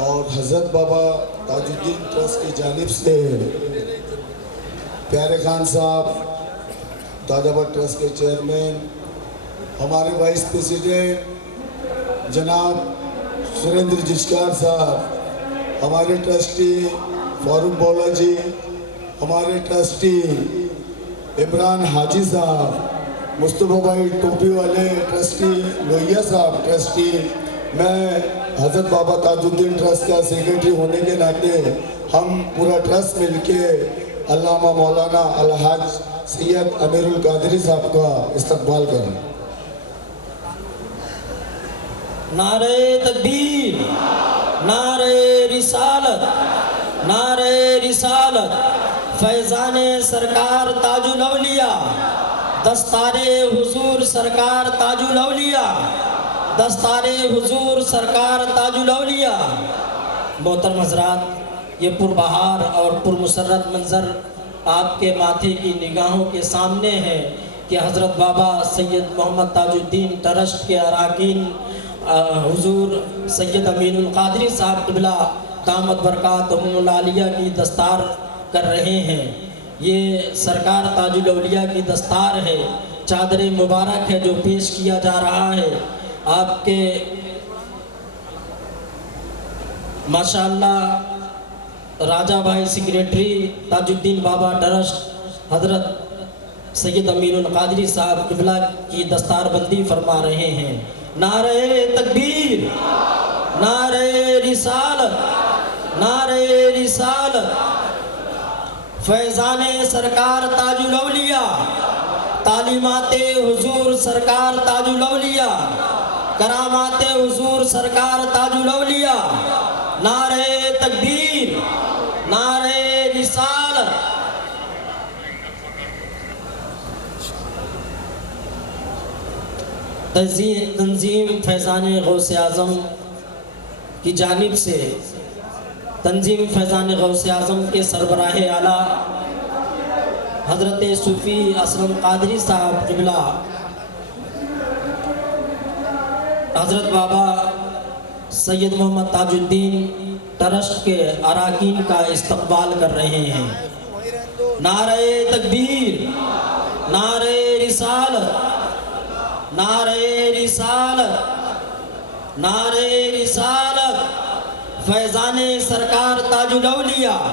اور حضرت بابا تاج الدین ٹرسٹ کی جانب سے پیارے خان صاحب تاج آباد ٹرسٹ کے چیئرمین، ہمارے وائس پریزیڈنٹ جناب سریندر جشکار صاحب، ہمارے ٹرسٹی فاروق بولا جی، ہمارے ٹرسٹی عمران حاجی صاحب، مصطفیٰ بھائی ٹوپی والے، ٹرسٹی لوہیا صاحب، ٹرسٹی، میں حضرت بابا تاج الدین ٹرسٹ کا سیکریٹری ہونے کے ناطے ہم پورا ٹرسٹ مل کے علامہ مولانا الحاج سید امیر القادری صاحب کا استقبال کریں۔ نعرہ تکبیر، نعرہ رسالت، نعرہ رسالت، فیضان سرکار تاج الاولیاء، دستار حضور سرکار تاج الاولیاء، دستار حضور سرکار تاج الاولیاء۔ محترم حضرات، یہ پربہار اور پرمسرت منظر آپ کے ماتھے کی نگاہوں کے سامنے ہے کہ حضرت بابا سید محمد تاج الدین ٹرسٹ کے اراکین حضور سید امین القادری صاحب قبلہ دامت برکاتہم العالیہ کی دستار کر رہے ہیں۔ یہ سرکار تاج الاولیاء کی دستار ہے، چادر مبارک ہے جو پیش کیا جا رہا ہے۔ آپ کے ماشاءاللہ راجہ بھائی سیکریٹری تاج الدین بابا ٹرسٹ حضرت سید امین القادری صاحب قبلہ کی دستار بندی فرما رہے ہیں۔ نعرہ تکبیر، نعرہ رسالت، نعرہ رسالت، فیضان سرکار تاج الاولیاء، تعلیمات حضور سرکار تاج الاولیاء، کرامات حضور سرکار تاج الاولیاء، نعرہ تکبیر، نعرہ رسالت۔ تنظیم فیضان غوث اعظم کی جانب سے تنظیم فیضان غوث اعظم کے سربراہ اعلیٰ حضرت صوفی اسلم قادری صاحب قبلہ حضرت بابا سید محمد تاج الدین ٹرسٹ کے اراکین کا استقبال کر رہے ہیں۔ نعرہ تکبیر، نعرہ رسالت، نعرہ رسالت، نعرہ رسالت، فیضان سرکار تاج الاولیاء۔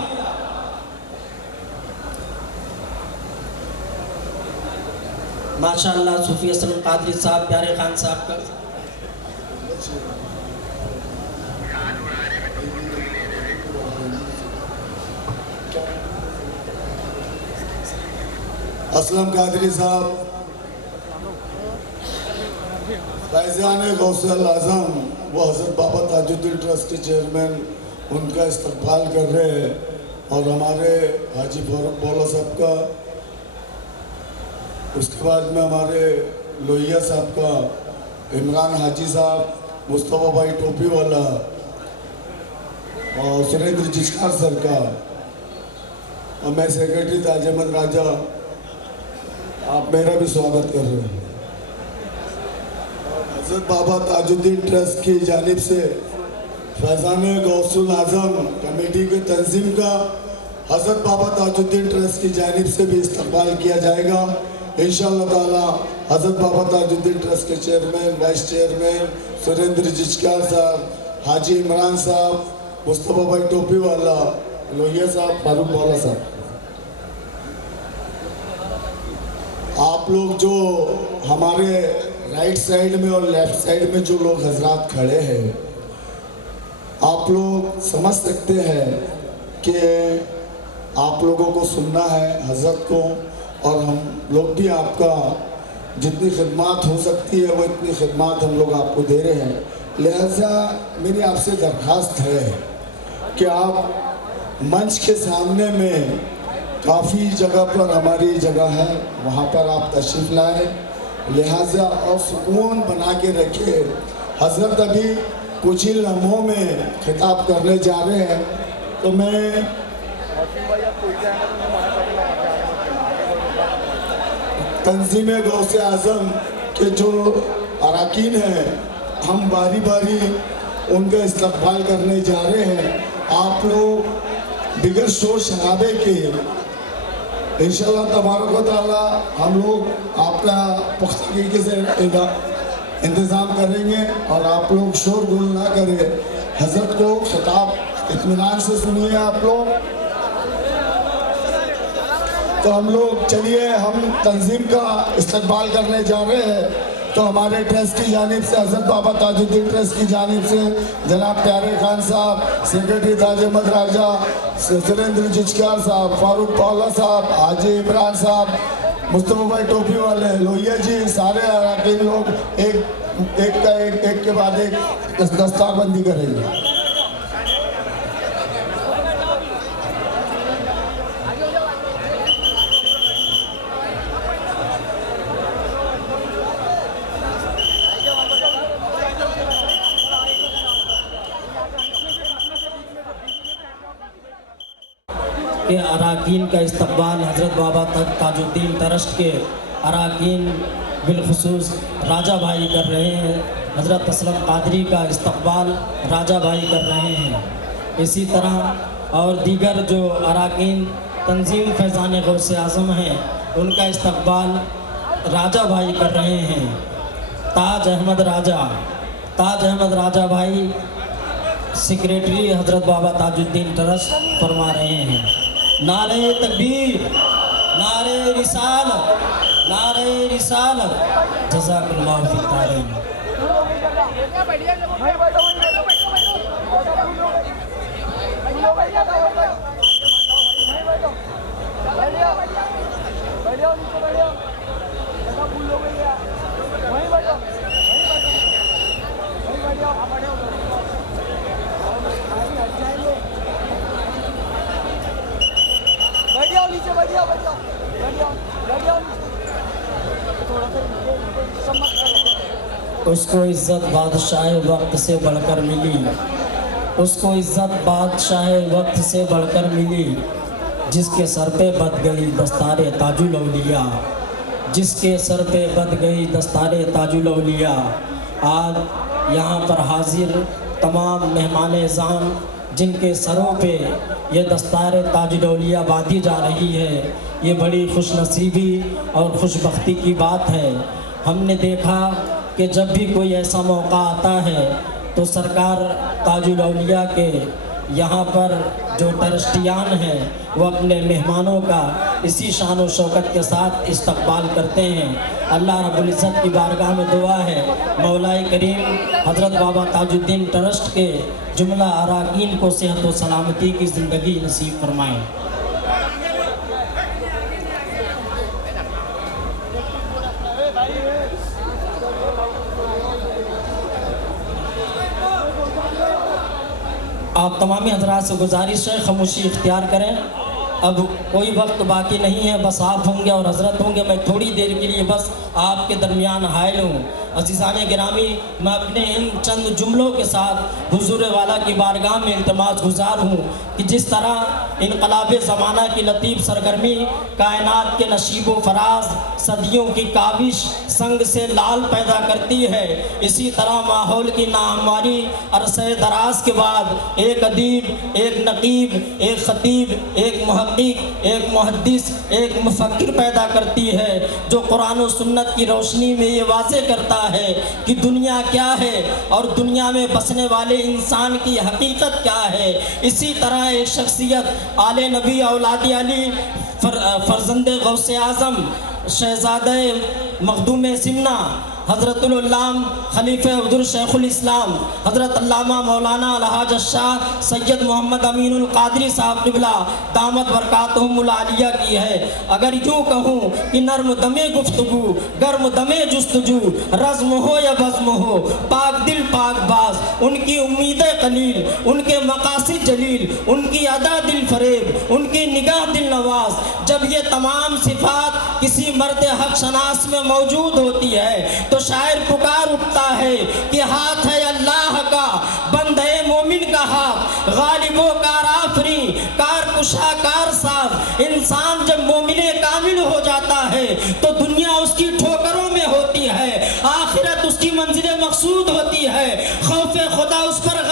ماشاءاللہ صوفی اسلم قادری صاحب پیارے خان صاحب کا اسلم قادری صاحب فیضان غوث اعظم وہ حضرت بابا تاج الدین ٹرسٹ کے چیئرمین، ان کا استقبال کر رہے ہیں، اور ہمارے حاجی فاروق بولا صاحب کا، اس کے بعد میں ہمارے لوہیا صاحب کا، عمران حاجی صاحب، مصطفیٰ بھائی ٹوپی والا اور سریندر جشکار سر کا، اور میں سیکریٹری تاج احمد راجہ، آپ میرا بھی سواگت کر رہے ہیں۔ حضرت بابا تاج الدین ٹرسٹ کی جانب سے فیضان غوث اعظم کمیٹی کے تنظیم کا حضرت بابا تاج الدین ٹرسٹ کی جانب سے بھی استقبال کیا جائے گا انشاءاللہ تعالی۔ حضرت بابا تاج الدین ٹرسٹ کے چیئرمین، وائس چیئرمین سریندر جشکار صاحب، حاجی عمران صاحب، مصطفیٰ بھائی ٹوپی والا، لوہیا صاحب، فاروق بولا صاحب، آپ لوگ جو ہمارے رائٹ سائیڈ میں اور لیفٹ سائیڈ میں جو لوگ حضرات کھڑے ہیں، آپ لوگ سمجھ سکتے ہیں کہ آپ لوگوں کو سننا ہے حضرت کو، اور ہم لوگ بھی آپ کا جتنی خدمات ہو سکتی ہے وہ اتنی خدمات ہم لوگ آپ کو دے رہے ہیں۔ لہذا میری آپ سے درخواست ہے کہ آپ منچ کے سامنے میں کافی جگہ پر ہماری جگہ ہے، وہاں پر آپ تشریف لائیں، لہٰذا اور سکون بنا کے رکھے۔ حضرت ابھی کچھ ہی لمحوں میں خطاب کرنے جا رہے ہیں، تو میں تنظیم غوث اعظم کے جو اراکین ہیں، ہم باری باری उनका इस्तकबाल करने जा रहे हैं। आप लोग बिगर शोर शराबे के इंशाअल्लाह तबारक व तआला हम लोग आपका पुख्ता तरीके से इंतज़ाम करेंगे और आप लोग शोर गुल ना करें। हज़रत को खिताब इत्मीनान से सुनिए आप लोग। तो हम लोग चलिए, हम तंजीम का इस्तकबाल करने जा रहे हैं। तो हमारे ट्रस्ट की जानिब से, हज़रत बाबा ताजुद्दीन ट्रस्ट की जानिब से जनाब प्यारे खान साहब, सेक्रेटरी ताज अहमद राजा, सुरेंद्र जिचकार साहब, फारूक पौला साहब, हाजी इमरान साहब, मुस्तफ़ा भाई टोपी वाले, लोहिया जी, सारे अरकान लोग एक के बाद एक दस्तारबंदी करेंगे। के अराकीन का इस्तकबाल हज़रत बाबा ताजुद्दीन ट्रस्ट के अराकीन बिलखुसूस राजा भाई कर रहे हैं। हज़रत असलम कादरी का इस्तकबाल राजा भाई कर रहे हैं। इसी तरह और दीगर जो अराकीन तंजीम फैज़ान गौसे आज़म हैं, उनका इस्तकबाल राजा भाई कर रहे हैं। ताज अहमद राजा भाई सेक्रेटरी हज़रत बाबा ताजुद्दीन ट्रस्ट फरमा रहे हैं। नारे तकबीर, नारे रिसालत, जज़ाकल्लाहु फी तारीन। उसको इज़्ज़त बादशाह वक्त से बढ़कर मिली, उसको इज़्ज़त बादशाह वक्त से बढ़कर मिली, जिसके सर पे बध गई दस्तारे ताजुल औलिया, जिसके सर पे बध गई दस्तारे ताजुल औलिया। आज यहाँ पर हाजिर तमाम मेहमान इज़ाम जिनके सरों पे ये दस्तारे ताजुल औलिया बांधी जा रही है, ये बड़ी खुशनसीबी और खुशबख्ती की बात है। हमने देखा कि जब भी कोई ऐसा मौका आता है तो सरकार ताजुल औलिया के यहाँ पर जो ट्रस्टियान हैं वो अपने मेहमानों का इसी शान और शौकत के साथ इस्तकबाल करते हैं। अल्लाह रब्बुल इज़्ज़त की बारगाह में दुआ है, मौलाए करीम हज़रत बाबा ताजुद्दीन ट्रस्ट के जुमला अराकीन को सेहत व सलामती की ज़िंदगी नसीब फरमाएँ। आप तमामी हज़रात से गुजारिश है, खामोशी इख्तियार करें। अब कोई वक्त बाकी नहीं है, बस आप होंगे और हज़रत होंगे। मैं थोड़ी देर के लिए बस आपके दरमियान हायल हूँ। अज़ीज़ाने गिरामी, मैं अपने इन चंद जुमलों के साथ हुज़ूर वाला की बारगाह में इल्तिमास गुजार हूँ कि जिस तरह इनक़लाब ज़माना की लतीफ़ सरगर्मी कायनात के नशीब व फराज सदियों की काविश संग से लाल पैदा करती है, इसी तरह माहौल की नाहमारी अरसे दराज के बाद एक अदीब, एक नकीब, एक ख़तीब, एक मुहक़्क़िक़, एक मुहद्दिस, एक मुफ़क्किर पैदा करती है, जो कुरान और सुन्नत की रोशनी में ये वाज़े करता है कि दुनिया क्या है और दुनिया में बसने वाले इंसान की हकीकत क्या है। इसी तरह एक शख्सियत आले नबी औलाद अली फर्जंदे गौसे आज़म शहज़ादे मखदूम सिमना हज़रतुल उल्लाम खलीफ़े हुज़ूर शेखुल इस्लाम हज़रत अल्लामा मौलाना अलहाज शाह सैयद मोहम्मद अमीनुल कादरी साहब क़िबला दामत बरकातहुमुल आलिया की है। अगर यूँ कहूँ कि नर्म दमे गुफ्तगू गर्म दमे जुस्तजू रज़्म हो या बज़्म हो पाक दिल पाक बाज, उनकी उम्मीदें कलील, उनके मकासिद जलील, उनकी अदा दिल फरेब, उनकी निगाह दिल नवाज। जब ये तमाम सिफ़ात किसी मर्द हक शनास में मौजूद होती है तो शायर पुकार उठता है कि हाथ है अल्लाह का, बंद है मोमिन का हाथ, गालिबो कार आफरी, कार कुशा कार साज। इंसान जब मोमिने कामिल हो जाता है तो दुनिया उसकी ठोकरों में होती है, आखिरत उसकी मंजिल मकसूद होती है। खौफ खुदा उस पर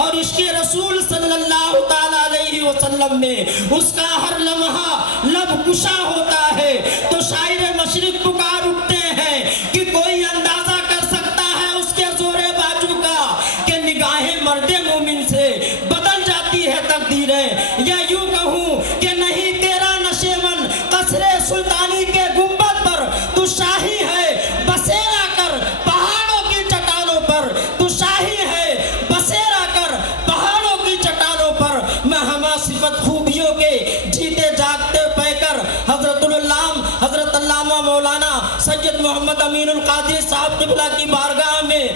اور عشق رسول صلی اللہ تعالیٰ علیہ وسلم میں اس کا ہر لمحہ لب کشا ہوتا ہے تو شاعر مشرق پکار اٹھتے ہیں کہ کوئی اندازہ کر سکتا ہے اس کے زور بازو کا کہ نگاہیں مرد مومن سے بدل جاتی ہے تقدیریں، یا یوں کہوں کہ نہیں تیرا نشیمن قصر سلطانی کے گنبد پر تو شاہی ہے بسیرا کر پہاڑوں کی چٹانوں پر، تو شاہی ہے بسیرا کر پہاڑوں کی چٹانوں پر، میں ہمہ صفت خوبیوں کے جیتے جاگتے پے کر حضرت العلام حضرت علامہ مولانا سید محمد امین القادری صاحب قبلہ کی بارگاہ میں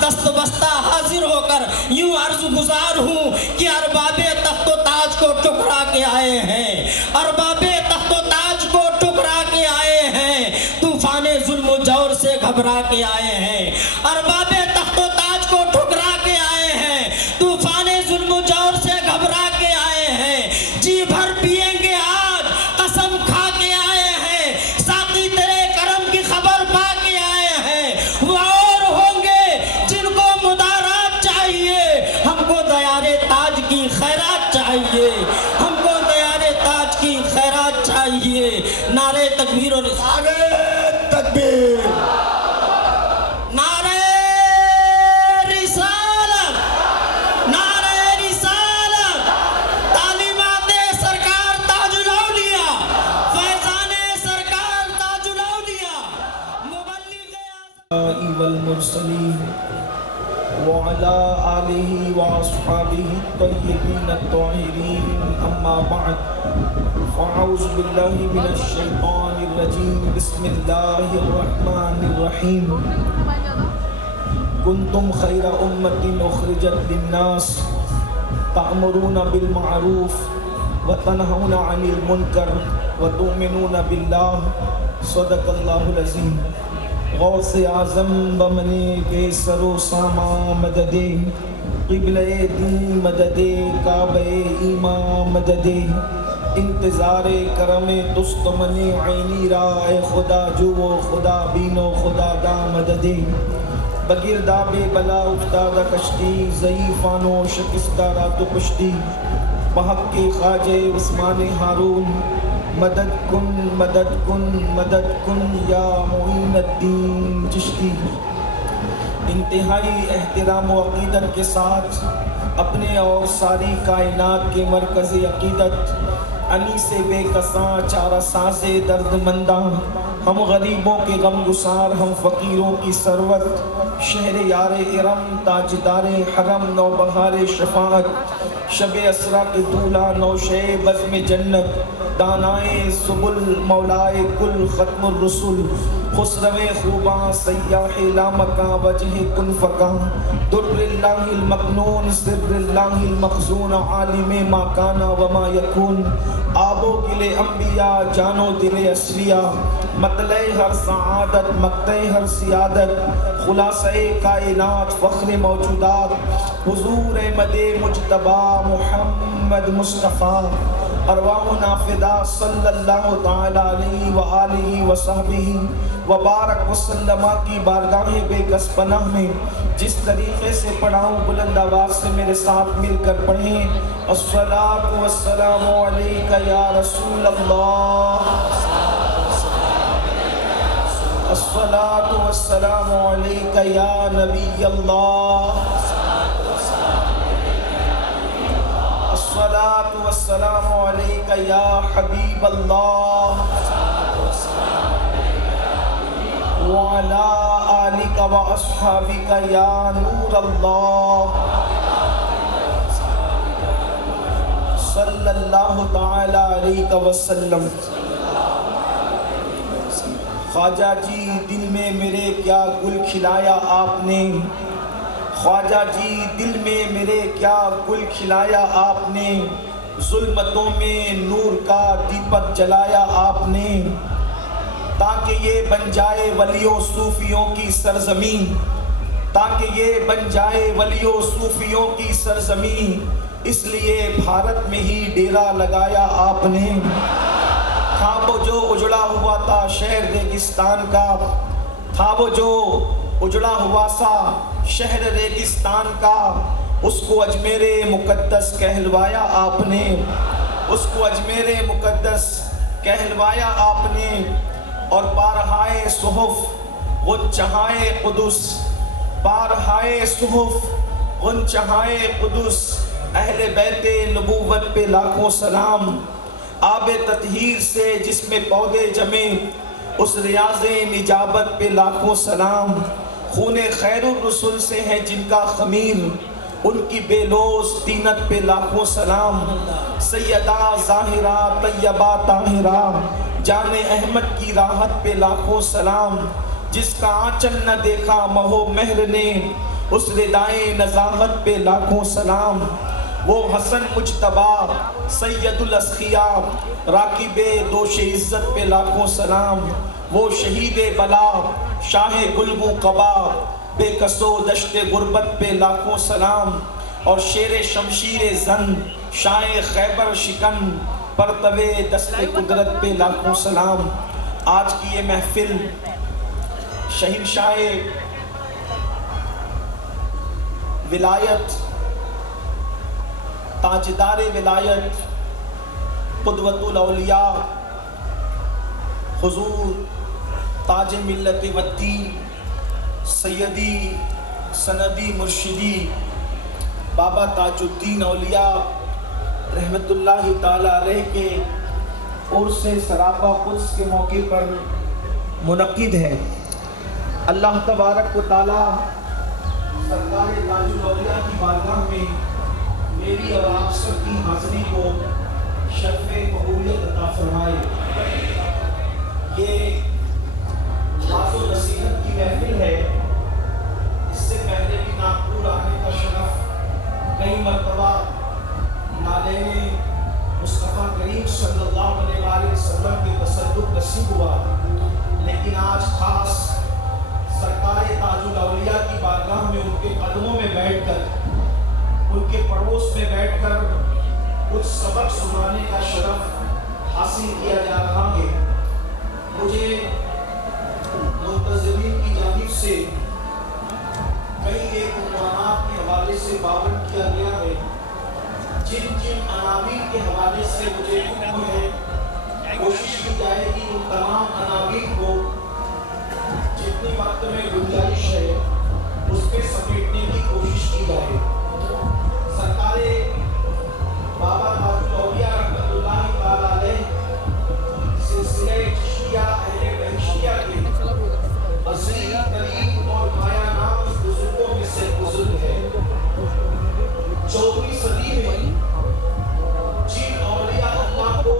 دست بستہ حاضر ہو کر یوں عرض گزار ہوں کہ ارباب تخت و تاج کو ٹکرا کے آئے ہیں، ارباب تخت و تاج کو ٹکرا کے آئے ہیں، طوفان ظلم و جور سے گھبرا کے آئے ہیں، ارباب تخت و تاج کو ٹکرا کے آئے ہیں، طوفان ظلم و جور سے گھبرا کے آئے ہیں، جی بھر پیئیں گے آج قسم کھا کے آئے ہیں، ساقی تیرے کرم کی خبر پا کے آئے ہیں، وہ اور ہوں گے جن کو مدارات چاہیے، ہم کو دیار تاج کی خیرات چاہیے، ہم کو دیار تاج کی خیرات چاہیے۔ نعرہ تکبیر اور آگے تکبیر، نعرہ رسالت، نعرہ رسالت، تعلیمات سرکار تاج الاولیاء، فیضان سرکار تاج الاولیاء، مبلغ اعظم والمرسلين وعلى آله وأصحابه الطيبين الطاهرين أما بعد فأعوذ بالله من الشيطان الرجيم بسم الله الرحمن الرحيم كنتم خير أمة أخرجت للناس تأمرون بالمعروف وتنهون عن المنكر وتؤمنون بالله صدق الله العظيم۔ غوث اعظم بمنی کے سر و ساما مددے، قبلہ دین مددے، کعبہ ایمان مددے، انتظار کرم تست من عینی رائے خدا جو خدا بینو خدا دا مددے، بگرداب بلا افتادہ کشتی، ضعیفانو شکستہ رات و پشتی، بحق کے خواجہ عثمان ہارون، مدد کن مدد کن مدد کن یا معین الدین چشتی۔ انتہائی احترام و عقیدت کے ساتھ اپنے اور ساری کائنات کے مرکز عقیدت، انی سے بے کساں چارہ ساز درد منداں، ہم غریبوں کے غم گسار، ہم فقیروں کی ثروت، شہر یار ارم تاجدار حرم، نو بہار شفاعت، شب اسرا کے دولہ، نوشے بزم جنت، دانائے سبل مولائے کل ختم الرسل، خسرو خوباں سیاح لامکاں وجہ کن فکاں، در اللہ المکنون سر اللہ المخزون، عالم ما کانا وما یکون، آب و گل انبیاء جانو دل اسلیاء، مطلع ہر سعادت مقطع ہر سیادت، خلاصہ کائنات فخر موجودات، حضور مد مجتبی محمد مصطفیٰ، ارواح نافدہ صلی اللہ تعالی علیہ وآلہ وصحبہ وبارک وسلم کی بارگاہ بے کس پناہ میں جس طریقے سے پڑھاؤں بلند آواز سے میرے ساتھ مل کر پڑھیں۔ الصلاۃ والسلام علیک یا رسول اللہ، الصلاۃ والسلام علیک یا نبی اللہ، الصلاۃ والسلام علیک یا حبیب اللہ، وعلی آلک و اصحابک یا نور اللہ، صلی اللہ تعالی علیہ وسلم۔ خواجہ جی دل میں میرے کیا گل کھلایا آپ نے، خواجہ جی دل میں میرے کیا گل کھلایا آپ نے، ظلمتوں میں نور کا دیپک جلایا آپ نے، تاکہ یہ بن جائے ولیوں صوفیوں کی سرزمین، تاکہ یہ بن جائے ولیوں صوفیوں کی سرزمین، اس لیے بھارت میں ہی ڈیرا لگایا آپ نے۔ تھا وہ جو اجڑا ہوا تھا شہر ریگستان کا، تھا وہ جو اجڑا ہوا سا شہر ریگستان کا، اس کو اجمیر مقدس کہلوایا آپ نے، اس کو اجمیر مقدس کہلوایا آپ نے، اور بارہائے صحف غنچہائے قدس، بارہائے صحف غنچہائے قدس، اہل بیت نبوت پہ لاکھوں سلام، آب تطہیر سے جس میں پودے جمے اس ریاض نجابت پہ لاکھوں سلام، خون خیر الرسل سے ہے جن کا خمیر، ان کی بے لوث طینت پہ لاکھوں سلام، سیدہ ظاہرہ طیبہ طاہرہ جان احمد کی راحت پہ لاکھوں سلام، جس کا آنچل نہ دیکھا مہو مہر نے اس ردائے نزاہت پہ لاکھوں سلام، وہ حسن مجتبی سید الاسخیاء راکب دوش عزت پہ لاکھوں سلام، وہ شہید بلا شاہ گلبو قبا بے کسو دشت غربت پہ لاکھوں سلام، اور شیر شمشیر زن شاہ خیبر شکن پرتو دست قدرت پہ لاکھوں سلام۔ آج کی یہ محفل شہنشاہ ولایت، تاجدار ولایت، قدوۃ الاولیاء، حضور تاج ملت والدین، سیدی سندی مرشدی بابا تاج الدین اولیاء رحمت اللہ تعالی علیہ کے عرس سراپا قدس کے موقع پر منعقد ہے۔ اللہ تبارک و تعالی سرکار تاج الاولیاء کی بارگاہ میں میری اور آپ سب کی حاضری کو شرف قبولیت عطا فرمائے۔ یہ واعظ و نصیحت کی محفل ہے، اس سے پہلے بھی ناگپور آنے کا شرف کئی مرتبہ نالین مصطفیٰ کریم صلی اللہ علیہ وآلہ وسلم کے تصدق نصیب ہوا، لیکن آج خاص سرکار تاج الاولیاء کی بارگاہ میں ان کے قدموں میں بیٹھ کر، ان کے پڑوس میں بیٹھ کر کچھ سبق سنانے کا شرف حاصل کیا جا رہا ہے۔ مجھے منتظمین کی جانب سے کئی ایک عنوانات کے حوالے سے پابند کیا گیا ہے، جن عناوین کے حوالے سے مجھے حکم ہے کوشش کی جائے گی ان تمام عناوین کو جتنی وقت میں گنجائش ہے اس پہ سمیٹنے کی کوشش کی جائے۔ سرکار بابا تاج الاولیاء رحمت اللہ تعالی علیہ سلسلہ چشتیہ اہل بہشتیہ کے عظیم ترین اور مایہ ناز بزرگوں میں سے بزرگ ہے۔ 14ویں صدی میں جن اولیاء اللہ کو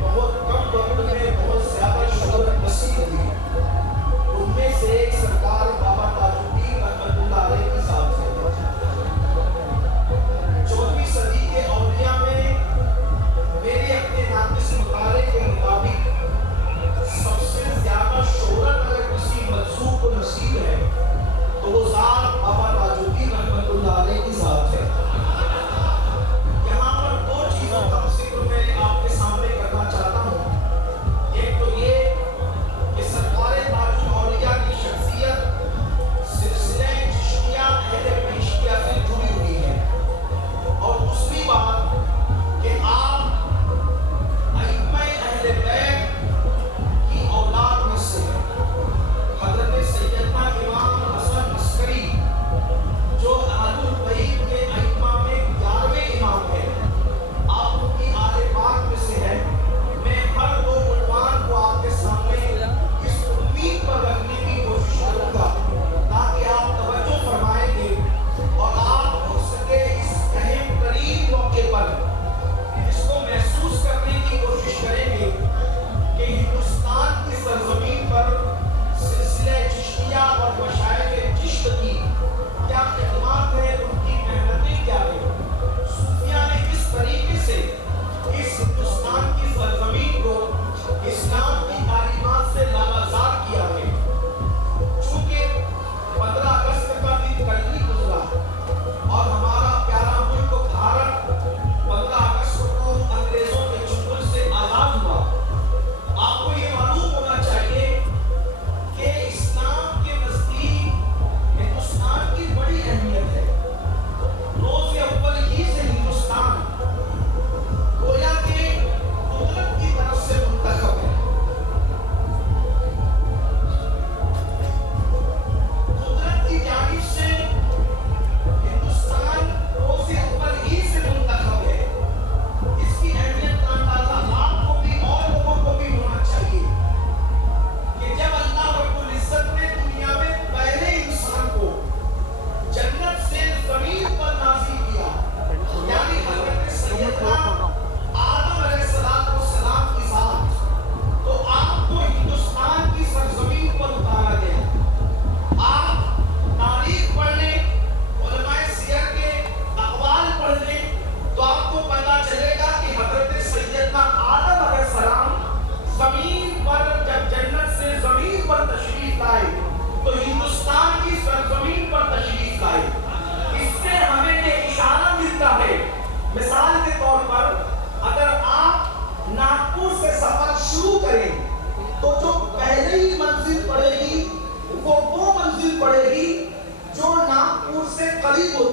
بہت کم وقت میں بہت زیادہ شہرت نصیب ہوئی، ان میں سے ایک سرکار بابا تاج الدین رحمت اللہ علیہ کی ذات ہے۔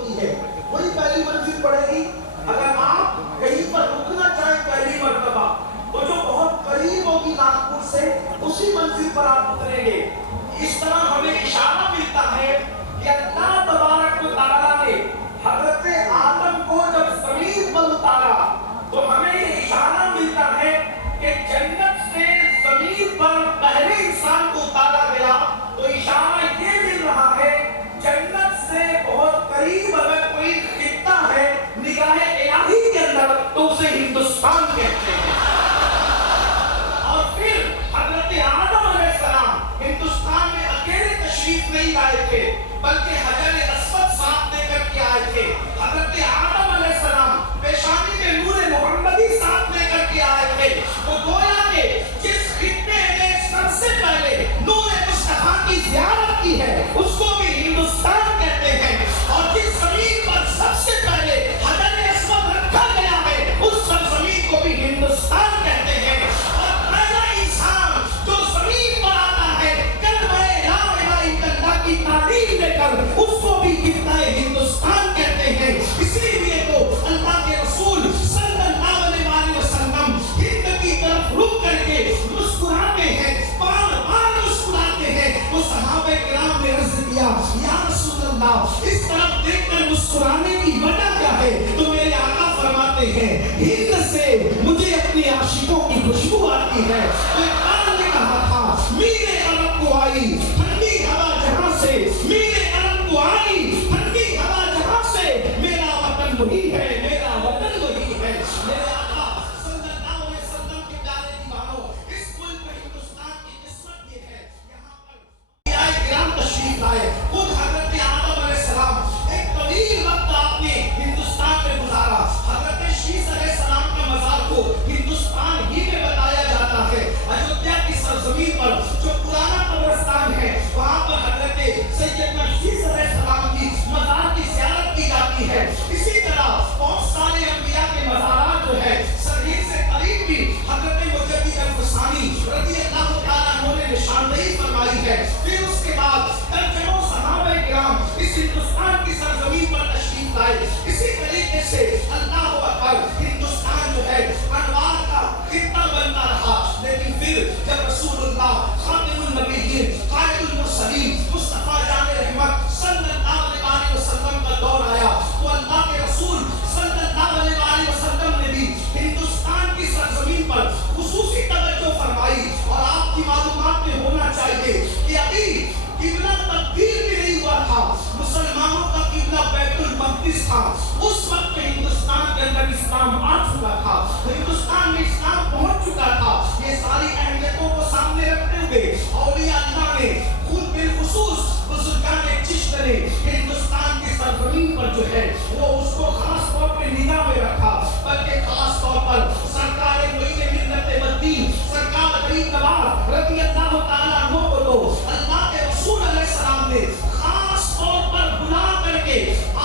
होती है, वही पहली मंजिल पड़ेगी। अगर आप कहीं पर रुकना चाहें पहली मर्तबा, तो जो बहुत करीब होगी नागपुर से, उसी मंजिल पर आप उतरेंगे। इस तरह हमें इशारा मिलता है कि अल्लाह तबारक व तआला ने हज़रत आदम को जब ज़मीन पर उतारा, तो हमें ये इशारा मिलता है कि जन्नत से ज़मीन पर पहले इंसान को उतारा गया, तो इशारा ये मिल रहा है जन्नत से बहुत करीब अगर कोई खित्ता है निगाहे इलाही के अंदर, तो उसे हिंदुस्तान कहते हैं। और फिर हज़रत आदम अलैहिस्सलाम हिंदुस्तान में अकेले तशरीफ नहीं लाए थे, बल्कि हजर अस्वद साथ लेकर के आए थे। हज़रत आदम अलैहिस्सलाम पेशानी में नूर मोहम्मदी साथ लेकर के आए थे। वो गोया के जिस खित्ते ने सबसे पहले नूर मुस्तफा की ज़ियारत की है, उसको भी हिंदुस्तान कहते हैं। और जिस ज़मीन पर सबसे पहले हजर अस्वद रखा गया है, उस सरज़मीन को भी हिंदुस्तान कहते हैं। और पहला इंसान जो ज़मीन पर आता है कलमा ला इलाहा इल्लल्लाह की तालीम लेकर, उसको भी कितना हिंदुस्तान कहते हैं। इसीलिए तो अल्लाह के रसूल सल्लल्लाहु अलैहि वसल्लम हिंद की तरफ रुख करके मुस्कुराते हैं, बार बार मुस्कुराते हैं। तो सहाबे किराम ने अर्ज़ किया, या रसूल अल्लाह, इस तरफ देखकर मुस्कुराने की वजह क्या है? तो मेरे आका फरमाते हैं, हिंद से मुझे अपनी आशिकों की खुशबू आती है। तो इकबाल ने कहा था, मेरे अरब को आई ठंडी हवा जहां से, मेरे अरब को आई ठंडी हवा जहां से, मेरा वतन वही है, मेरा वतन वही है। मेरे आका सल्लल्लाहु अलैहि वसल्लम के प्यारे दीवानों, इस मुल्क हिंदुस्तान की किस्मत ये है, यहाँ पर आए किराम तशरीफ लाए। खुद हज़रत आदम अलैहिस्सलाम एक तवील वक्त आपने हिंदुस्तान में गुजारा। हज़रत शीश अलैहिस्सलाम का मज़ार को हिंदुस्तान ही में बताया जाता है। अयोध्या की सरजमीन पर जो पुराना कब्रिस्तान है, वहाँ पर हज़रत सैयदना शीश अलैहिस्सलाम की मज़ार की ज़ियारत की जाती है। इसी तरह बहुत सारे अंबिया के मज़ारात जो है सरहीर से करीब भी हज़रत मुजद्दिद अल-फसानी रज़ियल्लाहु ताला अन्हु ने निशानदेही फरमाई है। फिर उसके बाद दर्जनों सहाबा किराम इस हिंदुस्तान की सरजमीन पर तशरीफ लाए। इसी तरीके से अल्लाहु अकबर, हिंदुस्तान जो है अनवार का खित्ता बनता रहा। लेकिन फिर जब रसूलुल्लाह खातिमुन नबिय्यीन कायदुल मुरसलीन मुस्तफा जान रहमत सल्लल्लाहु अलैहि वसल्लम का दौर आया, तो अल्लाह के रसूल सल्लल्लाहु अलैहि वसल्लम ने भी हिंदुस्तान की सरजमीन पर खुसूसी तवज्जो फरमाई। और आपकी मालूमात में होना चाहिए कि अभी किबला तब्दील भी नहीं हुआ था, मुसलमानों का किबला बैतुल मक़दिस था। उस वक्त हिंदुस्तान के अंदर इस्लाम आ चुका था, हिंदुस्तान में इस्लाम पहुंच चुका था। ये सारी अहमियतों को सामने रखते हुए औलिया अल्लाह ने खुद बिलखुसूस बुजुर्गान चिश्त ने हिंदुस्तान की सरजमीन पर जो है वो उसको खास तौर पे निगाह में रखा। बल्कि खास तौर पर सरकार मुईन मिल्लत मदीन सरकार गरीब नवाज रज़ियल्लाहु ताला अन्हु को तो अल्लाह के रसूल अलैहिस्सलाम ने खास तौर पर बुला करके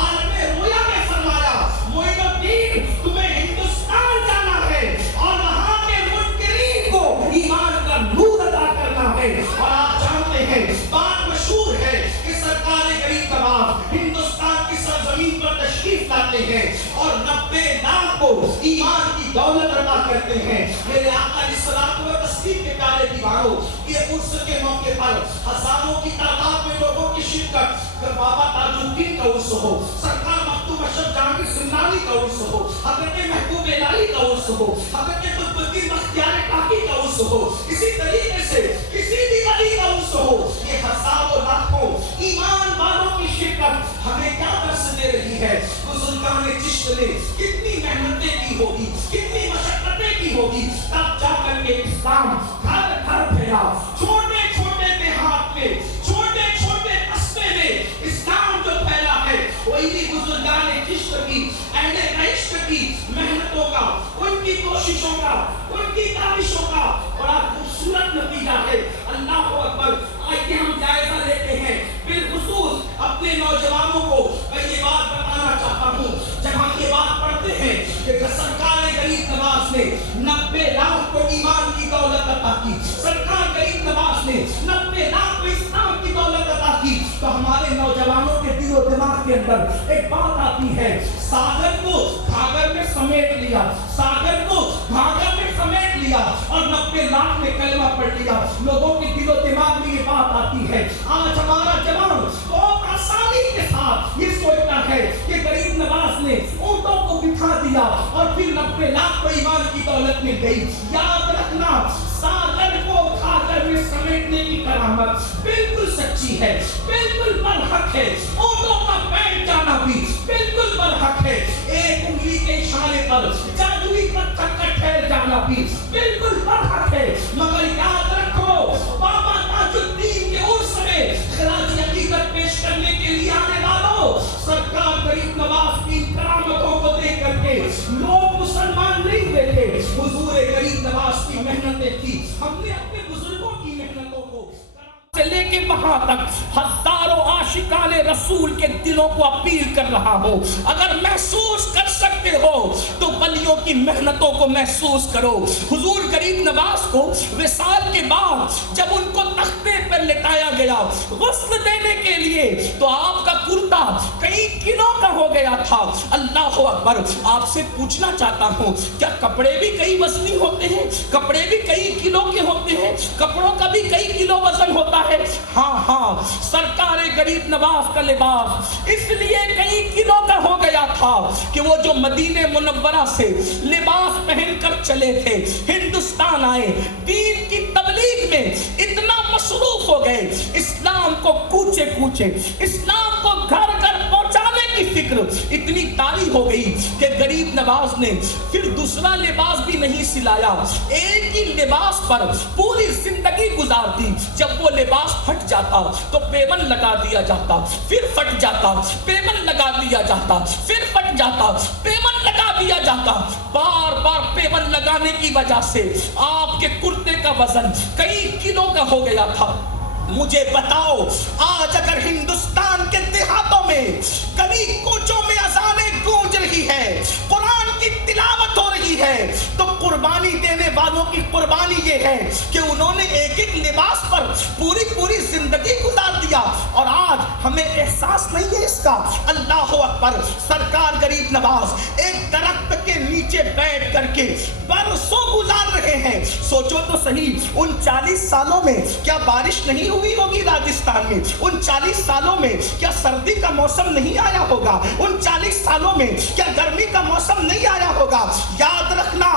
आलमे रोया में फरमाया, मोइनुद्दीन तुम्हें हिंदुस्तान जाना है और वहां के मुनकिरीन को ईमान का नूर अता करना है। और आप जानते हैं, बात मशहूर है कि सरकार गरीब नवाज हिंदुस्तान की सरजमीन पर तशरीफ लाते हैं और 90 लाख को ईमान की दौलत अता करते हैं। मेरे आका अलैहिस्सलातु व तस्लीम के प्यारे दीवानों, ये उर्स के मौके पर हजारों की तादाद में लोगों की शिरकत, बाबा ताजुद्दीन का उर्स हो, सरकार मखदूम अशरफ जहांगीर सिंधानी का उर्स हो, हज़रत महबूब इलाही का उर्स हो, हज़रत कुतुबुद्दीन बख्तियार काकी का उर्स हो, इसी तरीके से किसी भी वली का उर्स हो, ये हजारों लाखों ईमान वालों की शिरकत हमें क्या दर्श दे रही है? बुजुर्गान चिश्त ने कितनी मेहनतें की होगी, कितनी मशक्कतें की होगी, तब जाकर के इस्लाम घर घर फैला। छोटे छोटे देहात में, छोटे छोटे कस्बे में इस्लाम जो फैला है, वो इन्हीं बुजुर्गान चिश्त की, अहले इश्क की मेहनतों का, उनकी कोशिशों का, उनकी काविशों का बड़ा खूबसूरत नतीजा है। अल्लाह हू अकबर। आइए हम जायजा लेते हैं बिलखुसूस अपने नौजवानों को। मैं ये बात बताना चाहता हूँ, जब हम ये बात पढ़ते हैं कि सरकार गरीब नवाज ने 90 लाख को ईमान की दौलत अता की, सरकार गरीब नवाज ने 90 लाख को इस्लाम की दौलत अता की, तो हमारे नौजवानों के दिलो दिमाग के अंदर एक बात आती है, सागर को घाघर में समेट लिया, सागर को घाघर में समेट लिया और 90 लाख में कलमा पढ़ लिया। लोगों के दिलो दिमाग में ये बात आती है। आज हमारा जवान बहुत आसानी के साथ ये सोचता है कि गरीब नवाज ने ऊंटों को बिठा दिया और फिर 90 लाख को ईमान की दौलत मिल गई। याद रखना, सागर को घाघर में समेटने की करामत बिल्कुल सच्ची है, बिल्कुल बरहक है। ऊंटों का पैर जाना भी बिल्कुल बरहक है। एक उंगली के इशारे पर जादुई पत्थर का ठहर जाना भी बिल्कुल बरहक है। मगर याद रखो, बाबा ताजुद्दीन के उर्स में खराज हकीकत पेश करने के लिए आने वालों, सरकार गरीब नवाज की करामतों को देख करके लोग मुसलमान नहीं देखे। हुजूर गरीब नवाज की मेहनतें थी। हमने अपने बुजुर्गों की मेहनतों को से लेके वहां तक हजारों आशिकाने रसूल के दिलों को अपील कर रहा हूं। अगर महसूस कर सकते हो तो वलियों की मेहनतों को महसूस करो। हुजूर गरीब नवाज को विसाल के बाद जब उनको तख्ते पर लिटाया गया गुस्ल देने के लिए, तो आपका कुर्ता कई किलो का हो गया था। अल्लाह अकबर। आपसे पूछना चाहता हूं, क्या कपड़े भी कई वजनी होते हैं? कपड़े भी कई किलो के होते हैं? कपड़ों का भी कई किलो वजन होता है? हाँ, सरकार गरीब नवाज का लिबास इसलिए कई किलो का हो गया था कि वो जो मदीने मुनव्वरा से लिबास पहनकर चले थे, हिंदुस्तान आए, दीन की तबलीग में इतना मसरूफ हो गए, इस्लाम को कूचे कूचे, इस्लाम को घर घर पहुंचाने की फिक्र इतनी तारी हो गई कि गरीब नवाज ने फिर दूसरा लिबास भी नहीं सिलाया, एक ही लिबास पर पूरी जिंदगी गुजार दी। जब वो लिबास फट जाता तो पेवन लगा दिया जाता, फिर फट जाता, पेवन लगा दिया जाता, फिर फट जाता, पेवन लगा दिया जाता। बार बार पेवन लगाने की वजह से आपके कुर्ते का वजन कई किलो का हो गया था। मुझे बताओ, आज अगर हिंदुस्तान के देहातों में गली कोचों में अज़ानें गूंज रही है, कुरान की तिलावत हो रही है, तो कुर्बानी देने वालों की कुर्बानी ये है कि उन्होंने एक एक लिबास पर पूरी पूरी जिंदगी गुजार दिया और आज हमें एहसास नहीं है इसका। अल्लाह अकबर। सरकार गरीब नवाज एक दरख्त के नीचे बैठ करके बरसों गुजार रहे हैं। सोचो तो सही, उन 40 सालों में क्या बारिश नहीं हुई होगी राजस्थान में? उन 40 सालों में क्या सर्दी का मौसम नहीं आया होगा? उन 40 सालों में क्या गर्मी का मौसम नहीं आया होगा? याद रखना,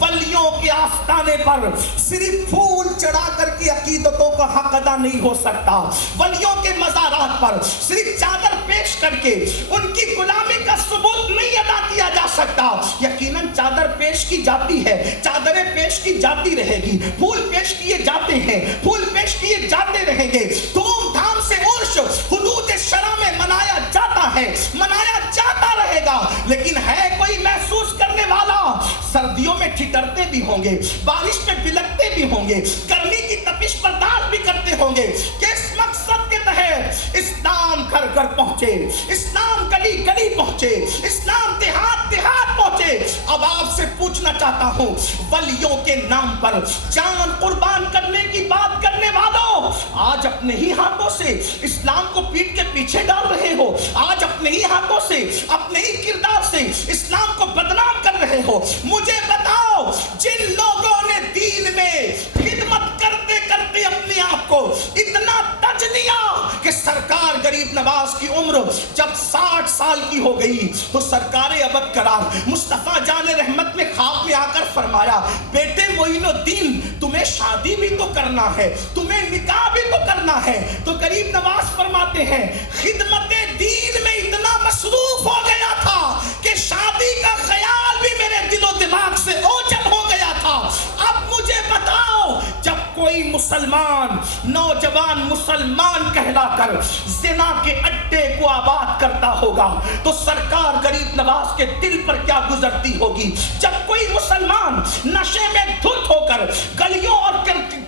वलियों के आस्थाने पर सिर्फ फूल चढ़ा करके अकीदतों का हक अदा नहीं हो सकता। वलियों के मज़ारात पर सिर्फ चादर पेश करके उनकी गुलामी का सबूत नहीं अदा किया जा सकता। यकीनन चादर पेश की जाती है, चादरें पेश की जाती रहेगी, फूल पेश किए जाते हैं, फूल पेश किए जाते रहेंगे। धूमधाम से उर्स हुदूद शरा में मनाया जाता है, मनाया जाता रहेगा। लेकिन है कोई महसूस करने वाला? सर्दियों में ठिठुरते भी होंगे, बारिश में बिलखते भी होंगे, गर्मी की तपिश बर्दाश्त भी करते होंगे। किस मकसद के तहत इस्लाम घर घर पहुंचे, इस्लाम गली गली पहुंचे, इस्लाम देहात देहात पहुंचे। अब आपसे पूछना चाहता हूं, वलियों के नाम पर जान कुर्बान करने की बात करने वालों, आज अपने ही हाथों से इस्लाम को पीठ के पीछे डाल रहे हो। आज अपने ही हाथों से, अपने ही किरदार से इस्लाम को बदनाम कर रहे हो। मुझे बताओ, जिन लोगों ने दीन में खिदमत करते करते अपने आप को इतना तज दिया कि सरकार गरीब नवाज की उम्र जब 60 साल की हो गई तो सरकार अबद करार मुस्तफा जाने रहमत ने ख्वाब में आकर फरमाया, बेटे मोइनुद्दीन, तुम्हें शादी भी तो करना है, तुम्हें निकाह भी तो करना है। तो गरीब नवाज फरमाते हैं, खिदमत दीन में इतना मसरूफ हो गया था कि शादी का ख्याल भी मेरे दिलो दिमाग से ओझल हो गया था। अब मुझे बताओ, जब कोई मुसलमान नौजवान मुसलमान कहलाकर जिना के अड्डे को आबाद करता होगा तो सरकार गरीब नवाज के दिल पर क्या गुजरती होगी? जब कोई मुसलमान नशे में धुत होकर गलियों और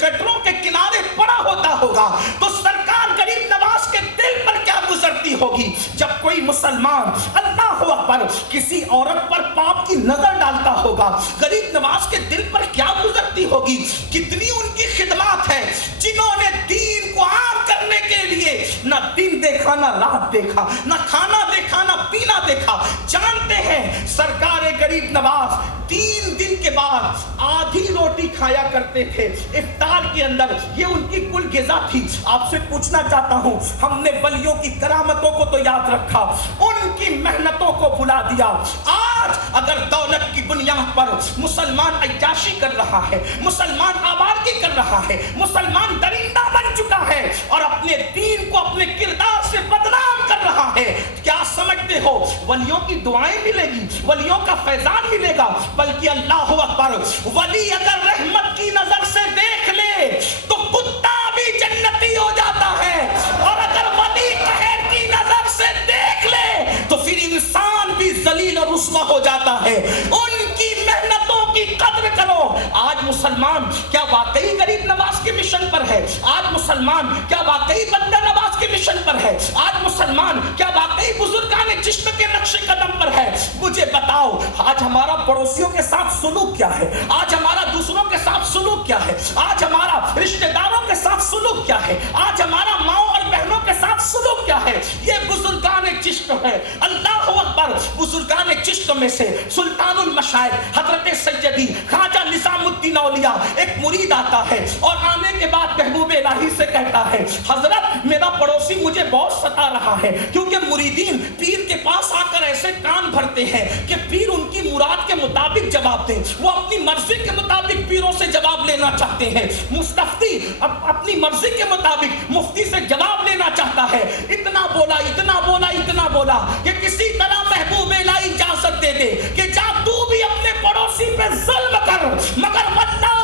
गटरों के किनारे पड़ा होता होगा तो सरकार गरीब नवाज के दिल पर क्या गुजरती होगी? जब कोई मुसलमान अल्लाह अकबर किसी औरत पर पाप की नजर डालता होगा, गरीब नवाज के दिल पर क्या गुजरती होगी, कितनी उनकी खिदमत है, जिन्होंने दीन को आम करने के लिए ना दिन देखा ना रात देखा, ना खाना देखा ना पीना देखा। जानते हैं सरकार गरीब नवाज 3 दिन के बाद आधी रोटी खाया करते थे इफ्तार के अंदर, ये उनकी कुल ग़िज़ा थी। आपसे पूछना चाहता हूं, हमने वलियों की करामतों को तो याद रखा, उनकी मेहनतों को भुला दिया। आज अगर दौलत की बुनियाद पर मुसलमान अय्याशी कर रहा है, मुसलमान आवारगी कर रहा है, मुसलमान दरिंदा बन चुका है और अपने दीन को अपने किरदार से बदनाम कर रहा है, क्या समझते हो वलियों की दुआएं मिलेगी, वलियों का फैजान मिलेगा? बल्कि अल्लाह अकबर, वली अगर रहमत की नजर से देख ले तो कुत्ता भी जन्नती हो जाता है, और अगर वली कहर की नजर से देख ले तो फिर इंसान भी जलील और रुस्वा हो जाता है। उनकी मेहनतों की कद्र करो। आज मुसलमान क्या वाकई गरीब नवाज के मिशन पर है? आज मुसलमान क्या वाकई बंदा नवाज के मिशन पर है? आज मुसलमान क्या वाकई बुजुर्गान चिश्त के नक्शे कदम पर है? मुझे बताओ, आज हमारा पड़ोसियों के साथ सुलूक क्या है? आज हमारा दूसरों के साथ सुलूक क्या है? आज हमारा रिश्तेदारों के साथ सुलूक क्या है? आज हमारा माओ और बहनों के साथ सुलूक क्या है? ये बुजुर्गान चिश्त है। अल्लाह अकबर, बुजुर्गान चिश्त में से सुल्तानुल मशाइख हजरत सैयदी ख्वाजा निजामुद्दीन औलिया एक मुरीद आता है और आने के बाद महबूब इलाही से कहता है, हजरत मेरा पड़ोसी मुझे बहुत सता रहा है, क्योंकि मुरीदीन पीर के पास आकर ऐसे कान भरते हैं कि पीर उनकी मुराद के मुताबिक जवाब दें, वो अपनी मर्जी के मुताबिक पीरों से जवाब लेना चाहते हैं, मुफ्ती अपनी मर्जी के मुताबिक मुफ्ती से जवाब लेना चाहता है। इतना बोला इतना बोला इतना बोला कि किसी तरह महबूब इलाही इजाजत दे दे कि जा तू भी अपने पड़ोसी पे जुल्म कर, मगर वल्लाह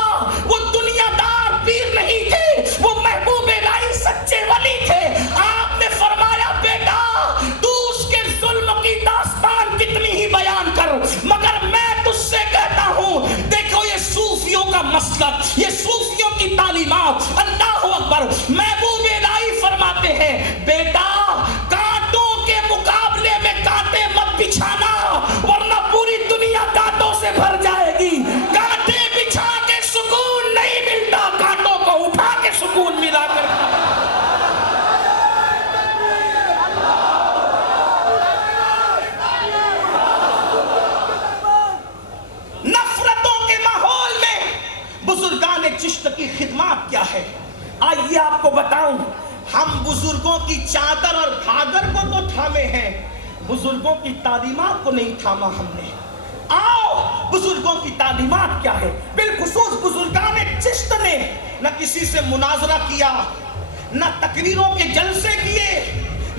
वो दुनियादार पीर नहीं थे, वो महबूब इलाही सच्चे वली थे। आपने फरमाया बेटा तू उसके जुल्म की दास्तान कितनी ही बयान कर, मगर मैं तुझसे कहता हूं, देखो ये सूफियों का मसलक, ये सूफियों की तालीमात। अल्लाह अकबर, महबूब इलाही फरमाते हैं बेटा कांटों के मुकाबले में कांटे मत बिछाना, वरना पूरी दुनिया कांटों से भर जाएगी। कांटे बिछा के सुकून नहीं मिलता, कांटों को उठा के सुकून मिला कर। नफरतों के माहौल में बुजुर्गान चिश्त की खिदमत क्या है? आइए आपको बताऊं, हम बुजुर्गों की चादर और घाघर को तो थामे हैं, बुजुर्गों की तालीमात को नहीं थामा हमने। आओ बुजुर्गों की तालीमात क्या है? बिलखुसूस बुजुर्गान चिश्त ने न किसी से मुनाजरा किया, न तकरीरों के जलसे किए,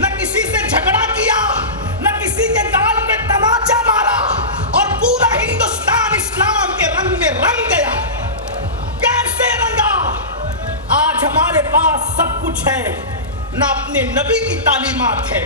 न किसी से झगड़ा किया, न किसी के गाल पे तमाचा मारा, और पूरा हिंदुस्तान इस्लाम के रंग में रंग गया। कैसे रंगा? आज हमारे पास सब कुछ है, न अपने नबी की तालीमात है,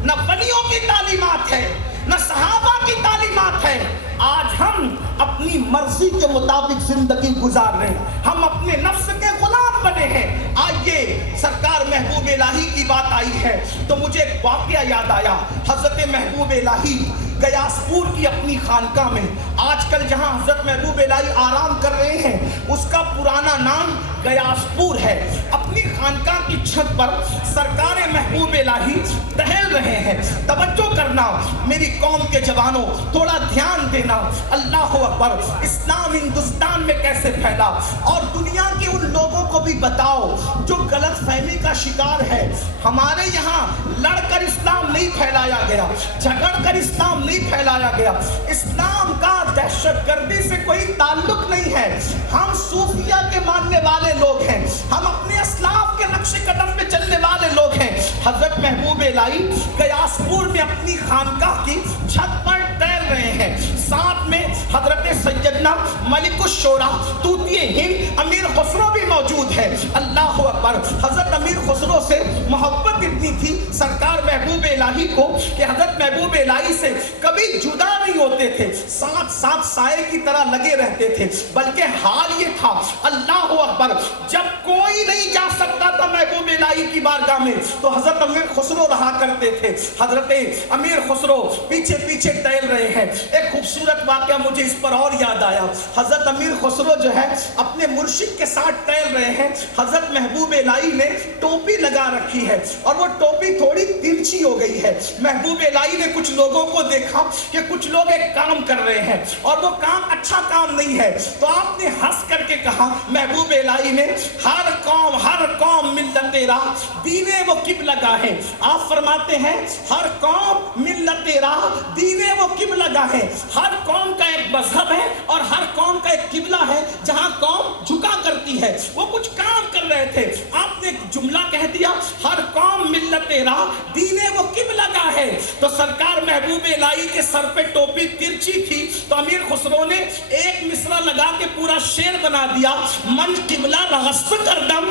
न वलियों की तालीमात है, न सहाबा की तालीमात है। आज हम अपनी मर्जी के मुताबिक जिंदगी गुजार रहे हैं, हम अपने नफ्स के गुलाम बने हैं। आइए सरकार महबूब इलाही की बात आई है तो मुझे एक वाकया याद आया। हजरत महबूब इलाही गयासपुर की अपनी खानका में, आजकल जहां हजरत महबूब इलाही आराम कर रहे हैं उसका पुराना नाम गयासपुर है। अपनी खानका की छत पर सरकार महबूब इलाही टहल रहे हैं। तवज्जो करना मेरी कौम के जवानों, थोड़ा ध्यान देना। अल्लाह अकबर, इस्लाम हिंदुस्तान में कैसे फैला, और दुनिया के उन लोगों को भी बताओ जो गलत फहमी का शिकार है। हमारे यहाँ लड़कर इस्लाम नहीं फैलाया गया, झगड़कर इस्लाम नहीं फैलाया गया। इस्लाम का दहशतगर्दी से कोई ताल्लुक नहीं है। हम सूफिया के मानने वाले लोग हैं, हम अपने अस्लाफ के नक्शे कदम पे चलने वाले लोग हैं। हजरत महबूब इलाही गयासपुर में अपनी खानकाह की छत पर टहल रहे हैं, साथ में हजरत सैयदना मलिकुश्शोरा तूतिए हिंद अमीर खुसरो भी मौजूद है। अल्लाह अकबर, हजरत अमीर खुसरो से मोहब्बत इतनी थी सरकार महबूब इलाही को कि हजरत महबूब इलाही से कभी जुदा नहीं होते کرتے تھے, ساتھ ساتھ سائے کی طرح لگے رہتے تھے. بلکہ حال یہ تھا, اللہ اکبر, جب کوئی نہیں جا سکتا تھا محبوب الہی کی بارگاہ میں تو حضرت امیر خسرو رہا کرتے تھے. حضرت امیر خسرو پیچھے پیچھے ٹہل رہے ہیں. ایک خوبصورت واقعہ مجھے اس پر اور یاد آیا. حضرت امیر خسرو جو ہے اپنے مرشد کے ساتھ ٹہل رہے ہیں. حضرت محبوب الہی نے ٹوپی لگا رکھی ہے اور وہ ٹوپی تھوڑی ترچھی ہو گئی ہے. محبوب الہی نے کچھ لوگوں کو دیکھا کہ کچھ لوگ ایک کام کر رہے ہیں اور وہ کام اچھا کام نہیں ہے, تو آپ نے ہنس کر کے کہا, محبوب الہی نے, ہر قوم ملت راہ دین وہ قبلہ گاہ ہے. آپ فرماتے ہیں ہر قوم ملت راہ دین وہ قبلہ گاہ ہے. ہر قوم کا ایک مذہب ہے اور ہر قوم کا ایک قبلہ ہے جہاں قوم جھکا کرتی ہے. وہ کچھ کام کر رہے تھے, آپ نے ایک جملہ کہہ دیا, ہر قوم ملت راہ دین وہ قبلہ گاہ ہے. تو سرکار محبوب الہی کے سر پہ ٹوپی ترچھی تھی, تو امیر خسرو نے ایک مصرع لگا کے پورا شعر بنا دیا, من قبلہ راست کردم,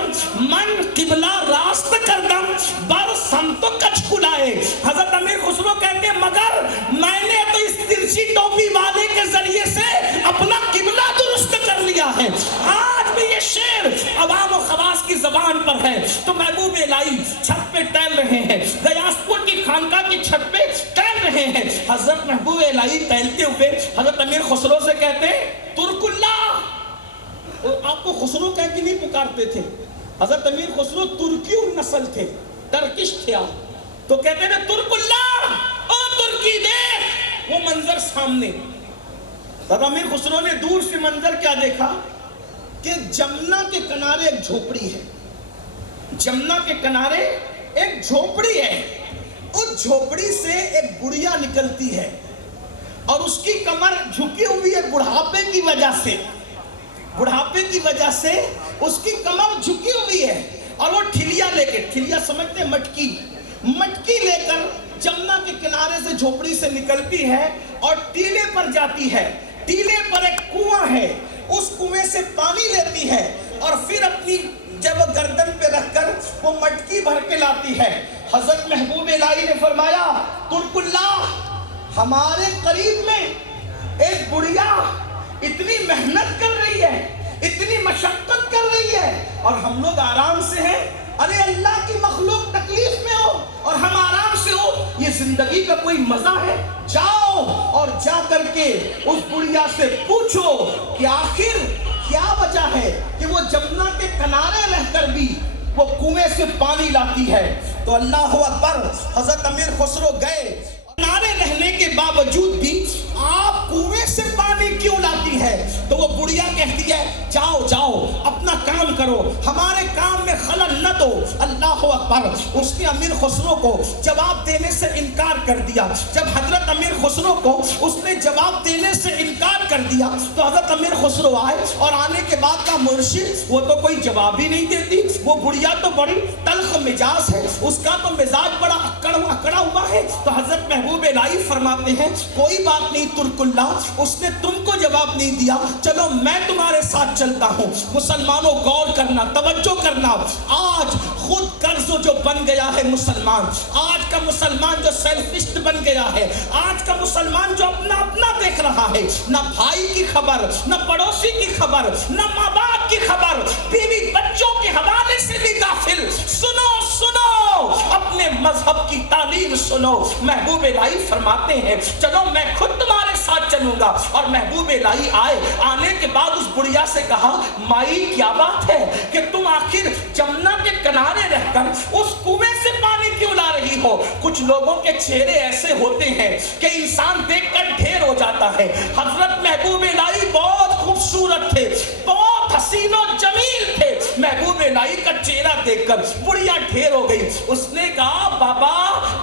من قبلہ راست کردم, بر سمتو کچھ کلائے. حضرت امیر خسرو کہتے ہیں مگر میں نے تو اس ترچھی ٹوپی والے کے ذریعے سے اپنا قبلہ درست کر لیا ہے. آج بھی یہ شعر عوام و خواص کی زبان پر ہے. تو محبوب الہی چھت پہ ٹہل رہے ہیں, غیاث پور کی خانقاہ کی چھت پہ ٹہل رہے ہیں. حضرت محبوب الہی ٹہلتے ہوئے حضرت امیر خسرو سے کہتے ہیں ترک اللہ. آپ کو خسرو کہہ کے نہیں پکارتے تھے, حضرت امیر خسرو ترکی نسل تھے, ٹرکش تھے آپ, تو کہتے ہیں ترک اللہ, او ترکی دیکھ وہ منظر سامنے. حضرت امیر خسرو نے دور سے منظر کیا دیکھا کہ جمنا کے کنارے ایک جھوپڑی ہے. جمنا کے کنارے ایک جھوپڑی ہے. اس جھوپڑی سے ایک بڑھیا نکلتی ہے اور اس کی کمر جھکی ہوئی ہے بڑھاپے کی وجہ سے. بڑھاپے کی وجہ سے اس کی کمر جھکی ہوئی ہے اور وہ ٹھلیا لے کے, ٹھلیا سمجھتے ہیں مٹکی لے کر جمنا کے کنارے سے جھوپڑی سے نکلتی ہے اور ٹیلے پر جاتی ہے. ٹیلے پر ایک کنواں ہے, اس کنویں سے پانی لیتی ہے اور پھر اپنی جب گردن پہ رکھ کر وہ مٹکی بھر کے لاتی ہے. حضرت محبوب الہی نے فرمایا ترک اللہ, ہمارے قریب میں ایک بڑھیا اتنی محنت کر رہی ہے, اتنی مشقت کر رہی ہے اور ہم لوگ آرام سے ہیں. ارے اللہ کی مخلوق تکلیف میں ہو اور ہم آرام سے ہو, یہ زندگی کا کوئی مزہ ہے؟ جاؤ اور جا کر کے اس بڑھیا سے پوچھو کہ آخر کیا وجہ ہے کہ وہ جمنا کے کنارے رہ کر بھی وہ کنویں سے پانی لاتی ہے. تو اللہ اکبر, حضرت امیر خسرو گئے. کنارے رہنے کے باوجود بھی آپ کنویں سے پانی کیوں لاتی ہے؟ تو وہ بڑھیا کہتی ہے جاؤ جاؤ اپنا کام کرو, ہمارے کام میں خلل نہ دو. اللہ اکبر. اس نے امیر خسرو کو جواب دینے سے انکار کر دیا. جب حضرت امیر خسرو کو اس نے جواب دینے سے انکار کر دیا تو حضرت امیر خسرو آئے اور آنے کے بعد کا مرشد وہ تو کوئی جواب ہی نہیں دیتی. وہ بڑھیا تو بڑی تلخ مزاج ہے, اس کا تو مزاج بڑا اکڑا ہوا ہے. تو حضرت محبوب الہی فرماتے ہیں کوئی بات نہیں ترک اللہ, اس نے تم کو جواب نہیں دیا, چلو میں تمہارے ساتھ چلتا ہوں. مسلمانوں غور کرنا, توجہ کرنا, آج خود قرض جو بن گیا ہے مسلمان, آج کا مسلمان جو سیلفسٹ بن گیا ہے, آج کا مسلمان جو اپنا دیکھ رہا ہے, نہ بھائی کی خبر, نہ پڑوسی کی خبر, نہ ماں باپ کی خبر, بیوی بچوں کے حوالے سے بھی غافل. سنو اپنے مذہب کی تعلیم سنو. محبوب الہی فرماتے ہیں چلو میں خود تمہارے ساتھ چلوں گا. اور محبوب الہی آئے, آنے کے بعد اس بڑھیا سے کہا مائی کیا بات ہے کہ تم آخر جمنا کے کنارے رہ کر اس کنویں سے پانی کیوں لا رہی ہو؟ کچھ لوگوں کے چہرے ایسے ہوتے ہیں کہ انسان دیکھ کر ڈھیر ہو جاتا ہے. حضرت محبوب الہی بہت خوبصورت تھے, بہت حسین و جمیل تھے. محبوب الہی کا چہرہ دیکھ کر بڑھیا ڈھیر ہو گئی. اس نے کہا بابا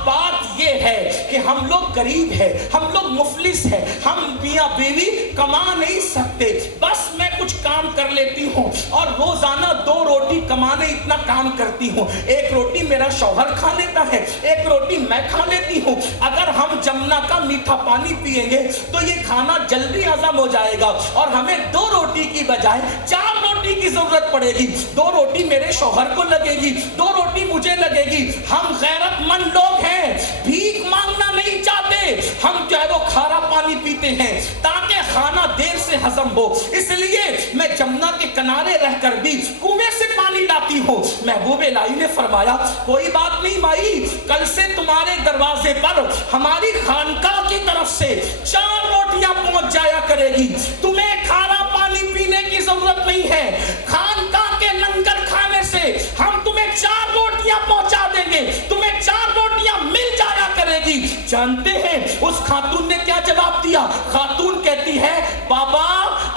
بات یہ ہے کہ ہم لوگ غریب ہیں, ہم لوگ مفلس ہیں, ہم میاں بیوی کما نہیں سکتے, بس میں کچھ کام کر لیتی ہوں اور روزانہ 2 روٹی کمانے اتنا کام کرتی ہوں. ایک روٹی میرا شوہر کھا لیتا ہے, ایک روٹی میں کھا لیتی ہوں. اگر ہم جمنا کا میٹھا پانی پیئیں گے تو یہ کھانا جلدی ہضم ہو جائے گا اور ہمیں 2 روٹی کی بجائے 4 روٹی کی ضرورت پڑے گی. 2 روٹی میرے شوہر کو لگے گی, 2 روٹی مجھے لگے گی. ہم غیرت مند لوگ ہیں, بھیک مانگنا نہیں چاہتے, ہم جو ہے وہ کھارا پانی پیتے ہیں تاکہ کھانا دیر سے ہضم ہو، اس لیے میں جمنا کے کنارے رہ کر بھی کنویں سے پانی لاتی ہوں۔ محبوب الہی نے فرمایا کوئی بات نہیں مائی، کل سے تمہارے دروازے پر ہماری خانقاہ کی طرف سے 4 روٹیاں پہنچ جایا کرے گی، تمہیں کھارا پانی پینے کی ضرورت نہیں ہے، خانقاہ کے لنگر کھانے سے ہم تمہیں 4 روٹیاں پہنچا دیں گے، تمہیں 4 روٹیاں مل جایا کرے گی۔ جانتے ہیں اس خاتون نے کیا جواب دیا؟ خاتون کہتی ہے بابا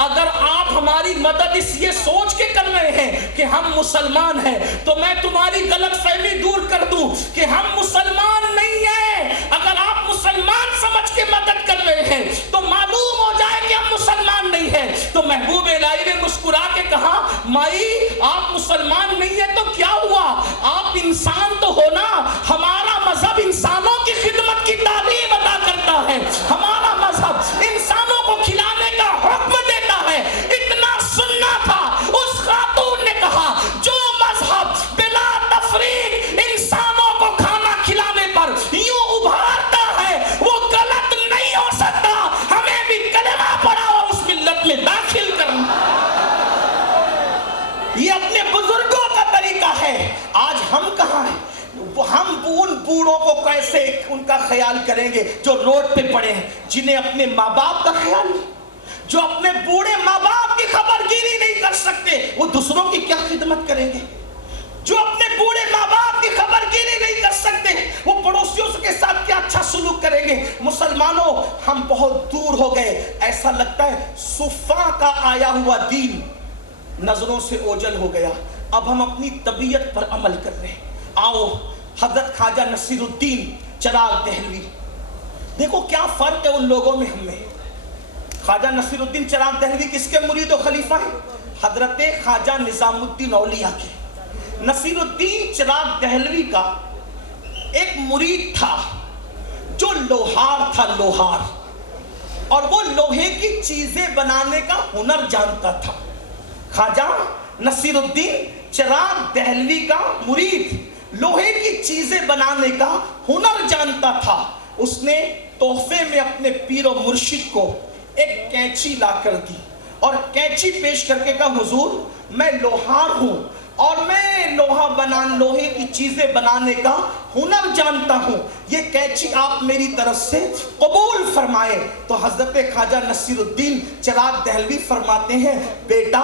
اگر آپ ہماری مدد اس یہ سوچ کے کر رہے ہیں کہ ہم مسلمان ہیں تو میں تمہاری غلط فہمی دور کر دوں کہ ہم مسلمان نہیں ہیں۔ اگر آپ مسلمان سمجھ کے مدد کر رہے ہیں تو معلوم ہو جائے کہ ہم مسلمان نہیں ہیں۔ تو محبوب الہی نے مسکرا کے کہا مائی آپ مسلمان نہیں ہیں تو کیا ہوا، آپ انسان تو ہونا، ہمارا مذہب انسانوں کی خدمت کی تعلیم عطا کرتا ہے، ہمارا مذہب انسانوں کو کھلانے کا حکم دیتا ہے۔ اتنا سننا تھا، اس خاتون نے کہا جو مذہب بلا تفریق انسانوں کو کھانا کھلانے پر یوں ابھارتا ہے وہ غلط نہیں ہو سکتا، ہمیں بھی کلمہ پڑھا اور اس ملت میں داخل کرنا۔ یہ اپنے بزرگوں کا طریقہ ہے۔ آج ہم کہاں ہیں؟ ہم ان بوڑھوں کو کیسے ان کا خیال کریں گے جو روڈ پہ پڑے ہیں، جنہیں اپنے ماں باپ کا خیال نہیں، جو اپنے بوڑھے ماں باپ کی خبر گیری نہیں کر سکتے، وہ دوسروں کی کیا خدمت کریں گے؟ جو اپنے بوڑھے ماں باپ کی خبر گیری نہیں کر سکتے، وہ پڑوسیوں کے ساتھ کیا اچھا سلوک کریں گے؟ مسلمانوں ہم بہت دور ہو گئے، ایسا لگتا ہے صفا کا آیا ہوا دین نظروں سے اوجھل ہو گیا، اب ہم اپنی طبیعت پر عمل کر رہے ہیں۔ آؤ حضرت خواجہ نصیر الدین چراغ دہلوی، دیکھو کیا فرق ہے ان لوگوں میں ہم میں۔ خواجہ نصیر الدین چراغ دہلوی کس کے مرید و خلیفہ ہیں؟ حضرت خواجہ نظام الدین اولیاء کے۔ نصیر الدین چراغ دہلوی کا ایک مرید تھا جو لوہار تھا، لوہار، اور وہ لوہے کی چیزیں بنانے کا ہنر جانتا تھا۔ خواجہ نصیر الدین چراغ دہلوی کا مرید لوہے کی چیزیں بنانے کا ہنر جانتا تھا۔ اس نے تحفے میں اپنے پیر و مرشد کو ایک کینچی لا کر دی اور کینچی پیش کر کے کہا حضور میں لوہار ہوں اور میں لوہے کی چیزیں بنانے کا ہنر جانتا ہوں، یہ کینچی آپ میری طرف سے قبول فرمائے۔ تو حضرت خواجہ نصیر الدین چراغ دہلوی فرماتے ہیں بیٹا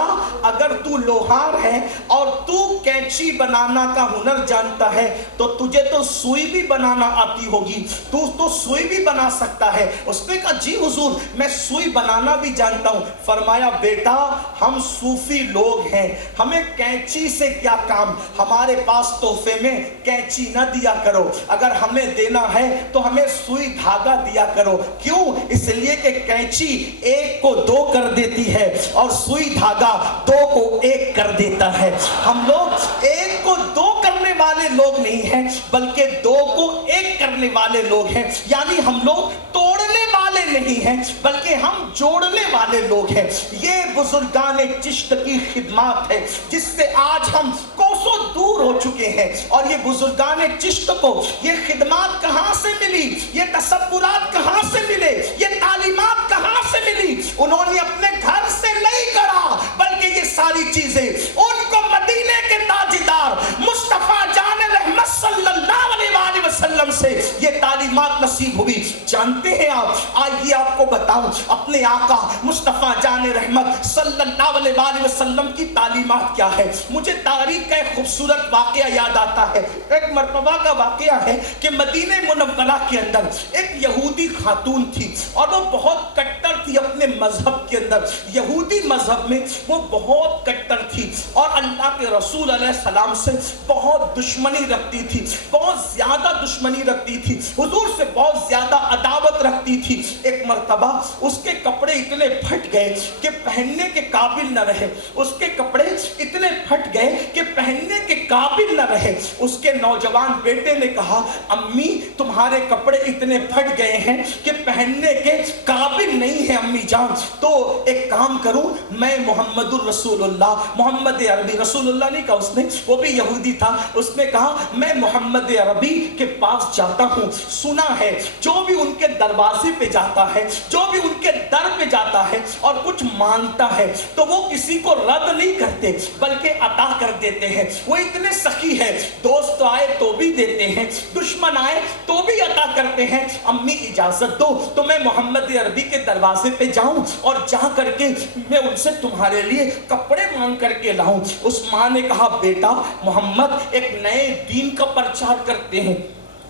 اگر تو لوہار ہے اور تو کینچی بنانا کا ہنر جانتا ہے تو تجھے تو سوئی بھی بنانا آتی ہوگی، تو سوئی بھی بنا سکتا ہے۔ اس نے کہا جی حضور میں سوئی بنانا بھی جانتا ہوں۔ فرمایا بیٹا ہم صوفی لوگ ہیں، ہمیں کینچی سے کیا کام، ہمارے پاس تحفے میں کینچی نہ دیا کرو، اگر ہمیں دینا ہے تو ہمیں سوئی دھاگا دیا کرو۔ کیوں؟ اس لیے کہ کینچی 1 کو 2 کر دیتی ہے اور سوئی دھاگا 2 کو 1 کر دیتا ہے۔ ہم لوگ 1 کو 2 کرنے والے لوگ نہیں ہیں بلکہ 2 کو 1 کرنے والے لوگ ہیں، یعنی ہم لوگ توڑنے والے نہیں ہیں بلکہ ہم جوڑنے والے لوگ ہیں۔ یہ بزرگان چشت کی خدمات ہے جس سے آج ہم کوسوں دور ہو چکے ہیں، اور یہ بزرگان چشت کو یہ خدمات کہاں سے ملی، یہ تصورات کہاں سے ملے، یہ تعلیمات کہاں سے ملی؟ انہوں نے اپنے گھر سے نہیں کرا بلکہ یہ ساری چیزیں ان کو مدینے کے تاجدار مصطفیٰ جان رحمت صلی اللہ علیہ وسلم سے یہ تعلیمات نصیب ہوئی۔ جانتے ہیں آپ، آئیے آپ کو بتاؤں اپنے آقا مصطفیٰ جان رحمت صلی اللہ علیہ وسلم کی تعلیمات کیا ہے۔ مجھے تاریخ کا ایک خوبصورت واقعہ یاد آتا ہے۔ ایک مرتبہ کا واقعہ ہے کہ مدینہ منورہ کے اندر ایک یہودی خاتون تھی اور وہ بہت کٹر تھی اپنے مذہب کے اندر، یہودی مذہب میں وہ بہت کٹر تھی اور اللہ کے رسول علیہ السلام سے بہت دشمنی رکھتی تھی، بہت زیادہ دشمنی رکھتی تھی، حضور سے بہت زیادہ عداوت رکھتی تھی۔ ایک مرتبہ اس کے کپڑے اتنے پھٹ گئے کہ پہننے کے قابل نہ رہے، اس کے کپڑے اتنے پھٹ گئے کہ پہننے کے قابل نہ رہے۔ اس کے نوجوان بیٹے نے کہا امی تمہارے کپڑے اتنے پھٹ گئے ہیں کہ پہننے کے قابل نہیں ہیں امی جان تو ایک کام کروں, میں محمد الرسول اللہ, محمد عربی, رسول اللہ نہیں کہا اس نے, وہ بھی یہودی تھا, اس نے کہا میں محمد عربی کے پاس جاتا ہوں, سنا ہے جو بھی ان کے دروازے پہ جاتا ہے, جو بھی ان کے در پہ جاتا ہے اور کچھ مانگتا ہے تو وہ کسی کو رد نہیں کرتے بلکہ عطا کر دیتے ہیں. وہ اتنے سخی ہے, دوست آئے تو بھی دیتے ہیں, دشمن آئے تو بھی عطا کرتے ہیں. امی اجازت دو تو میں محمد عربی کے دروازے پہ جاؤں اور جا کر کے میں ان سے تمہارے لیے کپڑے مانگ کر کے لاؤں. اس ماں نے کہا بیٹا محمد ایک نئے دین کا پرچار کرتے ہیں,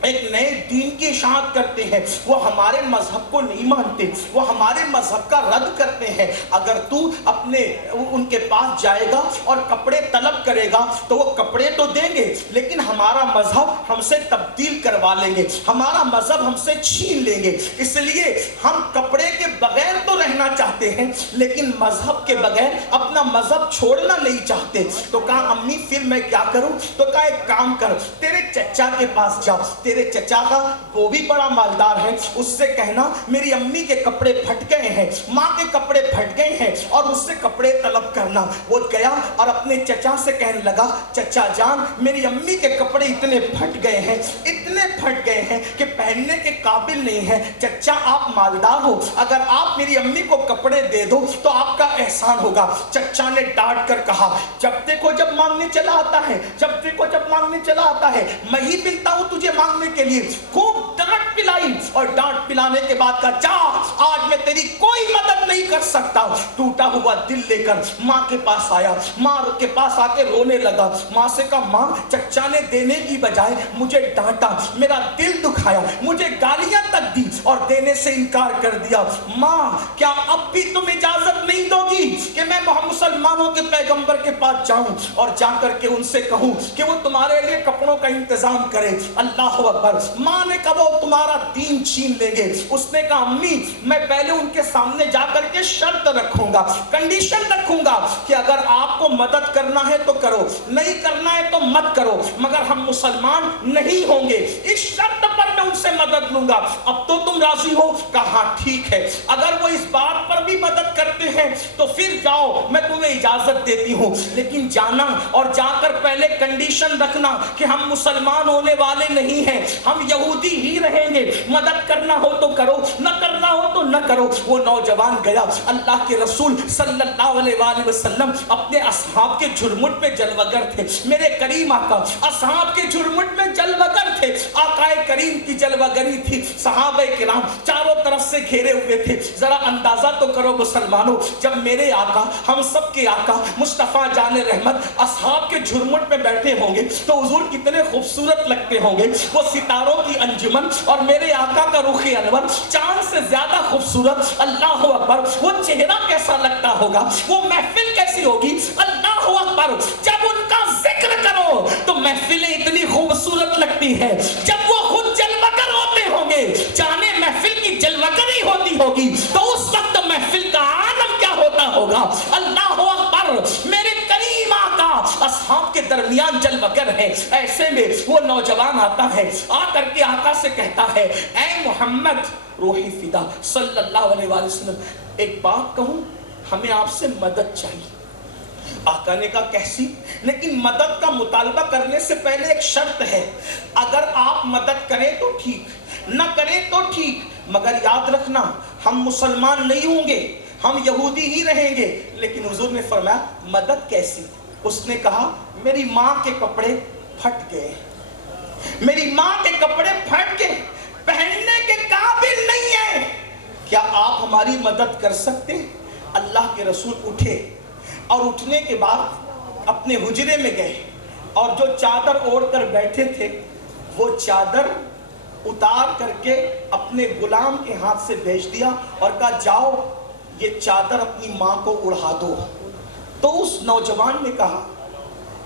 ایک نئے دین کی اشاعت کرتے ہیں, وہ ہمارے مذہب کو نہیں مانتے, وہ ہمارے مذہب کا رد کرتے ہیں. اگر تو اپنے ان کے پاس جائے گا اور کپڑے طلب کرے گا تو وہ کپڑے تو دیں گے لیکن ہمارا مذہب ہم سے تبدیل کروا لیں گے, ہمارا مذہب ہم سے چھین لیں گے. اس لیے ہم کپڑے کے بغیر تو رہنا چاہتے ہیں لیکن مذہب کے بغیر اپنا مذہب چھوڑنا نہیں چاہتے. تو کہا امی پھر میں کیا کروں؟ تو کہا ایک کام کر, تیرے چچا کے پاس جا, تیرے چچا کا وہ بھی بڑا مالدار ہے, اس سے کہنا میری امی کے کپڑے پھٹ گئے ہیں, ماں کے کپڑے پھٹ گئے ہیں اور اس سے کپڑے طلب کرنا. وہ گیا اور اپنے چچا سے کہنے لگا چچا جان میری امی کے کپڑے اتنے پھٹ گئے ہیں, اتنے پھٹ گئے ہیں کہ پہننے کے قابل نہیں ہے. چچا آپ مالدار ہو, اگر آپ میری امی کو کپڑے دے دو تو آپ کا احسان ہوگا. چچا نے ڈانٹ کر کہا جب دیکھو جب مانگنے چلا آتا ہے, جب دیکھو جب مانگنے چلا آتا ہے, میں ہی ملتا ہوں تجھے مانگنے کے لیے. خوب ڈانٹ پلائی اور ڈانٹ پلانے کے بعد کہا جا آج میں تیری کوئی مدد نہیں کر سکتا. ٹوٹا ہوا دل لے کر ماں کے پاس آیا, ماں کے پاس آ کے رونے لگا. ماں سے کہا ماں چچا نے دینے کی بجائے مجھے ڈانٹا, میرا دل دکھایا, مجھے گالیاں تک دی اور دینے سے انکار کر دیا. ماں کیا اب بھی تم اجازت نہیں دو گی کہ میں مسلمانوں کے پیغمبر کے پاس جاؤں اور جا کر کے ان سے کہوں کہ وہ تمہارے لیے کپڑوں کا انتظام کرے؟ اللہ اکبر. ماں نے کہا وہ تمہارا دین چھین لیں گے. اس نے کہا امی میں پہلے ان کے سامنے جا کر کے شرط رکھوں گا, کنڈیشن رکھوں گا کہ اگر آپ کو مدد کرنا ہے تو کرو, نہیں کرنا ہے تو مت کرو, مگر ہم مسلمان نہیں ہوں گے. اس شرط پر میں ان سے مدد لوں گا. اب تو تم راضی ہو؟ کہا ٹھیک ہے. اگر وہ اس بات پر بھی مدد کرتے ہیں تو پھر جاؤ میں تمہیں اجازت دیتی ہوں, لیکن جانا اور جا کر پہلے کنڈیشن رکھنا کہ ہم مسلمان ہونے والے نہیں ہیں, ہم یہودی ہی رہیں گے. مدد کرنا ہو تو کرو, نہ کرنا ہو تو نہ کرو. وہ نوجوان گیا. اللہ کے رسول صلی اللہ علیہ وآلہ وسلم اپنے اصحاب کے جھرمٹ میں جلوگر تھے. میرے کریم آقا اصحاب کے جھرمٹ میں جلوگر تھے. آقا کریم کی جلوگری تھی. صحابہ کرام چاروں طرف سے گھیرے ہوئے تھے. ذرا اندازہ تو کرو مسلمانوں, جب میرے آقا ہم سب کے آقا مصطفیٰ جان رحمت اصحاب کے جھرمٹ میں بیٹھے ہوں گے تو حضور کتنے خوبصورت لگتے ہوں گے. وہ ستاروں کی انجمن اور میرے آقا کا رخ انور چاند سے زیادہ خوبصورت. اللہ اکبر. وہ چہرہ کیسا لگتا ہوگا, وہ محفل کیسی ہوگی. اللہ اکبر. جب ان کا ذکر کرو تو محفلیں اتنی خوبصورت لگتی ہے. جب وہ خود جلوگر ہوتے ہوں گے, جانے محفل کی جلوگری ہوتی ہوگی تو اس وقت محفل کا عالم کیا ہوتا ہوگا. اللہ اکبر. میرے کریم آقا اصحاب کے درمیان جلوگر ہے. ایسے میں وہ نوجوان آتا ہے, آ کر کے آقا سے کہتا ہے اے محمد روحی فدا صلی اللہ علیہ وآلہ وسلم, ایک بات کہوں, ہمیں آپ سے مدد چاہیے. آقا نے کہا کیسی؟ لیکن مدد کا مطالبہ کرنے سے پہلے ایک شرط ہے, اگر آپ مدد کریں تو ٹھیک, نہ کریں تو ٹھیک, مگر یاد رکھنا ہم مسلمان نہیں ہوں گے, ہم یہودی ہی رہیں گے. لیکن حضور نے فرمایا مدد کیسی؟ اس نے کہا میری ماں کے کپڑے پھٹ گئے, میری ماں کے کپڑے پھٹ گئے, پہننے کے قابل نہیں ہیں, کیا آپ ہماری مدد کر سکتے ہیں؟ اللہ کے رسول اٹھے اور اٹھنے کے بعد اپنے حجرے میں گئے اور جو چادر اوڑھ کر بیٹھے تھے وہ چادر اتار کر کے اپنے غلام کے ہاتھ سے بھیج دیا اور کہا جاؤ یہ چادر اپنی ماں کو اڑا دو. تو اس نوجوان نے کہا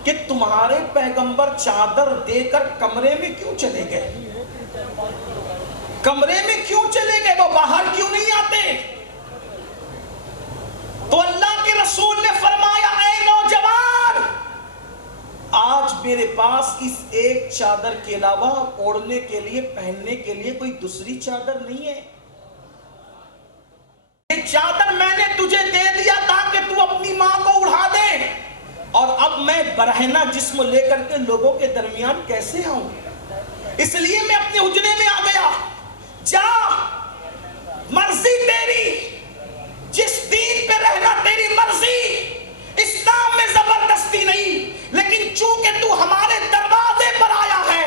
کہ تمہارے پیغمبر چادر دے کر کمرے میں کیوں چلے گئے, کمرے میں کیوں چلے گئے, وہ باہر کیوں نہیں آتے؟ تو اللہ کے رسول نے فرمایا اے نوجوان, آج میرے پاس اس ایک چادر کے علاوہ اوڑھنے کے لیے پہننے کے لیے کوئی دوسری چادر نہیں ہے. یہ چادر برہنہ جسم لے کر کے لوگوں کے درمیان کیسے آؤں؟ اس لیے میں اپنے حجرے میں آ گیا. جا مرضی تیری, جس دین پہ رہنا تیری مرضی, اسلام میں زبردستی نہیں, لیکن چونکہ تو ہمارے دروازے پر آیا ہے,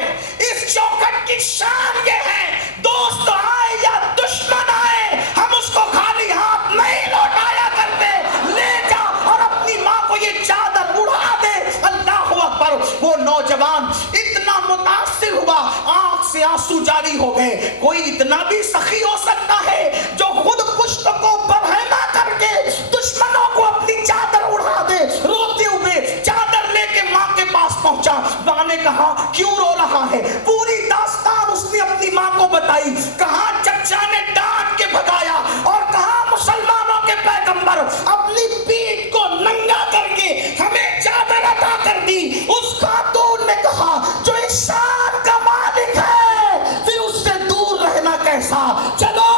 اس چوکھٹ کی شان یہ ہے دوست آئے یا دشمن آئے ہم اس کو خالی ہاتھ نہیں لوٹایا کرتے. لے جا اور اپنی ماں کو یہ چادر اڑا دے. اللہ اکبر. وہ نوجوان اتنا متاثر ہوا, آنکھ سے آنسو جاری ہو گئے. کوئی اتنا بھی سخی ہو سکتا ہے جو خود پشت کو برہنہ کر کے دشمنوں کو اپنی چادر اڑا دے. روتے ہوئے چادر لے کے ماں کے پاس پہنچا. ماں نے کہا کیوں رو رہا ہے؟ پوری داستان اس نے اپنی ماں کو بتائی. کہاں چچا نے ڈانٹ کے بھگایا اور کہاں مسلمانوں کے پیغمبر اپنی پیٹھ کو ننگا کر کے ہمیں چادر عطا کر دی. اس خاتون نے کہا جو اس شان کا مالک ہے پھر اس سے دور رہنا کیسا؟ چلو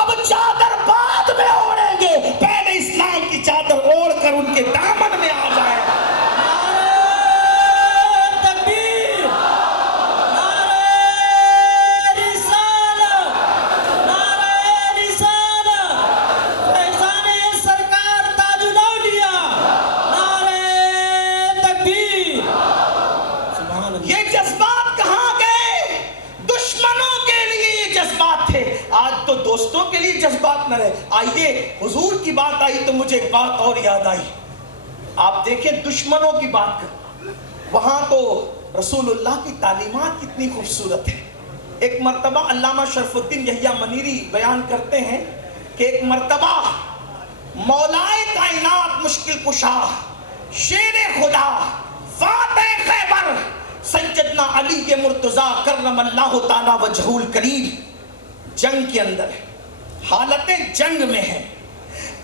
اب چادر بعد میں اوڑھیں گے, پہلے اسلام کی چادر اوڑھ کر ان کے دامن میں آ جائے. دوستوں کے لیے جذبات نہ رہے. آئیے حضور کی بات آئی تو مجھے ایک بات اور یاد آئی. آپ دیکھیں دشمنوں کی بات کر, وہاں تو رسول اللہ کی تعلیمات کتنی خوبصورت ہے. ایک مرتبہ علامہ شرف الدین یحییٰ منیری بیان کرتے ہیں کہ ایک مرتبہ مولائے کائنات مشکل کشا شیر خدا فاتح خیبر سیدنا علی مرتضیٰ کرم اللہ تعالی وجہہ الکریم جنگ کے اندر ہے, حالت جنگ میں ہے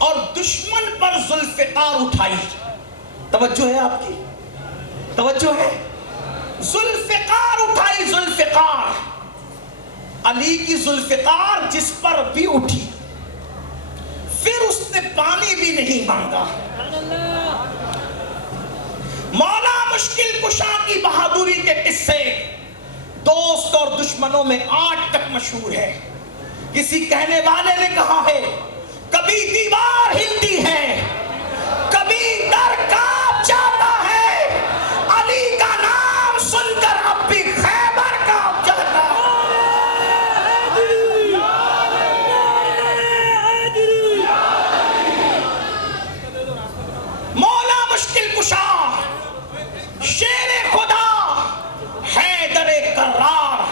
اور دشمن پر ذوالفقار اٹھائی. توجہ ہے آپ کی؟ توجہ ہے؟ ذوالفقار اٹھائی. ذوالفقار علی کی ذوالفقار جس پر بھی اٹھی, پھر اس نے پانی بھی نہیں مانگا. مولا مشکل کشا کی بہادری کے قصے دوست اور دشمنوں میں آج تک مشہور ہے. کسی کہنے والے نے کہا ہے کبھی دیوار ہلتی ہے, کبھی در کانپ جاتا ہے, علی کا نام سن کر اب بھی خیبر کانپ جاتا ہے. مولا مشکل کشا شیر خدا حیدر کرار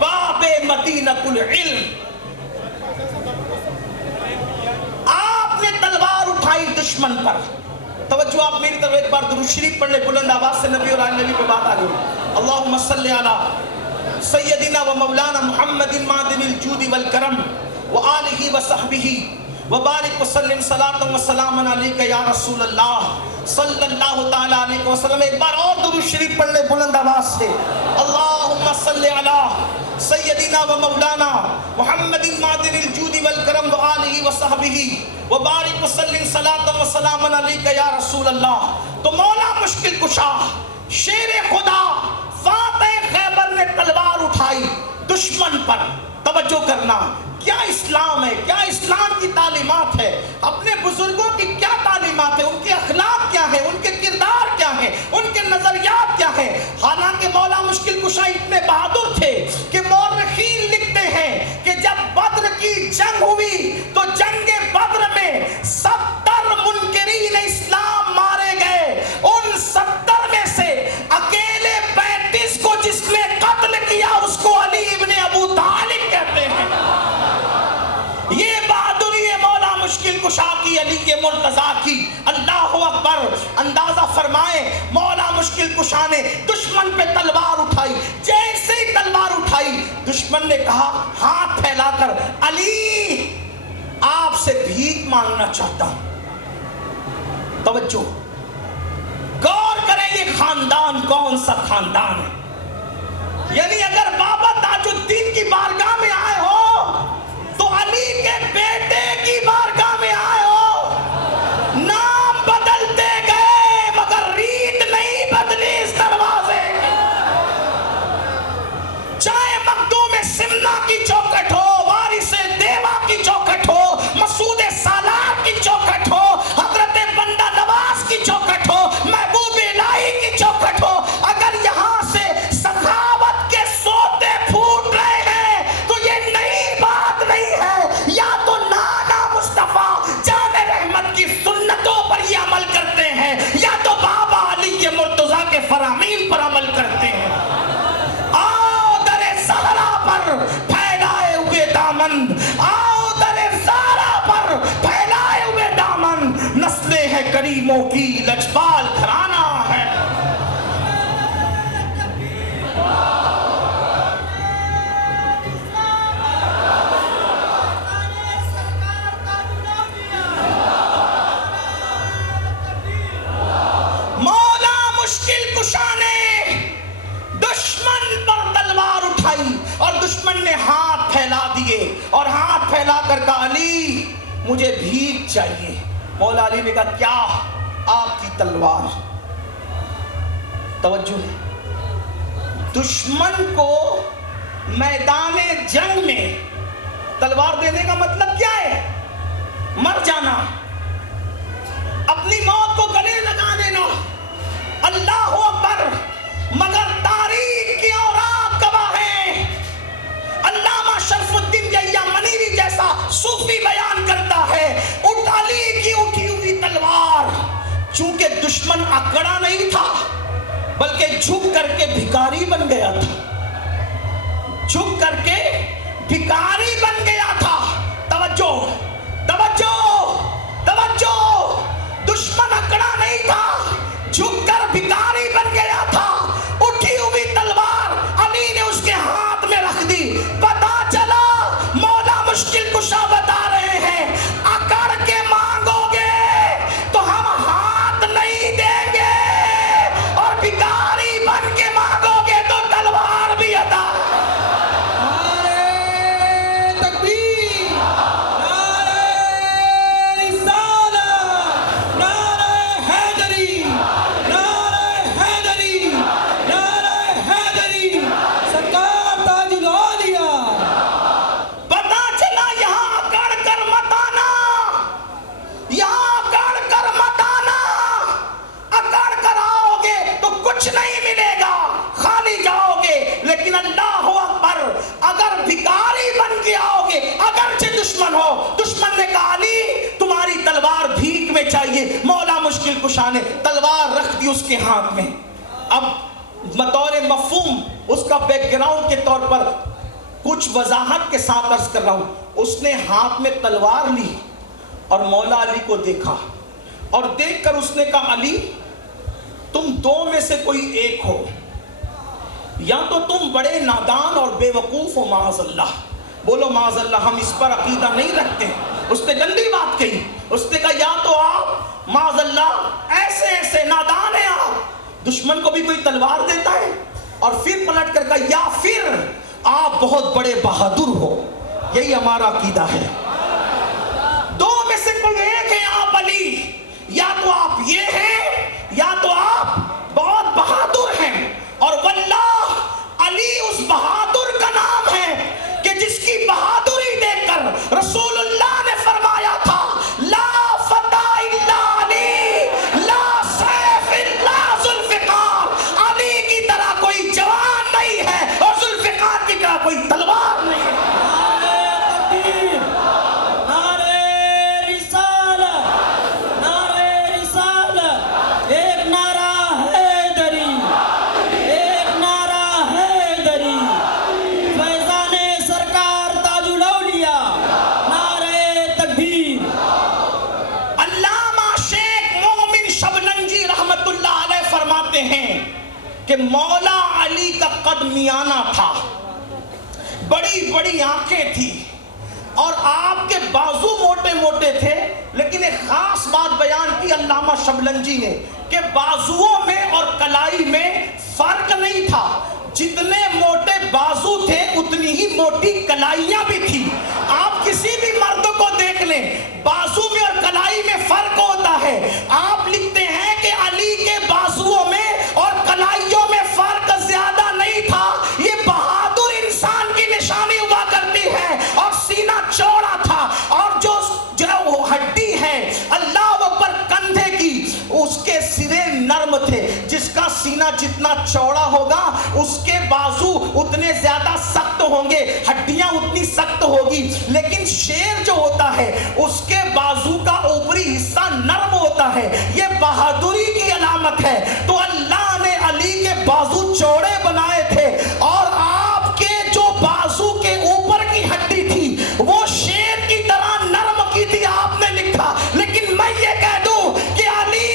باب مدینۃ العلم. آپ نے تلوار اٹھائی دشمن پر. توجہ آپ میری طرف ایک بار درود شریف پڑھ لیں بلند آواز سے. نبی اور آل نبی پہ بات آ گئی. اللہم صلی علی سیدنا و مولانا محمد معدن الجود والکرم وآلہ وصحبہ وبارک وسلم صلاۃ و سلام علیک یا رسول اللہ صلی اللہ تعالی علیہ وسلم. ایک بار اور درود شریف پڑھ لیں بلند آواز سے. اللہم صلی علی سیدنا و مولانا محمد معدن الجود والکرم وآلہ وصحبہ وبارک وسلم صلاۃ و سلام علیک یا رسول اللہ. تو مولا مشکل کشا شیر خدا فاتح خیبر نے تلوار اٹھائی دشمن پر. توجہ کرنا, کیا اسلام ہے, کیا اسلام کی تعلیمات ہے, اپنے بزرگوں کی کیا تعلیمات ہے, ان کے اخلاق کیا ہے, ان کے کردار کیا ہے, ان کے نظریات کیا ہے. حالانکہ مولا مشکل کشا اتنے بہادر تھے کہ مورخین لکھتے ہیں کہ جب بدر کی جنگ ہوئی تو جنگ بدر میں 70 منکرین اسلام مارے گئے. ان 70 میں سے اکیلے 35 کو جس نے قتل کیا اس کو علی ابن ابو طالب کہتے ہیں. یہ بہادری ہے مولا مشکل کشا کی, علی کے مرتضیٰ کی. اللہ اکبر. اندازہ فرمائیں مولا مشکل کشا نے دشمن پہ تلوار اٹھائی. جیسے ہی تلوار اٹھائی دشمن نے کہا ہاتھ پھیلا کر علی آپ سے بھیک مانگنا چاہتا ہوں. توجہ غور کریں یہ خاندان کون سا خاندان ہے. یعنی اگر بابا تاج الدین کی بارگاہ میں آئے ہو تو علی کے بیٹے کی بارگاہ میں آئے ہو. نام بدلتے گئے مگر ریت نہیں अजीमों की लजपाल घराना है। मौला मुश्किल कुशा ने दुश्मन पर तलवार उठाई और दुश्मन ने हाथ फैला दिए और हाथ फैला कर कहा अली मुझे भीख चाहिए। मौला अली ने कहा क्या? आपकी तलवार। तवज्जो है, दुश्मन को मैदान जंग में तलवार देने का मतलब क्या है? मर जाना, अपनी मौत को गले लगा देना। अल्लाह अकबर। मगर तारीख की औरात गवाह है। अल्लामा शरफुद्दीन यहिया मनीरी जैसा सूफी बयान करता है, उठ अली की उठी हुई तलवार, चूंकि दुश्मन अकड़ा नहीं था बल्कि झुक करके भिखारी बन गया था, झुक करके भिखारी बन गया था। तवज्जो तवज्जो तवज्जो, दुश्मन अकड़ा नहीं था, झुककर भिखारी बन गया था। उठी हुई तलवार अली ने उसके हाथ में रख दी। पता चला मौला मुश्किल कुशा बता रहे हैं अकड़ के मांगोगे तो हम हाथ नहीं देंगे और भिखारी बन के मांगोगे तो तलवार भी अदा। कुछ नहीं मिलेगा, खाली जाओगे। लेकिन अल्लाह अकबर, अगर भिखारी बन के आओगे, अगर से दुश्मन हो, दुश्मन ने कहा अली तुम्हारी तलवार भीख में चाहिए। मौला मुश्किल कुशा ने तलवार रख दी उसके हाथ में। अब बतौर मफहूम उसका बैकग्राउंड के तौर पर कुछ वजाहत के साथ अर्ज कर रहा हूं। उसने हाथ में तलवार ली और मौला अली को देखा और देखकर उसने कहा अली तुम दो में से कोई एक हो, या तो तुम बड़े नादान और बेवकूफ हो माज़अल्लाह। बोलो माज़अल्लाह, हम इस पर अकीदा नहीं रखते। उसने गंदी बात कही। उसने कहा या तो आप माज़अल्लाह ऐसे ऐसे नादान है, आप दुश्मन को भी कोई तलवार देता है, और फिर पलट कर कहा या फिर आप बहुत बड़े बहादुर हो। यही हमारा अकीदा है। दो में से कोई एक है आप अली, या तो आप ये हैं या तो आप बहुत बहादुर हैं। और वल्लाह अली उस बहादुर का नाम है कि जिसकी बहादुरी देखकर रसूलुल्लाह ने फरमाया था ला फता इल्ला अली, ला सैफ इल्ला जुल्फिकार। अली की तरह कोई जवान नहीं है और जुल्फिकार की तरह कोई तलवार नहीं है। कि मौला अली का कद मियाना था, बड़ी बड़ी आंखें थी और आपके बाजू मोटे मोटे थे। लेकिन एक खास बात बयान की अल्लामा शबलंजी ने कि बाजुओं में और कलाई में फर्क नहीं था। जितने मोटे बाजू थे उतनी ही मोटी कलाइयां भी थी। आप किसी भी मर्द को देख लें, बाजू में और कलाई में फर्क होता है। आप लिखते हैं कि अली के बाजुओं में और कलाइयों में फर्क ज्यादा नहीं था। ये बहादुर इंसान की निशानी हुआ करती है। और सीना चौड़ा था और जो हड्डी है अल्लाह पर कंधे की, उसके सिरे नर्म थे। जिसका सीना जितना चौड़ा होगा उसके बाजू उतने ज्यादा सख्त होंगे, हड्डियां उतनी सख्त होगी। लेकिन शेर जो होता है उसके बाजू का ऊपरी हिस्सा नर्म होता है। ये बहादुरी की अलामत है। तो अल्लाह ने अली के बाजू चौड़े बनाए थे और आपके जो बाजू के ऊपर की हड्डी थी वो शेर की तरह नर्म की थी, आपने लिखा। लेकिन मैं ये कह दूं कि अली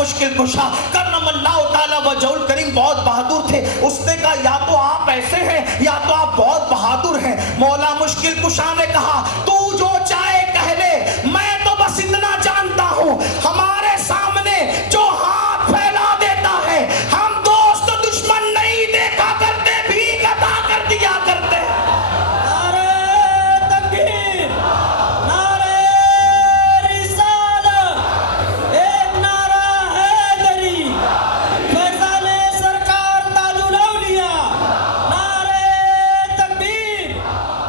مشکل کشا کرم اللہ تعالی وجہل کریم بہت بہادر تھے. اس نے کہا یا تو آپ ایسے ہیں یا تو آپ بہت بہادر ہیں. مولا مشکل کشا نے کہا تو جو چاہے کہہ لے, میں تو بس اتنا جانتا ہوں ہمارے سامنے جو ہاتھ پھیلا دیتا ہے ہم دوست دشمن نہیں دیکھا کرتے, بھیک عطا کر دیا کرتے. نعرہ تکبیر, نعرہ رسالت, ایک نعرہ حیدری, فیضان سرکار تاج الاولیاء. نعرہ تکبیر,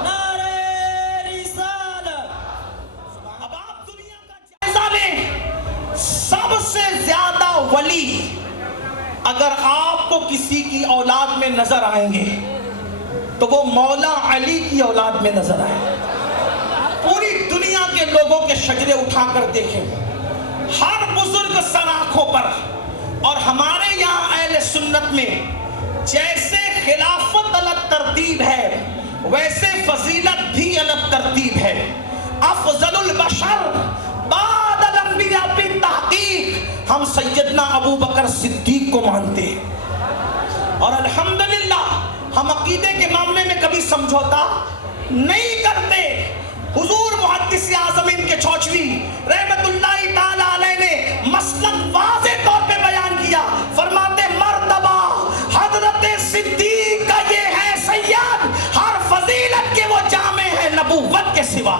نعرہ رسالت. اب آپ دنیا کا جائزہ لیں, سب سے زیادہ ولی اگر آپ کو کسی کی اولاد میں نظر آئیں گے تو وہ مولا علی کی اولاد میں نظر آئے. پوری دنیا کے لوگوں کے شجرے اٹھا کر دیکھیں, ہر بزرگ سر آنکھوں پر, اور ہمارے یہاں اہل سنت میں جیسے خلافت الگ ترتیب ہے ویسے فضیلت بھی الگ ترتیب ہے. افضل البشر بعد الانبیاء کی تحقیق ہم سیدنا ابو بکر صدیق کو مانتے ہیں, اور الحمدللہ ہم عقیدے کے معاملے میں کبھی سمجھوتا نہیں کرتے. حضور محدث اعظم ان کے چوچوی رحمت اللہ تعالی علیہ نے مسلک واضح طور پہ بیان کیا, فرماتے مرتبہ حضرت صدیق کا یہ ہے سید, ہر فضیلت کے وہ جامع ہے نبوت کے سوا.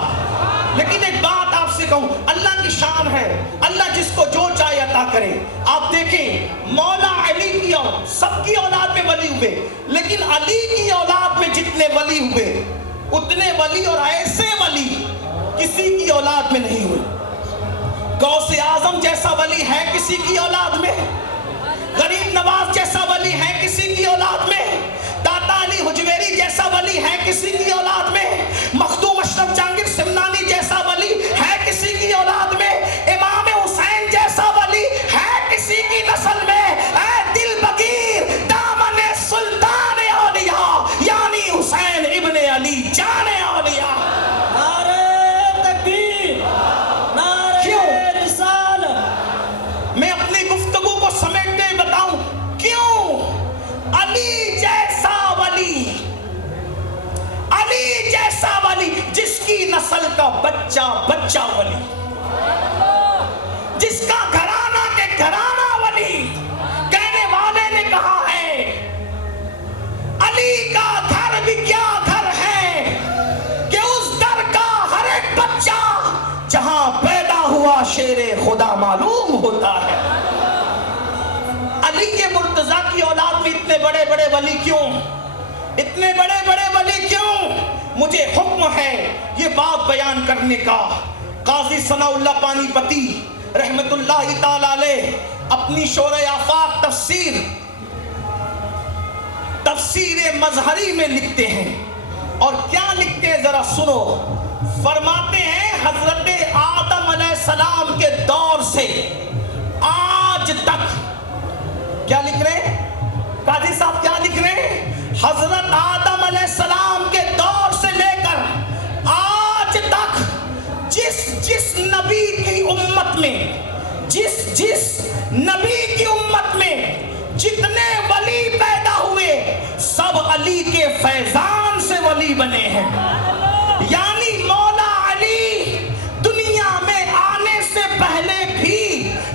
لیکن ایک بات آپ سے کہوں, اللہ کی شان ہے, اللہ جس کو جو چاہے عطا کرے. آپ دیکھیں مولا علی کی سب کی اولاد میں ولی ہوئے, لیکن علی کی اولاد میں جتنے ولی ہوئے اتنے ولی اور ایسے ولی کسی کی اولاد میں نہیں ہوئے. غوث اعظم جیسا ولی ہے کسی کی اولاد میں, غریب نواز جیسا ولی ہے کسی کی اولاد میں, داتا علی حجویری جیسا ولی ہے کسی کی اولاد میں, مخدوم اشرف جہانگیر سمنانی جیسا ولی ہے کسی کی اولاد میں, امام حسین جیسا ولی ہے کسی کی نسل میں. اے دل بگیر دامن سلطان اولیاء یعنی حسین ابن علی جان اولیاء. نعرہ تکبیر, نعرہ رسالت. میں اپنی گفتگو کو سمیٹتے بتاؤں کیوں علی جیسا ولی, علی جیسا ولی جس کی نسل کا بچہ بچہ ولی, جس کا گھرانہ کے گھرانہ ولی. کہنے والے نے کہا ہے علی کا گھر بھی کیا گھر ہے کہ اس در کا ہر ایک بچہ جہاں پیدا ہوا شیر خدا معلوم ہوتا ہے. علی کے مرتضیٰ کی اولاد میں اتنے بڑے بڑے ولی کیوں, اتنے بڑے بڑے ولی کیوں؟ مجھے حکم ہے یہ بات بیان کرنے کا. قاضی ثناء اللہ پانی پتی رحمت اللہ تعالی علیہ اپنی شورۂ آفاق تفسیر مظہری میں لکھتے ہیں, اور کیا لکھتے ہیں ذرا سنو. فرماتے ہیں حضرت آدم علیہ السلام کے دور سے آج تک, کیا لکھ رہے ہیں قاضی صاحب, کیا لکھ رہے ہیں؟ حضرت آدم علیہ السلام کے دور سے لے کر آج تک جس نبی کی امت میں, جس نبی کی امت میں جتنے ولی پیدا ہوئے سب علی کے فیضان سے ولی بنے ہیں. یعنی مولا علی دنیا میں آنے سے پہلے بھی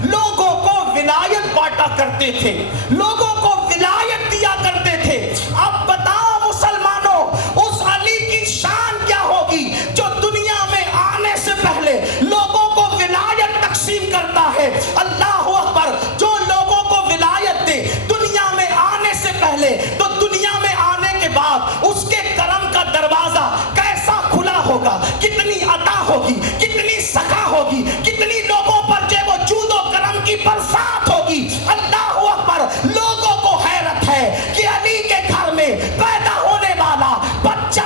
لوگوں کو ولایت بانٹا کرتے تھے, لوگوں کو ولایت دیا کرتے تھے. اب بتاؤ مسلمانوں اس علی کی شان کیا ہوگی جو دنیا میں آنے سے پہلے لوگوں کو ولایت تقسیم کرتا ہے. اللہ اکبر. جو لوگوں کو ولایت دے دنیا میں آنے سے پہلے تو دنیا میں آنے کے بعد اس کے کرم کا دروازہ کیسا کھلا ہوگا, کتنی عطا ہوگی, کتنی سخا ہوگی, کتنی لوگوں پر جو وہ جود و کرم کی برسات ہوگی. اللہ اکبر. لوگوں کو حیرت ہے کہ علی کے گھر میں پیدا ہونے والا بچہ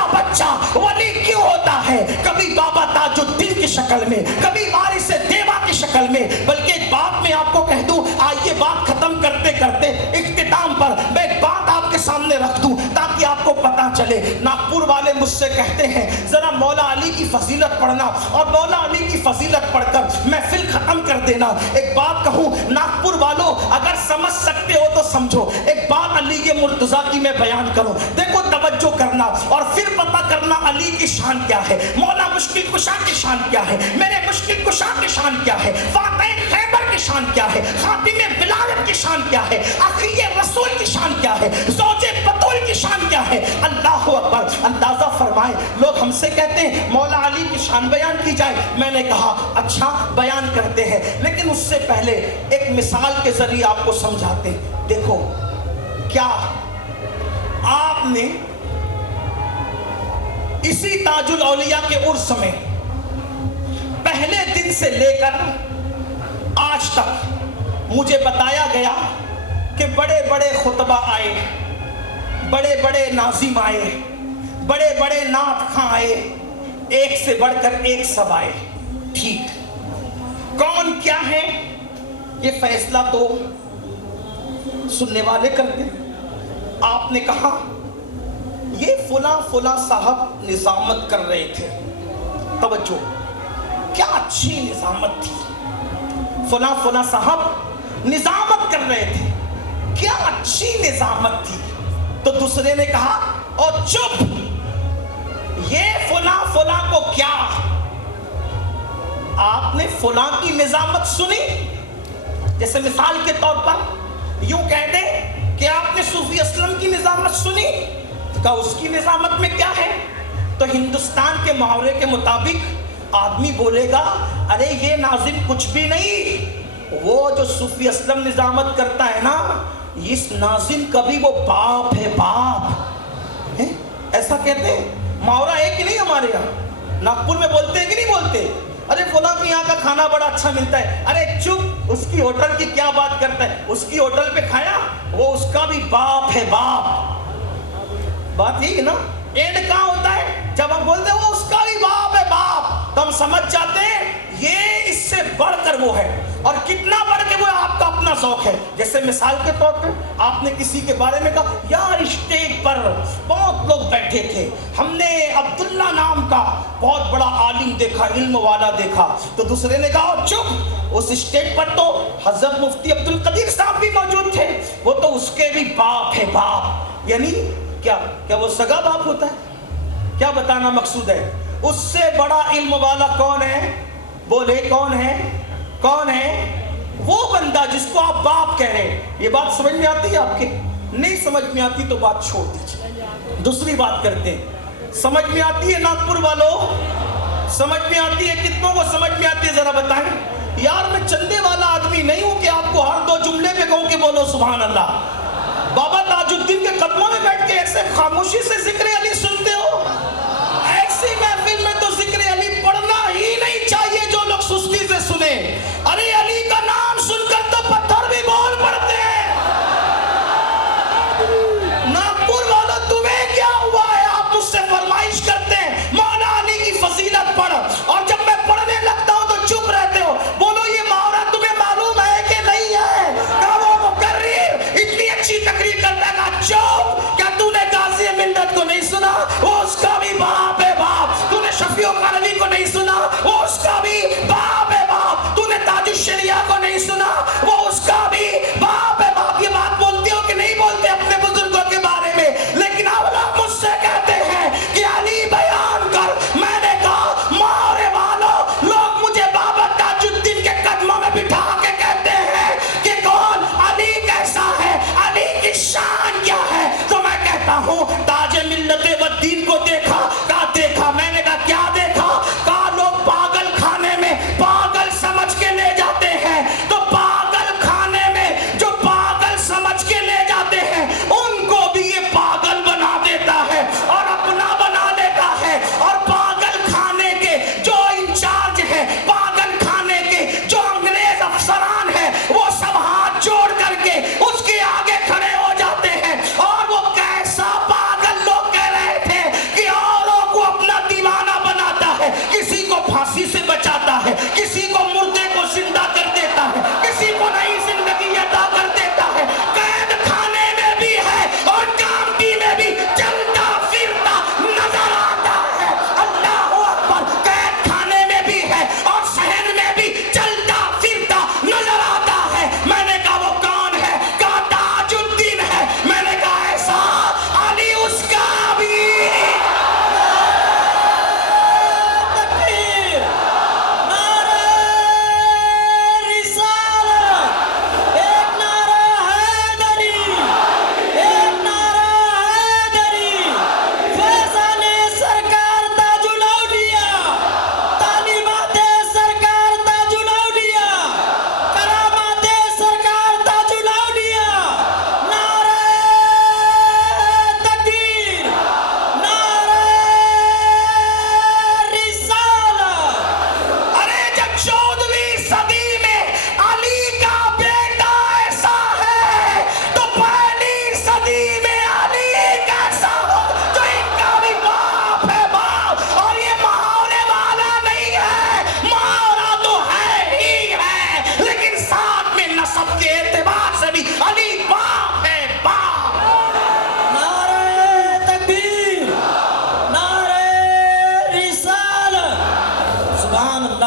ولی کیوں ہوتا ہے, کبھی بابا تاج الدین کی شکل میں, کبھی وارث دیوا کی شکل میں. بلکہ ایک بات میں آپ کو کہہ دوں, آئیے بات ختم کرتے کرتے اختتام پر میں ایک بات آپ کے سامنے رکھ دوں تاکہ آپ کو پتا چلے. चले। नागपुर वाले मुझसे कहते हैं जरा मौला अली की फजीलत पढ़ना, और मौला अली की फजीलत पढ़कर महफिल खत्म कर देना। एक बात कहूँ नागपुर वालों, अगर समझ सकते हो तो समझो। एक बात अली के मुर्तजा की मैं बयान करूँ, देखो तवज्जो करना और फिर पता करना अली की शान क्या है, मौला मुश्किल कुशा की शान क्या है, मेरे मुश्किल कुशा की शान क्या है, फातिह खैबर की शान क्या है, खातिमे विलायत की शान क्या है, आखिरी रसूल की शान क्या है, ज़ौजे बतूल की शान क्या है। अल्लाह अकबर। अंदाजा फरमाए, लोग हमसे कहते हैं मौला अली की शान बयान की जाए। मैंने कहा अच्छा बयान करते हैं, लेकिन उससे पहले एक मिसाल के जरिए आपको समझाते हैं। देखो क्या आपने इसी ताजुल औलिया के उर्स में पहले दिन से लेकर आज तक मुझे बताया गया कि बड़े बड़े खुतबा आए, बड़े बड़े नाजिम आए, बड़े बड़े नात खां आए, एक से बढ़कर एक सब आए। ठीक, कौन क्या है ये फैसला तो सुनने वाले करते। आपने कहा ये फुला फुला साहब निजामत कर रहे थे, तवज्जो, क्या अच्छी निजामत थी। फुला फुला साहब निजामत कर रहे थे, क्या अच्छी निजामत थी। तो दूसरे ने कहा और चुप, ये फुला फुला को क्या, आपने फुला की निजामत सुनी। जैसे मिसाल के तौर पर यूं कह दे कि आपने सूफी असलम की निजामत सुनी, का उसकी निजामत में क्या है। तो हिंदुस्तान के मुहावरे के मुताबिक आदमी बोलेगा अरे ये नाजिम कुछ भी नहीं, वो जो सूफी असलम निजामत करता है ना, इस नाजिम का भी वो बाप है, बाप है। ऐसा कहते हैं, मुहावरा है कि नहीं हमारे यहाँ, नागपुर में बोलते हैं कि नहीं बोलते। अरे फलां के यहाँ का खाना बड़ा अच्छा मिलता है, अरे चुप, उसकी होटल की क्या बात करता है, उसकी होटल पे खाया, वो उसका भी बाप है, बाप। बात यही है ना। एंड कहाँ होता है, जब हम बोलते हैं वो उसका भी बाप है, बाप, तो हम समझ जाते हैं ये इससे बढ़कर वो है, और कितना बढ़ के वो आपका अपना शौक है। जैसे मिसाल के तौर पे आपने किसी के बारे में कहा यार स्टेज पर बहुत लोग बैठे थे, हमने अब्दुल्ला नाम का बहुत बड़ा आलिम देखा, इल्म वाला देखा। तो दूसरे ने कहा चुप, उस स्टेज पर तो हजरत मुफ्ती अब्दुल कदीर साहब भी मौजूद थे, वो तो उसके भी बाप है, बाप। यानी क्या क्या वो सगा बाप होता है? क्या बताना मकसूद है? उससे बड़ा इल्म वाला कौन है? बोले कौन है? कौन है? वो बंदा जिसको आप बाप कह रहे हैं। ये बात समझ में आती है आपके? नहीं समझ में आती तो बात छोड़ दीजिए, दूसरी बात करते हैं। समझ में आती है नागपुर वालों? समझ में आती है? कितनों को समझ में आती है जरा बताएं। यार मैं चंदे वाला आदमी नहीं हूं कि आपको हर दो जुमले पे कहूं कि बोलो सुभान अल्लाह। बाबा ताजुद्दीन के कदमों में बैठ के ऐसे खामोशी से जिक्र अली सुनते हो? ऐसी महफिल में तो जिक्र अली पढ़ना ही नहीं चाहिए जो लोग सुस्ती से सुने। अरे अली का नाम सुनकर तो पत्थर भी बोल पड़ते हैं। नागपुर वालों तुम्हें क्या हुआ है? आप मुझसे फरमाइश करते हैं मौला अली की फजीलत पढ़, और जब मैं पढ़ने लगता हूं तो चुप रहते हो। बोलो ये मुहावरा तुम्हें मालूम है कि नहीं है? क्या वो मुकर्रिर इतनी अच्छी तकरीर करता है, चुप, क्या तूने गाजी मिल्लत को नहीं सुना? वो उसका भी बाप है, बाप। तूने शफीउ कारवी को नहीं सुना? वो उसका भी बाप है, बाप। तूने ताजुश शरिया को नहीं सुना? वो उसका भी बाप है, बाप। ये बात बोलते हो कि नहीं बोलते अपने बुजुर्गों के बारे में? लेकिन अब लोग मुझसे कहते हैं कि अली बयान कर। मैंने कहा मारे वालों, लोग मुझे बाबा ताजुद्दीन के कदमों में बिठा के कहते हैं कि कौन अली कैसा है, अली की शान क्या है। तो मैं कहता हूँ ताजे मिल्लते व दीन को देखा, का देखा। मैंने कहा क्या देखा? का लोग पागल खाने में पागल समझ के ले जाते हैं, तो पागल खाने में जो पागल समझ के ले जाते हैं उनको भी ये पागल बना देता है और अपना बना लेता है। और पागल खाने के जो इंचार्ज है, पागल खाने के जो अंग्रेज अफसरान है, वो सब हाथ जोड़ करके उसके आगे खड़े हो जाते हैं। और वो कैसा पागल लोग कह रहे थे कि औरों को अपना दीवाना बनाता है, किसी को फांसी से बचाता है, किसी को मुर्दे को जिंदा कर देता है, किसी को नई जिंदगी अता कर देता है। कैद खाने में भी है और कामती में भी चलता फिरता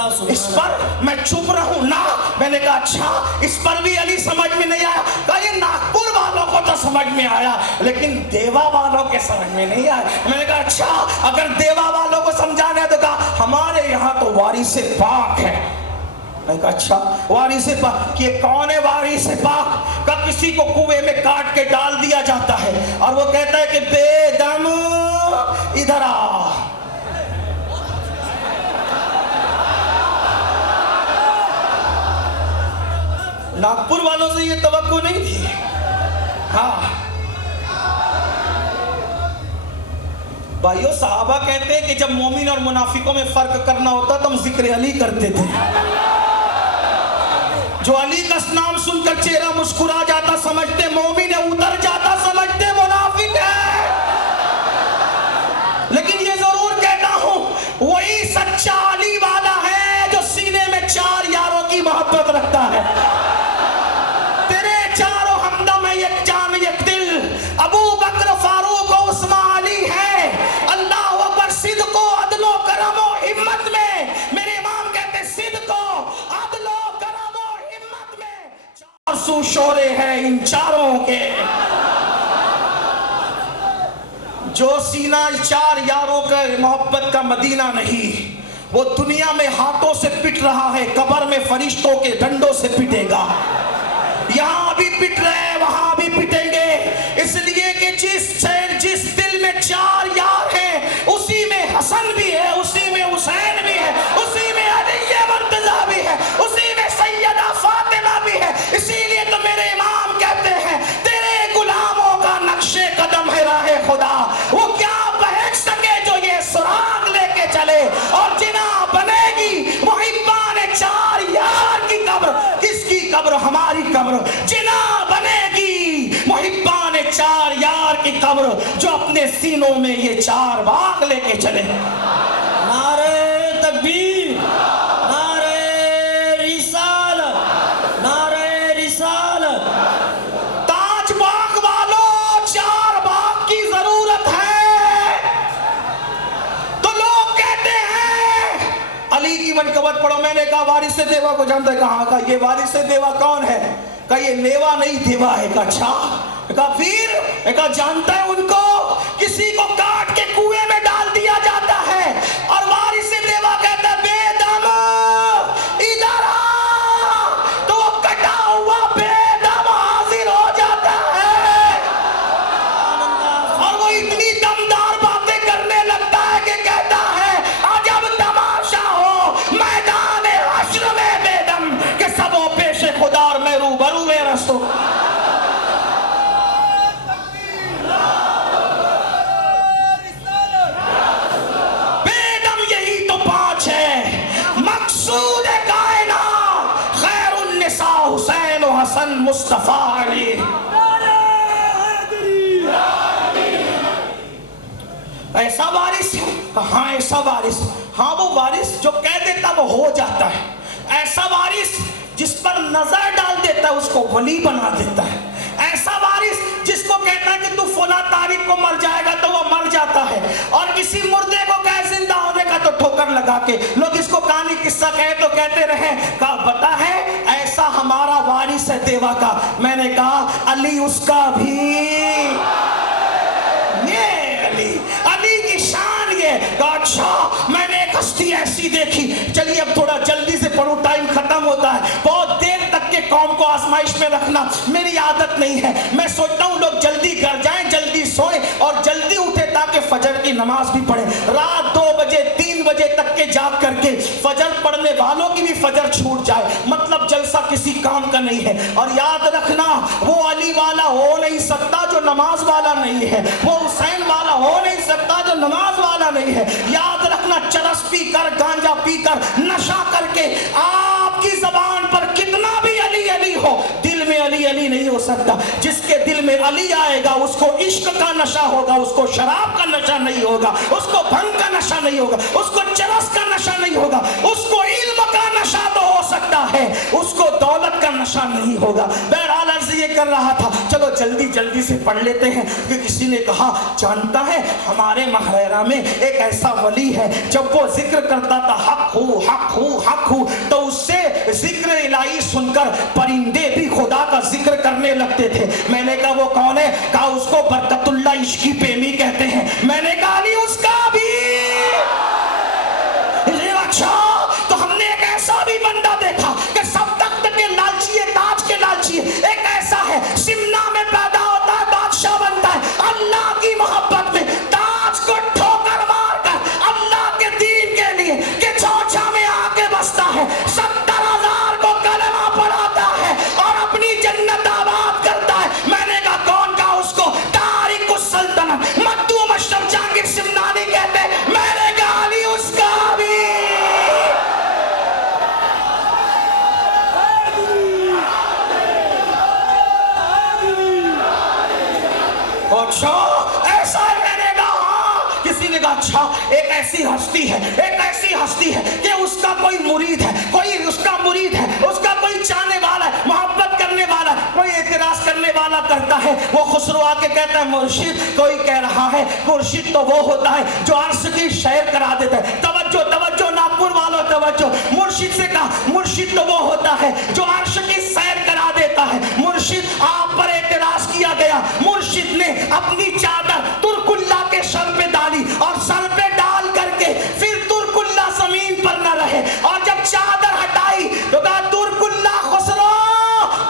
इस पर मैं चुप रहूं ना। मैंने कहा अच्छा, इस पर भी अली समझ में नहीं आया। कहा ये नागपुर वालों को तो समझ में आया, लेकिन देवा वालों के समझ में नहीं आया। मैंने कहा अच्छा, अगर देवा वालों को समझाना है तो कहा हमारे यहाँ तो वारिस पाक है। मैंने कहा अच्छा, वारिस पाक, ये कौन है वारिस पाक? का किसी को कुएं में काट के डाल दिया जाता है और वो कहता है कि बेदम इधर आ। नागपुर वालों से ये तवक्को नहीं थी। हाँ भाइयों, साहबा कहते हैं कि जब मोमिन और मुनाफिकों में फर्क करना होता तो हम जिक्र अली करते थे। जो अली का नाम सुनकर चेहरा मुस्कुरा जाता समझते मोमिन है, उतर जाता समझते मुनाफिक है। लेकिन ये जरूर कहता हूं, वही सच्चा अली वाला है जो सीने में 4 यारों की मोहब्बत रखता है। तेरे चारों हमदम है, एक जान एक दिल, अबू बकर फारूक और उस्मान अली है। अल्लाह अकबर, सिद्को अदलो करमो हिम्मत में। मेरे इमाम कहते सिद्को अदलो करमो हिम्मत में 400 शोरे हैं इन चारों के। जो सीना 4 यारों के मोहब्बत का मदीना नहीं, वो दुनिया में हाथों से पिट रहा है, कब्र में फरिश्तों के डंडों से पिटेगा। यहाँ भी पिट रहे, वहां भी पिटेंगे, इसलिए कि जिस दिल में 4 यार हैं, उसी में हसन भी है, उसी में हुसैन भी है, उसी में अली मुर्तजा भी है, उसी में सैयदा फातिमा भी है। इसीलिए तो मेरे इमाम कहते हैं, तेरे गुलामों का नक्शे कदम है राहे खुदा, वो क्या बहक सके जो ये सुराग लेके चले। और जिना बनेगी मुहिब्बान 4 यार की कब्र। किसकी कब्र? हमारी कब्र। जिना बनेगी मुहिब्बान 4 यार की कब्र, जो अपने सीनों में ये 4 बाग लेके चले। नारे तकबीर, नारे रिसालत, नारे रिसालत। ताज बाग वालों, 4 बाग की जरूरत है। तो लोग कहते हैं अली की मनकबत पढ़ो। मैंने कहा वारिस देवा को जानता है? कहाँ का? ये वारिस देवा कौन है? का ये लेवा नहीं देवा है। का अच्छा, का फिर का जानता है उनको? किसी को काट के कुएं में डाल दिया जाता है और वारिस देवा कहता है बेदम इधर आ, तो वो कटा हुआ बेदम हाजिर हो जाता है और वो इतनी दमदार बातें करने लगता है कि कहता है अजब तमाशा हो मैदान हश्र में बेदम के सबों पेश खुदा और मैं रूबरू में रसूल। हसन मुस्तफा अली। ऐसा वारिस है? हाँ ऐसा वारिस। हाँ वो वारिस जो कह देता वो हो जाता है। ऐसा वारिस जिस पर नजर डाल देता है उसको वली बना देता है। ऐसा वारिस जिसको कहता है कि तू फला तारीख को मर जाएगा तो वो मर जाता है, और किसी मुर्दे को कहे जिंदा होने का तो ठोकर लगा के लोग इसको कहानी किस्सा कहे तो कहते रहे। कहा पता है ऐसा हमारा वारिस है देवा का। मैंने कहा अली उसका भी। ये अली की शान ये। अच्छा मैंने एक हस्ती ऐसी देखी। चलिए अब थोड़ा जल्दी से पढ़ूं, टाइम खत्म होता है। बहुत देर तक के कौम को आजमाइश में रखना मेरी आदत नहीं है। मैं सोचता हूँ लोग जल्दी घर जाएं, जल्दी सोएं और जल्दी उठे ताकि फजर की नमाज भी पढ़े। रात 2 बजे 3 बजे तक के जाग करके फजर पढ़ने वालों की भी फजर छूट जाए, मतलब जलसा किसी काम का नहीं है। और याद रखना वो अली वाला हो नहीं सकता जो नमाज वाला नहीं है, वो हुसैन वाला हो नहीं सकता जो नमाज वाला नहीं है। याद रखना चरस पी कर, गांजा पीकर, नशा करके आपकी जबान पर कितना भी अली अली हो, दिल में अली अली नहीं हो सकता। जिसके दिल में अली आएगा उसको इश्क का नशा होगा, उसको शराब का नशा नहीं होगा, उसको भंग का नशा नहीं होगा, उसको चरस का नशा नहीं होगा, उसको इल्म का नशा तो हो सकता है, उसको दौलत का नशा नहीं होगा। बहरहाल अर्ज ये कर रहा था, चलो जल्दी जल्दी से पढ़ लेते हैं कि किसी ने कहा जानता है हमारे महरेरा में एक ऐसा वली है, जब वो जिक्र करता था हक हूँ हक हूँ हक हूँ, तो उससे जिक्र इलाही सुनकर परिंदे भी खुदा का जिक्र करने लगते थे। मैंने कहा वो कौन है? कहा उसको बरकतुल्ला इश्की प्रेमी कहते हैं। मैंने कहा नहीं उसका भी। अच्छा, तो हमने एक ऐसा भी बंदा देखा कि सब तख्त के लालची है, ताज के लालची है। एक ऐसा है सिमना में पैदा होता है, बादशाह बनता है, अल्लाह की मोहब्बत में ताज को ठोकर मारकर अल्लाह के दीन के लिए कि चौचा में आके बसता है, 70,000 को कलमा पढ़ाता है और अपनी जन्नत आबाद करता है। मैंने कहा कौन कहा उसको? तारिक उस सल्तनत मद्दू मशरफ जहांगीर सिमनानी कहते हैं। मैंने कहा अली उसका भी। अच्छा ऐसा है? मैंने कहा हाँ। किसी ने कहा अच्छा, एक ऐसी हस्ती है, एक ऐसी हस्ती है कि उसका कोई मुरीद है, कोई उसका मुरीद है, उसका कोई चाहने वाला है, मोहब्बत करने वाला है, कोई एतराज करने वाला करता है। वो खुसरो आके कहता है मुर्शिद, कोई कह रहा है मुर्शिद तो वो होता है जो अर्श की शैर करा देता है। तवज्जो तवज्जो नागपुर वालों तवज्जो। मुर्शिद से कहा मुर्शिद तो वो होता है जो अर्श की सैर करा देता है। मुर्शिद आप पर एतराज किया गया। मुर्शिद ने अपनी चादर तुरकुल्ला के सर पे डाली और सर पे डाल करके फिर तुरकुल्ला जमीन पर न रहे, और जब चादर हटाई तो कहा तुरकुल्ला खुसरो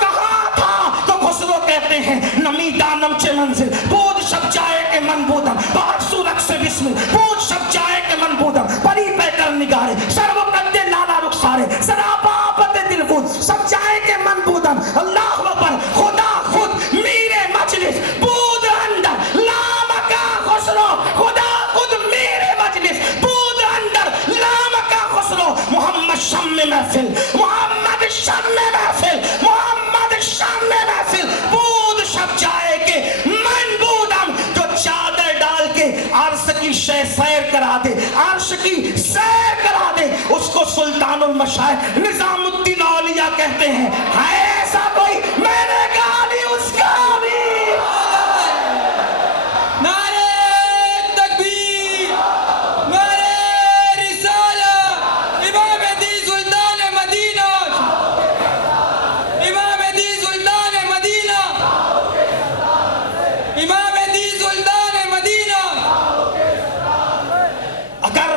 कहाँ था? तो खुसरो कहते हैं नमी दानम चे मंजिल बोध शब जाए के मन बूदम बाहर सूरत से बिस्मिल बोध शब जाए के मन बूदम परी पे कर निगारे सर्व कद्दे लाला रुखसारे सरापा आपते दिलफूद सब जाए के मन बूदम अल्लाह अकबर खुदा खुद मेरे मजलिस बूद अंदर लामका खुसरो खुदा खुद मेरे मजलिस बूद अंदर लामका खुसरो मोहम्मद शम्मे महफिल मोहम्मद शम्मे महफिल मोहम्मद शम्मे महफिल बूद शब जाए के मन बूदम जो चादर डाल के अर्श की सैर करा दे, अर्श की सैर करा दे, उसको सुल्तानुल मशाइख निजामुद्दीन औलिया कहते हैं। है ऐसा कोई? मैंने कहा नहीं उसका भी। नारे तकबीर, नारे रिसालत, इमाम दी सुल्तान मदीना, इमाम दी सुल्तान मदीना, इमाम दी सुल्तान मदीना। अगर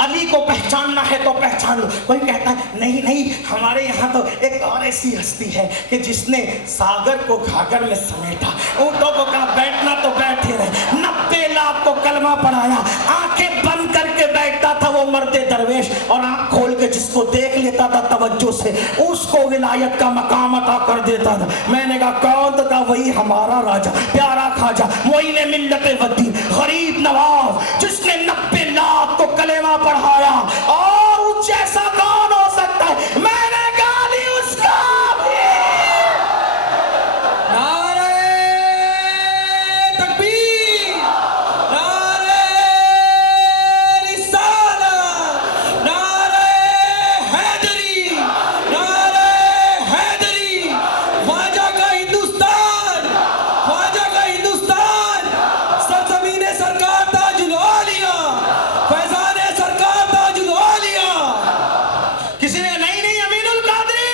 अली को पहचानना है तो पहचान लो। कोई कहता है नहीं नहीं, हमारे यहाँ तो एक और ऐसी हस्ती है कि जिसने सागर को घाघर में समेटा, ऊँटों को कहा बैठना तो बैठे रहे, 90 लाख को कलमा पढ़ाया, आंखें बंद करके बैठता था वो मर्दे दरवेश, और आंख खोल के जिसको देख लेता था तवज्जो से उसको विलायत का मकाम अता कर देता था। मैंने कहा कौन? तो कहा वही हमारा राजा प्यारा खाजा मोइने मिल्लत वद्दी गरीब नवाज जिसने 90 लाख को कलेमा पढ़ाया, और उस जैसा कौन हो सकता है? मैंने गाली उसका भी। नारे तकबीर, नारे रिसालत, नारे हैदरी, नारे हैदरी। ख्वाजा का हिंदुस्तान, ख्वाजा का हिंदुस्तान, सरजमीने सरकार ताजुल औलिया, फैजाने सरकार ताजुल औलिया। किसी ने नहीं नहीं अमीनुल कादरी।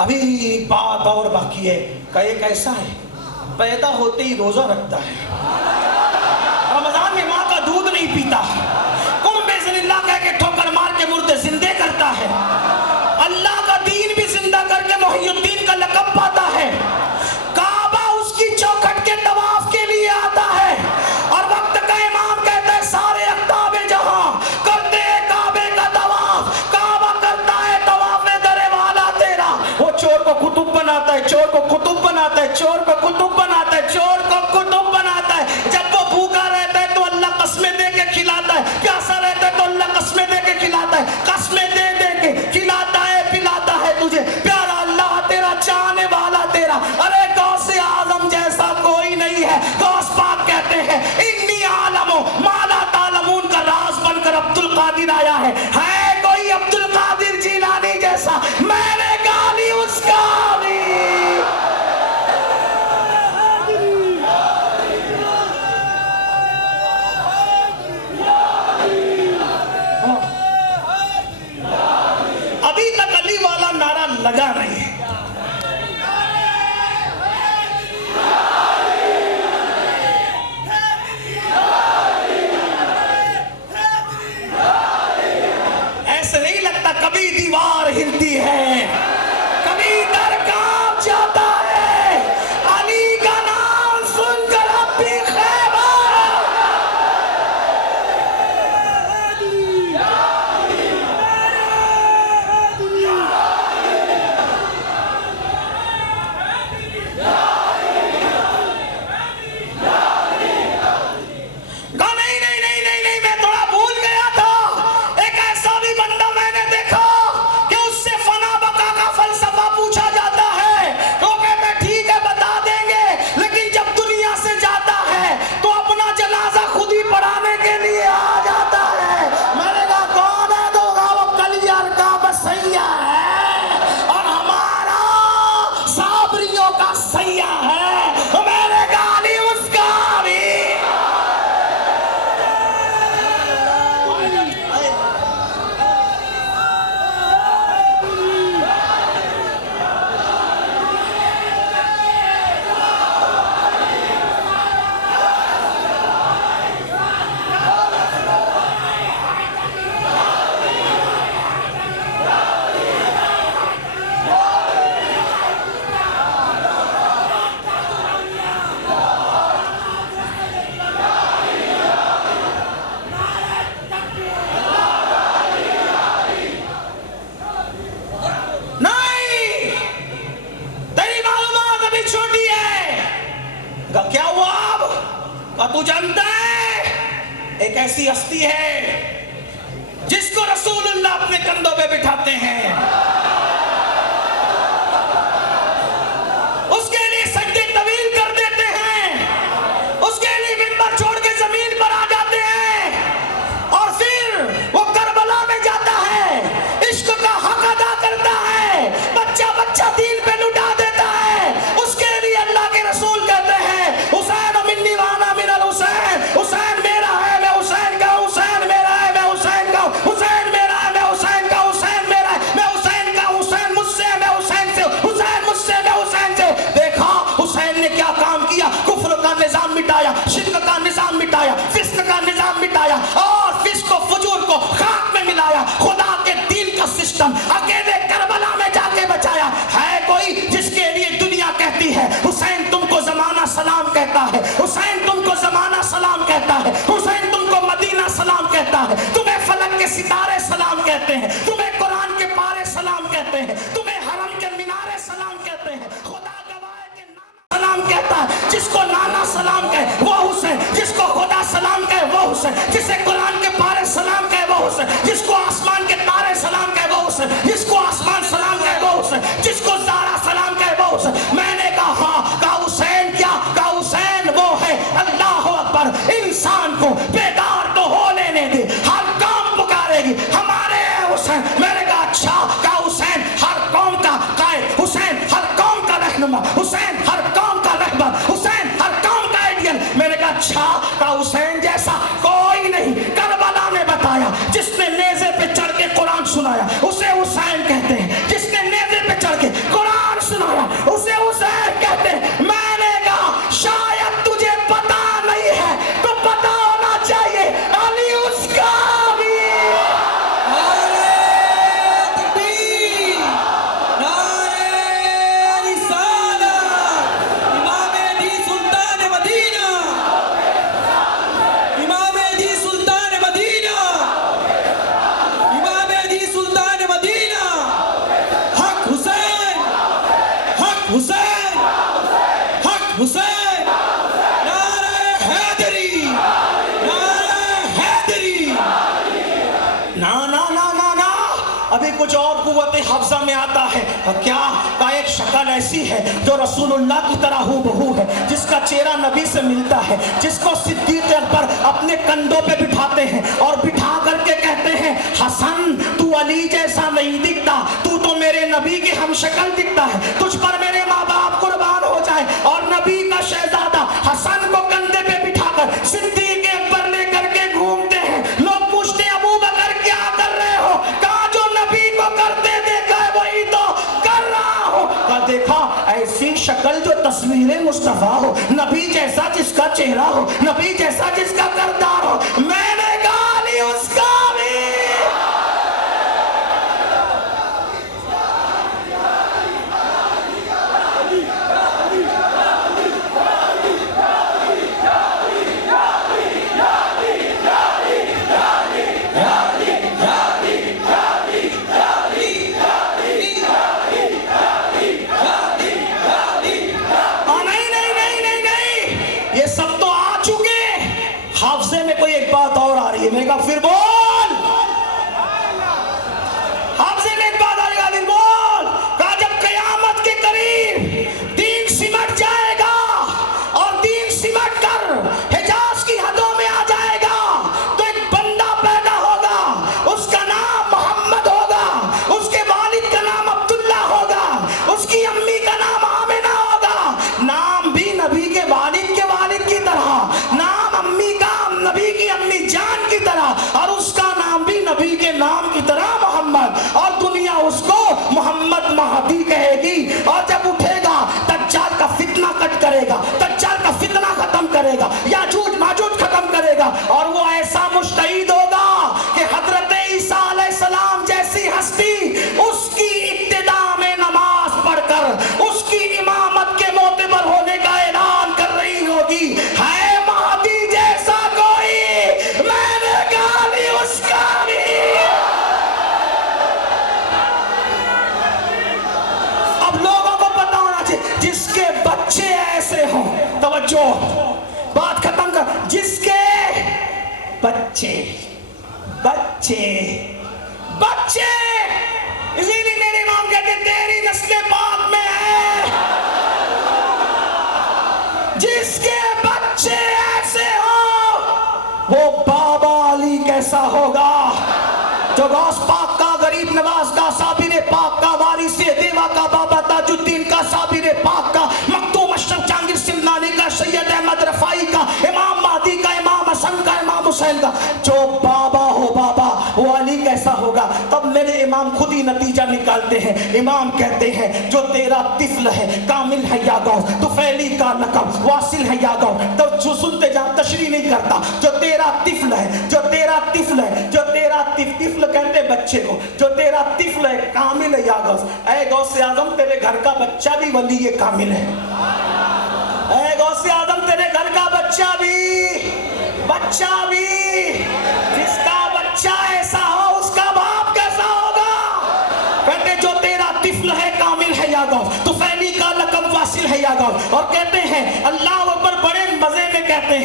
अभी एक बात और बाकी है। का एक ऐसा है पैदा होते ही रोजा रखता है, रमजान में माँ का दूध नहीं पीता, कुंभे ज़िल्लाह कह के ठोकर मार के मुर्दे जिंदे करता है, अल्लाह का दीन भी जिंदा करके मुहियुद्दीन का लक़ब पाता है, काबा उसकी चौखट के तवाफ के लिए आता है, और वक्त का इमाम कहता है सारे अख्ताबे जहां करते हैं काबे का तवाफ, काबा करता है तवाफ दरे वाला तेरा। वो चोर को कुतुब बनाता है, चोर को कुतुब बनाता है, चोर को कुतुब बनाता है, चोर को कुतुब बनाता है। जब वो भूखा रहता है तो अल्लाह कस्में दे के खिलाता है, प्यासा रहता है तो अल्लाह कस्में दे के खिलाता है, कस्में दे दे के खिलाता है पिलाता है तुझे। प्यारा अल्लाह तेरा, चाहने वाला तेरा। अरे गौसे आजम जैसा कोई नहीं है। गौस पाक कहते हैं इन्नी आलमो माला तालमून का राज बनकर अब्दुल कादिर आया है कोई अब्दुल कादिर जीलानी जैसा? मैंने गाली उसका भी। लगा नहीं। ऐसे नहीं लगता कभी दीवार हिलती है, कभी दर कांप जाता है, अली का नाम सुनकर अब भी खैबर। नहीं, मैं थोड़ा भूल गया था। एक ऐसा भी बंदा मैंने देखा कि उससे फना बका का फलसफा पूछा जाता है, तो कहते ठीक है बता देंगे, लेकिन जब दुनिया से जाता है तो अपना जनाजा खुद ही पढ़ाने के लिए आ जाता है। मैंने कहा कौन है? तो वो कलियर का बसैया है और हमारा साबरियों का सैया है। मैंने कहा अली उसका भी। क्या हुआ अब? तू जानता है एक ऐसी हस्ती है जिसको रसूलुल्लाह अपने कंधों पे बिठाते हैं, उसके लिए सजदे तवील कर देते हैं, उसके लिए मिंबर छोड़ के जमीन पर आ जाते हैं और फिर वो करबला में जाता है, इश्क का हक अदा करता है, बच्चा बच्चा दीन पे लुटा देता है। उसके लिए अल्लाह के रसूल कहते हैं हुसैन मिन्नी वाना मिनल हुसैन, हुसैन मेरा है मैं हुसैन का, हुसैन मेरा है मैं हुसैन का, हुसैन मेरा है मैं हुसैन का, हुसैन मेरा है मैं हुसैन का, हुसैन मुझसे है मैं हुसैन से, हुसैन मुझसे मैं हुसैन से। देखा हुसैन ने क्या काम किया? कुफ्र का निजाम मिटाया, शिर्क का निजाम मिटाया, फिस्क का निजाम मिटाया और फिस्क को फुजूर को खाक में मिलाया, खुदा के दीन का सिस्टम अकेले करबला में जाके बचाया। है कोई जिसके लिए दुनिया कहती है हुसैन तुमको जमाना सलाम कहता है, हुसैन तुमको जमाना सलाम कहता है, हुसैन तुमको मदीना सलाम कहता है, तुम्हें फलक के सितारे सलाम कहते हैं, तुम्हें कुरान के पारे सलाम कहते हैं, तुम्हें हरम के मीनारे सलाम कहते हैं, खुदा गवाह के नाना सलाम कहता है। जिसको नाना सलाम कहे वो हुसैन, जिसको खुदा सलाम कहे वो हुसैन, जिसे कुरान के पारे सलाम कहे वो हुसैन, जिसको आसमान के तारे सलाम कहे वो हुसैन, जिसको आसमान सलाम कहे वो हुसैन, जिसको ज़ारा सलाम कहे वो हुसैन। मैंने कहा हुसैन क्या? का हुसैन वो है अल्लाह अकबर, इंसान को बेदार तो हो लेने दे, हर काम पुकारेगी हमारे हुसैन। मैंने कहा अच्छा, का हुसैन हर कौम का कायद, हुसैन हर कौम का रहनुमा, हुसैन हर कौम का रहबर, हुसैन हर कौम का आइडियल। मैंने कहा अच्छा, का हुसैन जैसा कोई नहीं। करबला में बताया जिसने नेज़े पे चढ़ के कुरान सुनाया उसे हुसैन कहते हैं, जिसने नेज़े पे चढ़ के कुरान सुनाया उसे हुसैन कहते हैं। मैंने कहा शायद तुझे पता नहीं है तो पता होना चाहिए अली उसका भी। नारे तकबीर, नारे रिसालत, इमाम दी सुल्तान मदीना, इमाम दी सुल्तान मदीना, इमाम दी सुल्तान मदीना, हक हुसैन, हक हुसैन, हक हुसैन, नारे हैदरी, नारे हैदरी। ना ना ना ना ना, अभी कुछ और कुव्वत हफ्जा में आता है। और क्या का एक शक्ल ऐसी है जो रसूलुल्लाह की तरह हूबहू है, जिसका चेहरा नबी से मिलता है, जिसको सिद्दीक़ अकबर अपने कंधों पे बिठाते हैं और बिठा करके कहते हैं हसन तू अली जैसा नहीं दिखता, तू तो मेरे नबी की हमशक्ल दिखता है, तुझ पर मेरे माँ बाप कुर्बान हो जाए। और नबी का शहजादा हसन को कंधे पे बिठाकर सिद्दीक़ अकबर लेकर के घूमते हैं। लोग पूछते हैं अबू बकर क्या कर रहे हो? कहा जो नबी को करते देखा है वही तो कर शक्ल जो तस्वीर मुस्तफा हो, नबी जैसा जिसका चेहरा हो, नबी जैसा जिसका करदार हो, मैंने कहा अली उसका भी। मैंने कहा फिर बोल, हाफिज़ ने एक बात आएगा, फिर बोल। कहा जब कयामत के करीब दीन सिमट जाएगा और दीन सिमट कर हिजाज की हदों में आ जाएगा तो एक बंदा पैदा होगा, उसका नाम मोहम्मद होगा, उसके वालिद का नाम अब्दुल्ला होगा, उसकी अम्मी का नाम आमिना होगा। नाम भी नबी के वालिद की तरह, नाम अम्मी का नबी की अम्मी जान की तरह, और उसका नाम भी नबी के नाम की तरह मोहम्मद, और दुनिया उसको मोहम्मद महदी कहेगी। और जब उठेगा दज्जाल का फितना कट करेगा, दज्जाल का फितना खत्म करेगा, याजूज माजूज खत्म करेगा, और वो ऐसा मुश्तईद होगा कि हजरत ईसा अलैहिस्सलाम जैसी हस्ती उसकी इब्तिदा में नमाज पढ़कर उसकी इमामत के मोतबर होने का ऐलान कर रही होगी। है महदी जैसा कोई? मैंने कहा नहीं उसका भी। अब लोगों को पता होना चाहिए, जिसके बच्चे ऐसे हों, तवज्जो बात खत्म कर, जिसके बच्चे बच्चे बच्चे, इसीलिए मेरे इमाम कहते तेरी नस्ल पाक में है, जिसके बच्चे ऐसे हो वो बाबा अली कैसा होगा, जो गौस पाक का, गरीब नवाज का, साबिर पाक का, वारिस देवा का, बाबा ताजुद्दीन का, साबिर पाक का, मखदूम अशरफ जहांगीर सिमनानी का, सैयद अहमद रफाई का, इमाम महदी का, इमाम हसन का, इमाम हुसैन का, जो बाबा हो बाबा, वो अली कैसा होगा। तब मेरे इमाम खुद ही नतीजा निकालते हैं। इमाम कहते हैं जो तेरा तिफल है कामिल है या गौस, तुफैली का लक़ब वासिल है या गौस, तो जो सुनते जा तशरीह नहीं करता, जो तेरा तिफल है, जो तेरा तिफल है, जो तेरा तिफल कहते बच्चे को, जो तेरा तिफल है कामिल है या गौस। ऐ गौसे आजम तेरे घर का बच्चा भी वली ये कामिल है। ऐ गौसे आजम तेरे घर का बच्चा भी जिसका बच्चा ऐसा हो उसका बाप कैसा होगा। कहते जो तेरा तिफल है कामिल है या गौस, तुफैली का लक़ब वासिल है या गौस। और कहते हैं अल्लाह अकबर, बड़े मजे में कहते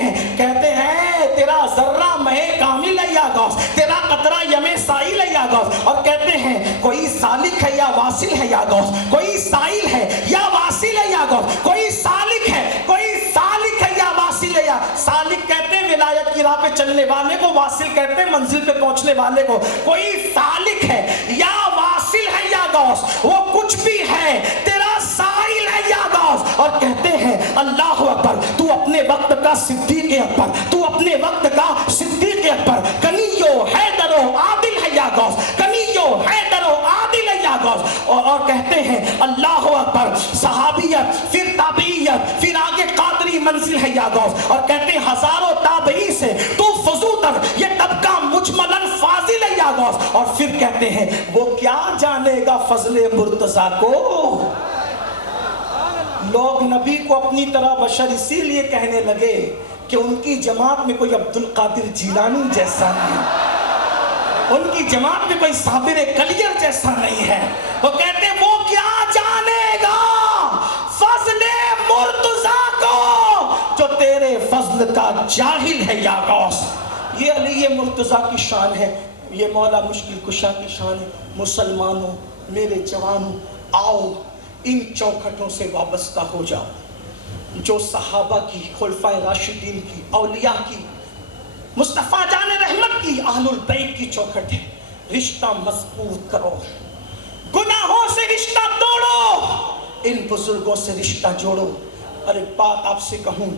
हैं तेरा जर्रा महे कामिल है या गौस, तेरा कतरा यमे साइल है या गौस। और कहते हैं कोई सालिक है या वासिल है या गौस, कोई साइल है या वासिल है या गौस, कोई सालिक है, कोई सालिक है या वासिल है या। सालिक कहते हैं विलायत की राह पे चलने वाले को, वासिल कहते हैं मंजिल पे पहुंचने वाले को। कोई सालिक है या वासिल है या गौस, वो कुछ भी है, तेरा साइल है या गौस। और कहते हैं अल्लाह अकबर, तू अपने वक्त का सिद्दीक़ अकबर, तू अपने वक्त का सिद्दीक़ अकबर, कनियो हैदरो आदिल है या गौस, कनियो हैदरो आदिल है या गौस। और कहते हैं अल्लाह अकबर, सहाबियत, फिर ताबीयत, फिर आगे कादरी मंजिल है या गौस। और कहते हैं हजारों ताबई से तू फजूतर, ये तबका मुजमलन फाजिल है या गौस। और फिर कहते हैं वो क्या जानेगा फजले मुर्तजा को। लोग नबी को अपनी तरह बशर इसीलिए कहने लगे कि उनकी जमात में कोई अब्दुल कादिर जिलानी जैसा नहीं, उनकी जमात में कोई साबिर कलियर जैसा नहीं है। वो कहते वो क्या जानेगा फजले मुर्तजा को, जो तेरे फजल का जाहिल है या गौस। ये अली ये मुर्तजा की शान है, ये मौला मुश्किल कुशा की शान है। मुसलमानों, मेरे जवानों, आओ इन चौखटों से वाबस्ता हो जाओ जो सहाबा की, खुलफाए राशिदीन की, औलिया की, मुस्तफ़ा जाने रहमत की, अहलुल बैत की चौखट है। रिश्ता मजबूत करो, गुनाहों से रिश्ता तोड़ो, इन बुजुर्गों से रिश्ता जोड़ो। अरे बात आपसे कहूँ,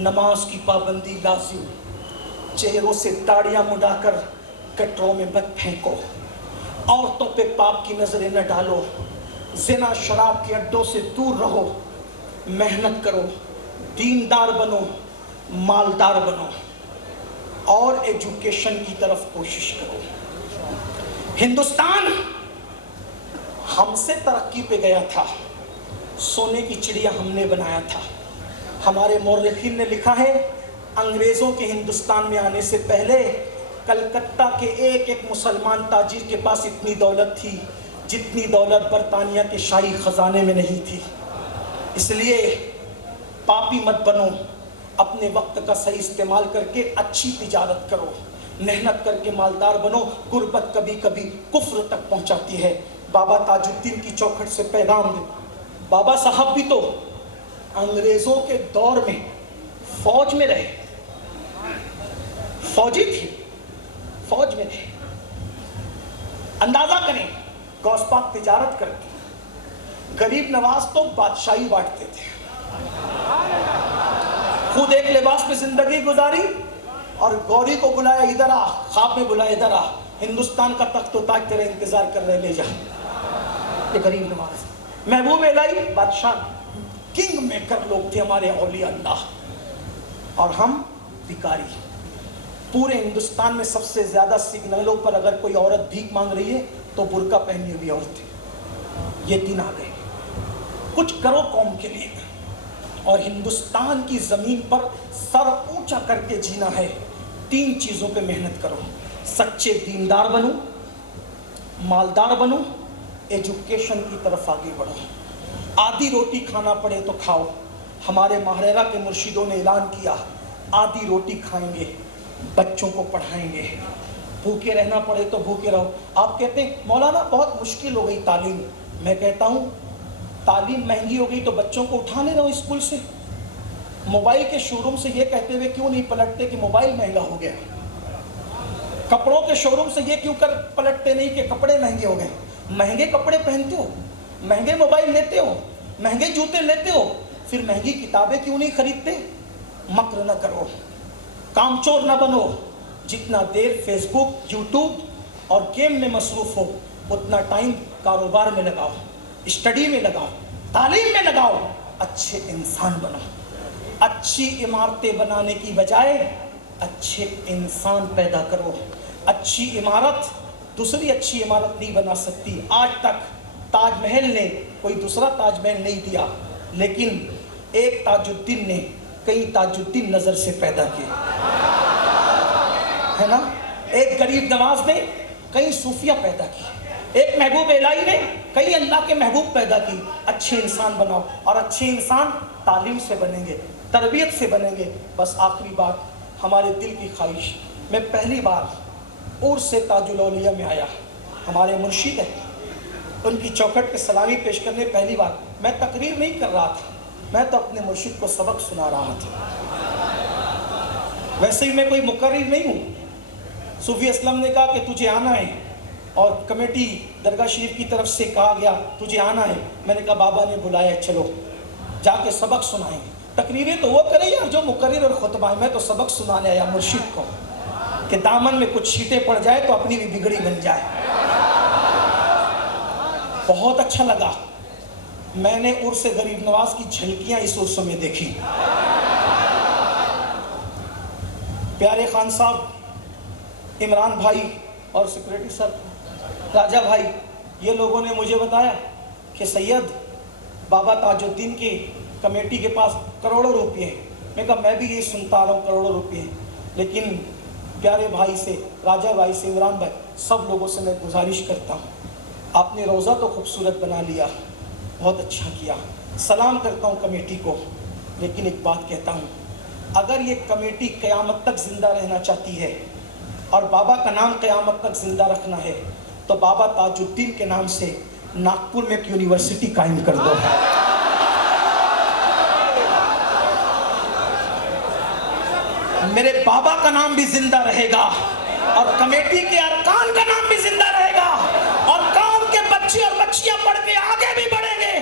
नमाज की पाबंदी लाजिम, चेहरों से ताड़ियाँ मुड़ाकर कटरों में मत फेंको, औरतों पे पाप की नजरें न डालो, ज़िना शराब के अड्डों से दूर रहो, محنت کرو, دیندار بنو, مالدار بنو اور ایجوکیشن کی طرف کوشش کرو. ہندوستان ہم سے ترقی پہ گیا تھا, سونے کی چڑیا ہم نے بنایا تھا. ہمارے مورخین نے لکھا ہے انگریزوں کے ہندوستان میں آنے سے پہلے کلکتہ کے ایک ایک مسلمان تاجر کے پاس اتنی دولت تھی جتنی دولت برطانیہ کے شاہی خزانے میں نہیں تھی. اس لیے پاپی مت بنو, اپنے وقت کا صحیح استعمال کر کے اچھی تجارت کرو, محنت کر کے مالدار بنو. غربت کبھی کبھی کفر تک پہنچاتی ہے. بابا تاج الدین کی چوکھٹ سے پیغام دے. بابا صاحب بھی تو انگریزوں کے دور میں فوج میں رہے, فوجی تھی, فوج میں رہے. اندازہ کریں, غوث پاک تجارت کرتے, غریب نواز تو بادشاہی بانٹتے تھے. خود ایک لباس میں زندگی گزاری اور گوری کو بلایا, ادھر آ, خواب میں بلایا, ادھر آ, ہندوستان کا تخت و تاج تیرا انتظار کر رہے, لے جا. یہ غریب نواز. محبوب الہی بادشاہ, کنگ میکر لوگ تھے ہمارے اولیاء اللہ, اور ہم بھکاری. پورے ہندوستان میں سب سے زیادہ سگنلوں پر اگر کوئی عورت بھیک مانگ رہی ہے تو برقع پہنی ہوئی عورت ہے. یہ دن آ گئے, کچھ کرو قوم کے لیے. اور ہندوستان کی زمین پر سر اونچا کر کے جینا ہے. 3 چیزوں پہ محنت کرو, سچے دیندار بنو, مالدار بنو, ایجوکیشن کی طرف آگے بڑھو. آدھی روٹی کھانا پڑے تو کھاؤ. ہمارے ماہرہ کے مرشدوں نے اعلان کیا آدھی روٹی کھائیں گے, بچوں کو پڑھائیں گے. بھوکے رہنا پڑے تو بھوکے رہو. آپ کہتے ہیں مولانا بہت مشکل ہو گئی تعلیم. میں کہتا ہوں تعلیم مہنگی ہو گئی تو بچوں کو اٹھا لے رہا ہوں اسکول سے. موبائل کے شو روم سے یہ کہتے ہوئے کیوں نہیں پلٹتے کہ موبائل مہنگا ہو گیا؟ کپڑوں کے شو روم سے یہ کیوں کر پلٹتے نہیں کہ کپڑے مہنگے ہو گئے؟ مہنگے کپڑے پہنتے ہو, مہنگے موبائل لیتے ہو, مہنگے جوتے لیتے ہو, پھر مہنگی کتابیں کیوں نہیں خریدتے؟ مکر نہ کرو, کام چور نہ بنو. جتنا دیر فیس بک, یوٹیوب اور گیم میں مصروف ہو اتنا ٹائم کاروبار میں لگاؤ, اسٹڈی میں لگاؤ, تعلیم میں لگاؤ. اچھے انسان بنو. اچھی عمارتیں بنانے کی بجائے اچھے انسان پیدا کرو. اچھی عمارت دوسری اچھی عمارت نہیں بنا سکتی. آج تک تاج محل نے کوئی دوسرا تاج محل نہیں دیا, لیکن ایک تاج الدین نے کئی تاج الدین نظر سے پیدا کیے, ہے نا. ایک غریب نواز نے کئی صوفیہ پیدا کی, ایک محبوب الہی نے کئی اللہ کے محبوب پیدا کی. اچھے انسان بناؤ, اور اچھے انسان تعلیم سے بنیں گے, تربیت سے بنیں گے. بس آخری بات, ہمارے دل کی خواہش, میں پہلی بار عرس سے تاج الاولیاء میں آیا. ہمارے مرشد ہیں, ان کی چوکھٹ پہ سلامی پیش کرنے پہلی بار. میں تقریر نہیں کر رہا تھا, میں تو اپنے مرشد کو سبق سنا رہا تھا. ویسے ہی میں کوئی مقرر نہیں ہوں. صوفی اسلم نے کہا کہ تجھے آنا ہے, اور کمیٹی درگاہ شریف کی طرف سے کہا گیا تجھے آنا ہے. میں نے کہا بابا نے بلایا, چلو جا کے سبق سنائیں. تقریریں تو وہ کرے یار جو مقرر اور خطبہ ہے, میں تو سبق سنانے آیا مرشد کو کہ دامن میں کچھ چھینٹیں پڑ جائے تو اپنی بھی بگڑی بن جائے. بہت اچھا لگا. میں نے عرس غریب نواز کی جھلکیاں اس عرس میں دیکھی. پیارے خان صاحب, عمران بھائی اور سیکریٹری صاحب راجہ بھائی, یہ لوگوں نے مجھے بتایا کہ سید بابا تاج الدین کی کمیٹی کے پاس کروڑوں روپے ہیں. میں کہا میں بھی یہی سنتا آ رہا ہوں کروڑوں روپے ہیں, لیکن پیارے بھائی سے, راجہ بھائی سے, عمران بھائی, سب لوگوں سے میں گزارش کرتا ہوں, آپ نے روزہ تو خوبصورت بنا لیا, بہت اچھا کیا, سلام کرتا ہوں کمیٹی کو, لیکن ایک بات کہتا ہوں, اگر یہ کمیٹی قیامت تک زندہ رہنا چاہتی ہے اور بابا کا نام قیامت تک زندہ رکھنا ہے تو بابا تاج الدین کے نام سے ناگپور میں ایک یونیورسٹی قائم کر دو. میرے بابا کا نام بھی زندہ رہے گا, اور کمیٹی کے ارکان کا نام بھی زندہ رہے گا, اور قوم کے بچے اور بچیاں پڑھ کے آگے بھی بڑھیں گے.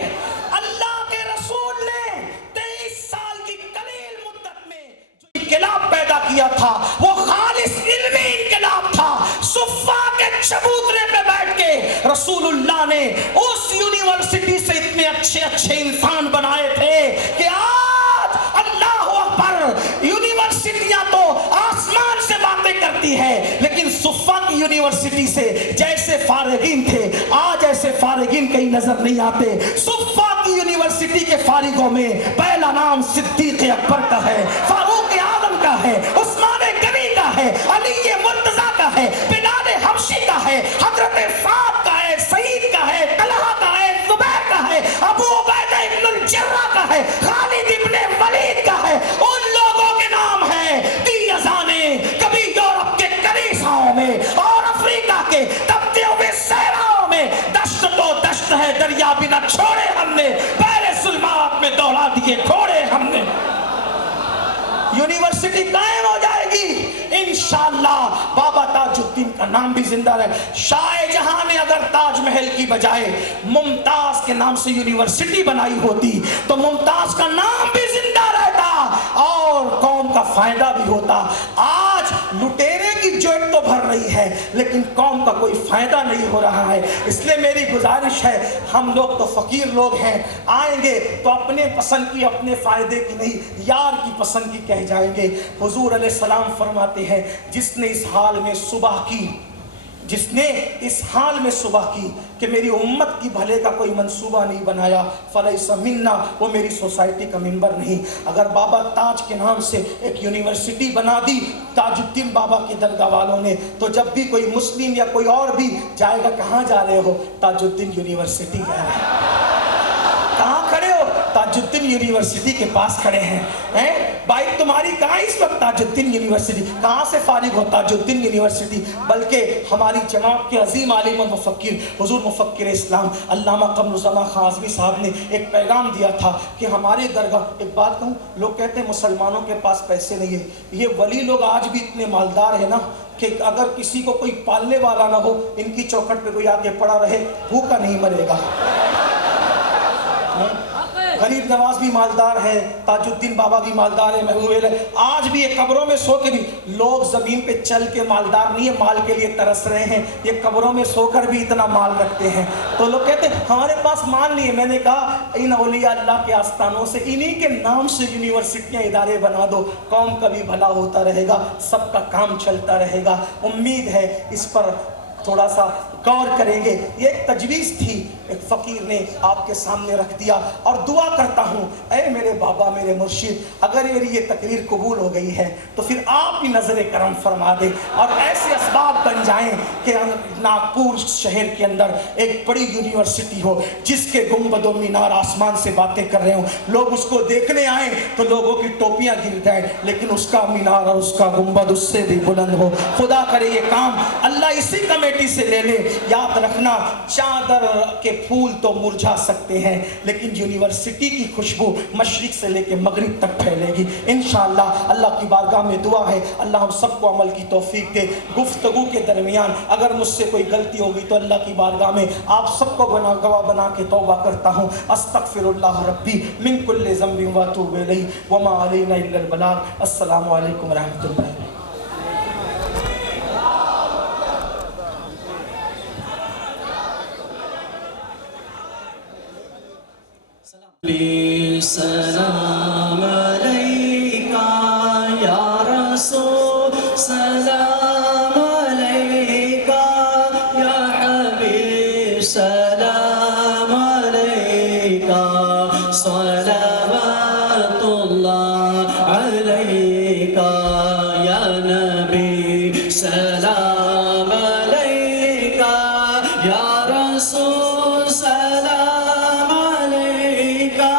اللہ کے رسول نے 23 سال کی قلیل مدت میں جو انقلاب پیدا کیا تھا وہ خالص علمی انقلاب تھا. صفا کے چبوترے پہ بیٹھ کے رسول اللہ نے اس یونیورسٹی سے اتنے इतने अच्छे अच्छे इंसान बनाए थे कि आज अल्लाह अकबर यूनिवर्सिटियां तो आसमान से बातें करती है, लेकिन सुफ़ा की यूनिवर्सिटी से जैसे फारिगीन थे आज ऐसे फारिगीन कहीं नजर नहीं आते। सुफ़ा की यूनिवर्सिटी के फारिगों में पहला नाम सिद्दीक़ अकबर का है, फारूक आज़म का है, उस्मान गनी का है, अली मुर्तज़ा का है, बिलाल हबशी का है, हजरत साद का है, सईद का है, तलहा का है, जुबैर का है, अबू उबैदा इब्नुल जर्राह का है, खालिद इब्ने वलीद का है। उन लोगों के नाम है दी अज़ाने कभी यूरोप के कलीसियाओं में और अफ्रीका के तपते हुए सहराओं में, दश्त तो दश्त है दरिया भी न छोड़े हमने, पहले सुलमात में दौड़ा दिए घोड़े हमने। यूनिवर्सिटी कायम हो जाएगी इंशाअल्लाह। बाबा ताजुद्दीन का नाम भी जिंदा रहे। शाह जहां ने अगर ताजमहल की बजाय मुमताज के नाम से यूनिवर्सिटी बनाई होती तो मुमताज का नाम भी जिंदा रहता और कौम का फायदा भी होता। आज लुटेरे की जेब तो भर रही है लेकिन कौम का कोई फायदा नहीं हो रहा है। इसलिए मेरी गुजारिश है, हम लोग तो फकीर लोग हैं, आएंगे तो अपने पसंद की अपने फायदे की नहीं यार की पसंद की कह जाएंगे। हुजूर अलैहिस्सलाम फरमाते हैं जिसने इस हाल में सुबह की कि मेरी उम्मत की भले का कोई मंसूबा नहीं बनाया, फलैसा मिन्ना, वो मेरी सोसाइटी का मेंबर नहीं। अगर बाबा ताज के नाम से एक यूनिवर्सिटी बना दी ताजुद्दीन बाबा के दरगाह वालों ने, तो जब भी कोई मुस्लिम या कोई और भी जाएगा, कहाँ जा रहे हो? ताजुद्दीन यूनिवर्सिटी जा रहे हैं। कहाँ खड़े हो? ताजुद्दीन यूनिवर्सिटी के पास खड़े हैं। बाइक तुम्हारी कहाँ इस वक्त? ताजुद्दीन यूनिवर्सिटी। कहाँ से फारिग हो? ताजुद्दीन यूनिवर्सिटी। बल्कि हमारी जमात के अजीम आलिम और मुफक्किर हुजूर मुफक्किर इस्लाम अल्लामा कमरुज़्ज़मा खां आज़मी साहब ने एक पैगाम दिया था कि हमारे दरगाह, एक बात कहूँ, लोग कहते हैं मुसलमानों के पास पैसे नहीं है। ये वली लोग आज भी इतने मालदार है ना कि अगर किसी को कोई पालने वाला ना हो, इनकी चौखट पे कोई आके पड़ा रहे, भूखा नहीं मरेगा। गरीब नवाज भी मालदार है, ताजुद्दीन बाबा भी मालदार है, महबूब है। आज भी ये कब्रों में सो के भी लोग जमीन पे चल के मालदार नहीं है, माल के लिए तरस रहे हैं। ये कब्रों में सोकर भी इतना माल रखते हैं। तो लोग कहते हैं हमारे पास माल नहीं है। मैंने कहा इन औलिया अल्लाह के आस्थानों से, इन्हीं के नाम से यूनिवर्सिटियाँ इदारे बना दो, कौम का भी भला होता रहेगा, सबका काम चलता रहेगा। उम्मीद है इस पर थोड़ा सा गौर करेंगे। ये एक तजवीज़ थी, एक फ़कीर ने आपके सामने रख दिया। और दुआ करता हूँ ऐ मेरे बाबा, मेरे मुर्शिद, अगर मेरी ये तकरीर कबूल हो गई है तो फिर आप भी नज़र करम फरमा दें और ऐसे असबाब बन जाएं कि नागपुर शहर के अंदर एक बड़ी यूनिवर्सिटी हो जिसके गुंबद मीनार आसमान से बातें कर रहे हों। लोग उसको देखने आए तो लोगों की टोपियाँ गिर जाए, लेकिन उसका मीनार और उसका गुंबद उससे भी बुलंद हो। खुदा करे ये काम अल्लाह इसी कमेटी से ले ले। याद रखना, चादर के फूल तो मुरझा सकते हैं लेकिन यूनिवर्सिटी की खुशबू मशरिक से लेकर मगरिब तक फैलेगी इंशाअल्लाह। अल्लाह की बारगाह में दुआ है अल्लाह हम सबको अमल की तौफीक दे। गुफ्तगू के दरमियान अगर मुझसे कोई गलती होगी तो अल्लाह की बारगाह में आप सबको गवाह बना के तौबा करता हूँ। अस्तगफिरुल्लाह रब्बी मिन कुल्लि ज़ंबिन व अतूबु इलैहि व मा अलैना इल्लल बलाग। अस्सलामु अलैकुम व रहमतुल्लाह। सलाम अलैका या रसूल, सलाम अलैका या हबीब, सलाम अलैका सलावतुल्लाह अलैका या नबी, सलाम अलैका या रसूल, सलाम अलैका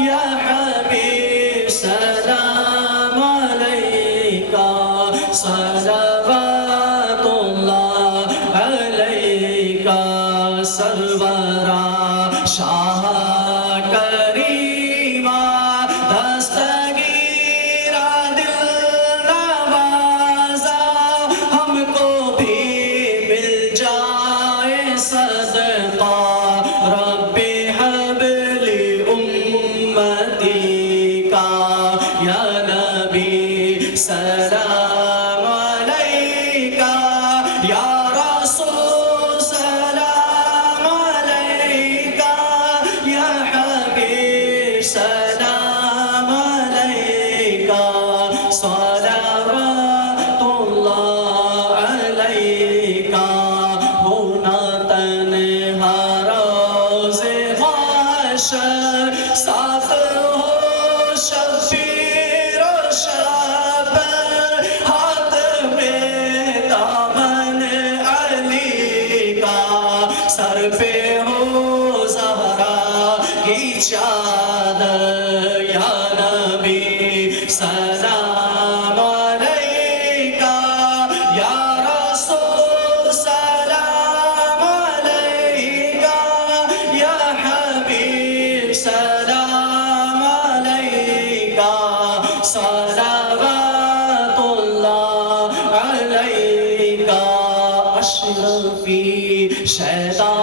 या हबीब, सलाम अलैका सलावतुल्लाह अलैका सरवरा शाह करीमा दस्तगीरा दिल नवाज़ा, हमको भी मिल जाए सदका रब्बे हबली उम्मती का या नबी, सलाम अलैका या रसूल, सलाम अलैका या محشر ساتھ ہو شبیر و شبر ہاتھ میں دامن علی کا سر پہ ہو زہرا کی چادر یا نبی سلام علیکہ یا رسول سلام علیکہ یا حبیب سلام علیکہ صلوات اللہ علیکہ اشرفی شیدا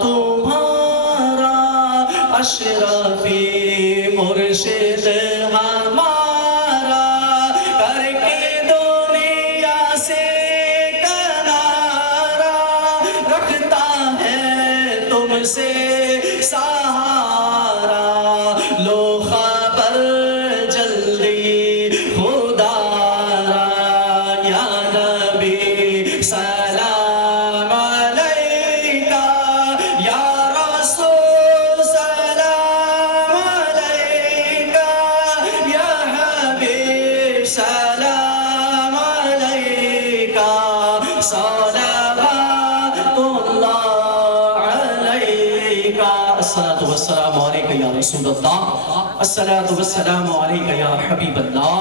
تمہارا اشرفی مرشد ہمارا کر کے دنیا سے کنارہ رکھتا ہے تم سے سہارا لو خبر جلدی خدا را یا نبی سلام علیکہ یا رسول سلام علیکہ یا حبیب سلام علیکہ صلوات اللہ علیکہ الصلاۃ والسلام علیکہ یا رسول اللہ الصلاۃ والسلام علیکہ یا حبیب اللہ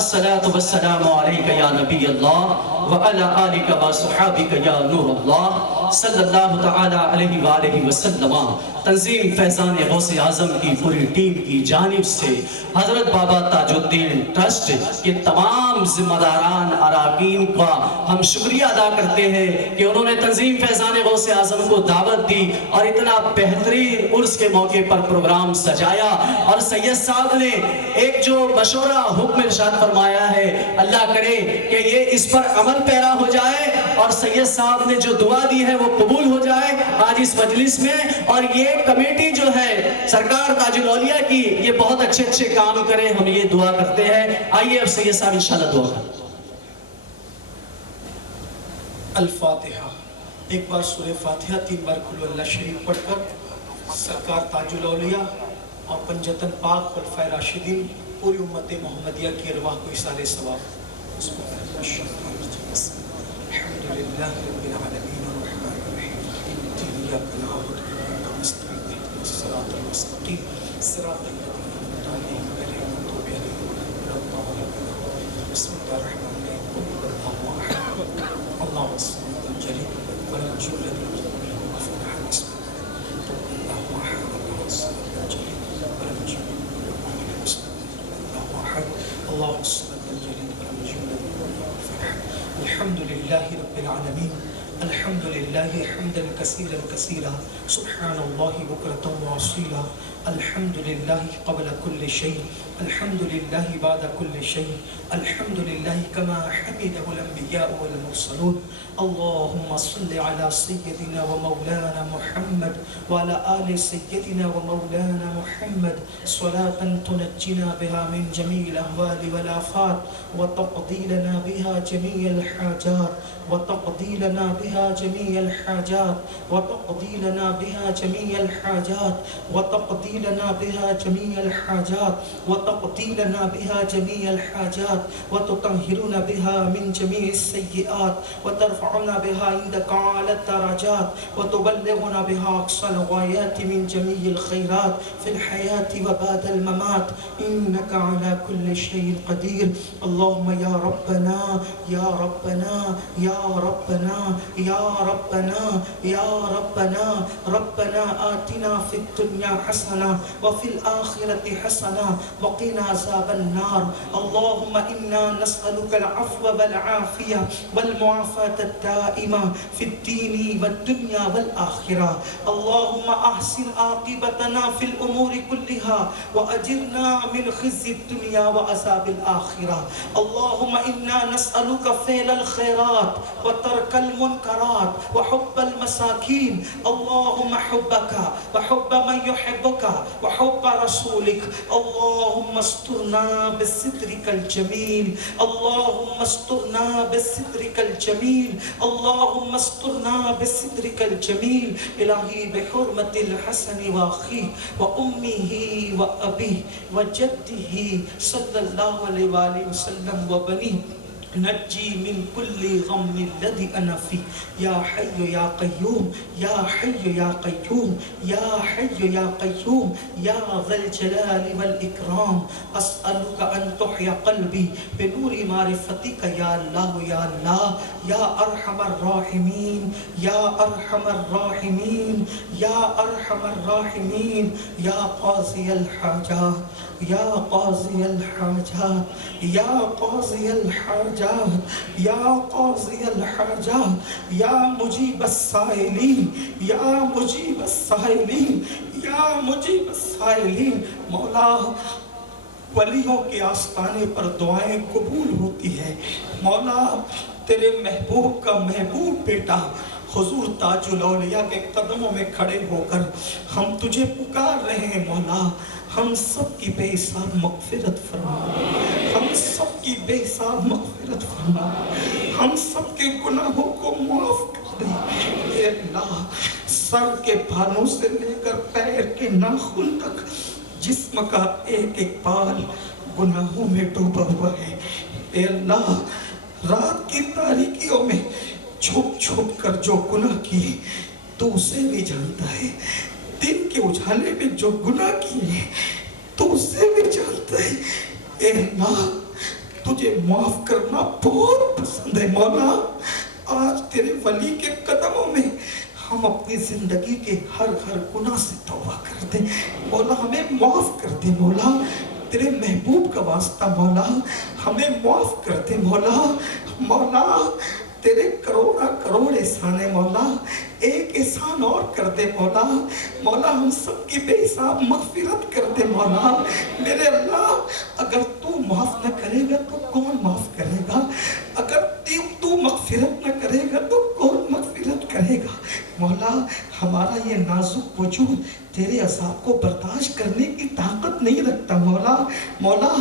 الصلاۃ والسلام علیکہ یا نبی اللہ وعلی آلک وصحابک یا نور اللہ صلی اللہ تعالی علیہ وآلہ وسلم۔ تنظیم فیضان غوث اعظم کی پوری ٹیم کی جانب سے حضرت بابا تاج الدین ٹرسٹ کے تمام ذمہ داران اراکین کا ہم شکریہ ادا کرتے ہیں کہ انہوں نے تنظیم فیضان غوث اعظم کو دعوت دی اور اتنا بہترین عرس کے موقع پر پروگرام سجایا، اور سید صاحب نے ایک جو مشورہ حکم ارشاد فرمایا ہے، اللہ کرے کہ یہ اس پر عمل پیرا ہو جائے اور سید صاحب نے جو دعا دی ہے وہ قبول ہو جائے آج اس مجلس میں۔ اور یہ کمیٹی جو ہے سرکار تاج الاولیاء کی، یہ بہت اچھے اچھے کام کرے، ہم یہ دعا کرتے ہیں۔ آئیے اب سید صاحب انشاءاللہ دعا کریں۔ الفاتحہ۔ ایک بار سورہ فاتحہ 3 بار قل اللہ شریف پڑھ کر سرکار تاج الاولیاء اور پنجتن پاک خلفائے راشدین پوری امت محمدیہ کی ارواح کو اصالِ ثواب۔ الحمدللہ رب العالمین الرحمن الرحیم ایاک نعبد وإیاک نستعین اهدنا الصراط المستقیم صراط الذین أنعمت علیہم غیر المغضوب علیہم ولا الضالین۔ بسم اللہ الرحمن الرحیم قل اللہ احد اللہ الصمد الجلیل ولم یولد ولم یکن له کفوا احد۔ بسم اللہ احد اللہ الصمد الجلیل ولم یولد ولم یکن له کفوا احد۔ اللہ الصمد الجلیل ولم یولد ولم یکن له کفوا احد۔ الحمد للہ رب العالمین الحمد للہ حمدا کثیرا کثیرا سبحان اللہ بکرۃ واصیلا الحمد للہ قبل کل شیء الحمد للہ بعد کل شیء الحمد للہ کما حمدہ الانبیاء والمرسلون اللہم صل علی سیدنا ومولانا محمد وعلى آل سیدنا ومولانا محمد صلاة تنجینا بها من جمیع الاحوال والآفات وتقضی لنا بها جمیع الحاجات وتقضی لنا بها جميع الحاجات وتقضي لنا بها جميع الحاجات وتقضي لنا بها جميع الحاجات وتقضي لنا بها جميع الحاجات وتطهرنا بها من جميع السيئات وترفعنا بها عندك أعلى الدرجات وتبلغنا بها أقصى الغايات من جميع الخيرات في الحياة وبعد الممات إنك على كل شيء قدير اللهم يا ربنا يا ربنا يا ربنا يا ربنا يا ربنا ربنا آتنا في الدنيا حسنة وفي الآخرة حسنة وقنا عذاب النار اللهم إنا نسألك العفو والعافية والمعافاة الدائمة في الدين والدنيا والآخرة اللهم أحسن عاقبتنا في الأمور كلها وأجرنا من خزي الدنيا وعذاب الآخرة اللهم إنا نسألك فعل الخيرات وترك المنكرات وحب المساكين اللهم حبك وحب من يحبك وحب رسولك اللهم استرنا بسترك الجميل اللهم استرنا بسترك الجميل اللهم استرنا بسترك الجميل إلهي بحرمة الحسن وأخيه وأمه وأبيه وجده صلى الله عليه وآله وسلم وبنيه نجي من كل غم الذي أنا فيه يا حي يا قيوم يا حي يا قيوم يا حي يا قيوم يا ذا الجلال والإكرام أسألك أن تحيا قلبي بنور معرفتك يا الله يا الله يا أرحم الراحمين يا أرحم الراحمين يا أرحم الراحمين يا قاضي الحاجات يا قاضي الحاجات يا قاضي الحاجات يا قاضي الحاجات يا مجيب السائلين يا مجيب السائلين يا مجيب السائلين مولا ولیوں کے آستانے پر دعائیں قبول ہوتی ہیں مولا تیرے محبوب کا محبوب بیٹا حضور تاج الاولیاء کے قدموں میں کھڑے ہو کر ہم تجھے پکار رہے ہیں مولا ہم سب کی بے حساب مغفرت فرما ہم سب کی بے حساب مغفرت فرما ہم سب کے گناہوں کو معاف کر دے اے اللہ سر کے بالوں سے لے کر پیر کے ناخن تک جسم کا ایک ایک بال گناہوں میں ڈوبا ہوا ہے اے اللہ رات کی تاریکیوں میں چھپ چھپ کر جو گناہ کیے تو اسے بھی جانتا ہے دن کے اجالے میں جو گناہ کیے تو اسے بھی جانتا ہے اے اللہ تجھے معاف کرنا بہت پسند ہے مولا آج تیرے ولی کے قدموں میں ہم اپنی زندگی کے ہر گناہ سے توبہ کر دیں مولا ہمیں معاف کر دے مولا تیرے محبوب کا واسطہ مولا ہمیں معاف کر دے مولا مولا تیرے کروڑا کروڑ احسان ہے مولا ایک احسان اور کر دے مولا مولا ہم سب کی بے حساب مغفرت کر دے مولا میرے اللہ اگر تو معاف نہ کرے گا تو کون معاف کرے گا اگر تو مغفرت نہ کرے گا تو کون مغفرت کرے گا مولا ہمارا یہ نازک وجود تیرے عذاب کو برداشت کرنے کی طاقت نہیں رکھتا مولا مولا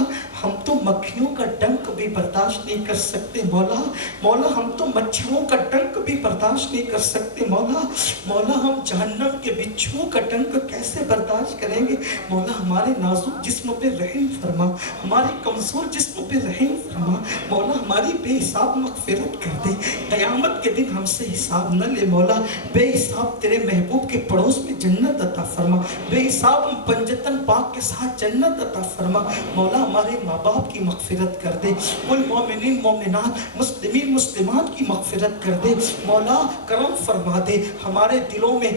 ہم تو مکھیوں کا ڈنک بھی برداشت نہیں کر سکتے مولا مولا ہم تو مچھروں کا ڈنک بھی برداشت نہیں کر سکتے مولا مولا ہم جہنم کے بچھوؤں کا ڈنک کیسے برداشت کریں گے مولا ہمارے نازک جسم پہ رحم فرما ہمارے کمزور جسم پہ رحم فرما مولا ہماری بے حساب مغفرت کر دے قیامت کے دن ہم سے حساب نہ لے مولا بے حساب تیرے محبوب کے پڑوس میں جنت عطا فرما بے حساب پنجتن پاک کے ساتھ جنت عطا فرما مولا ہمارے ماں باپ کی مغفرت کر دے والمؤمنین مومنات مسلمین مسلمات کی مغفرت کر دے مولا کرم فرما دے ہمارے دلوں میں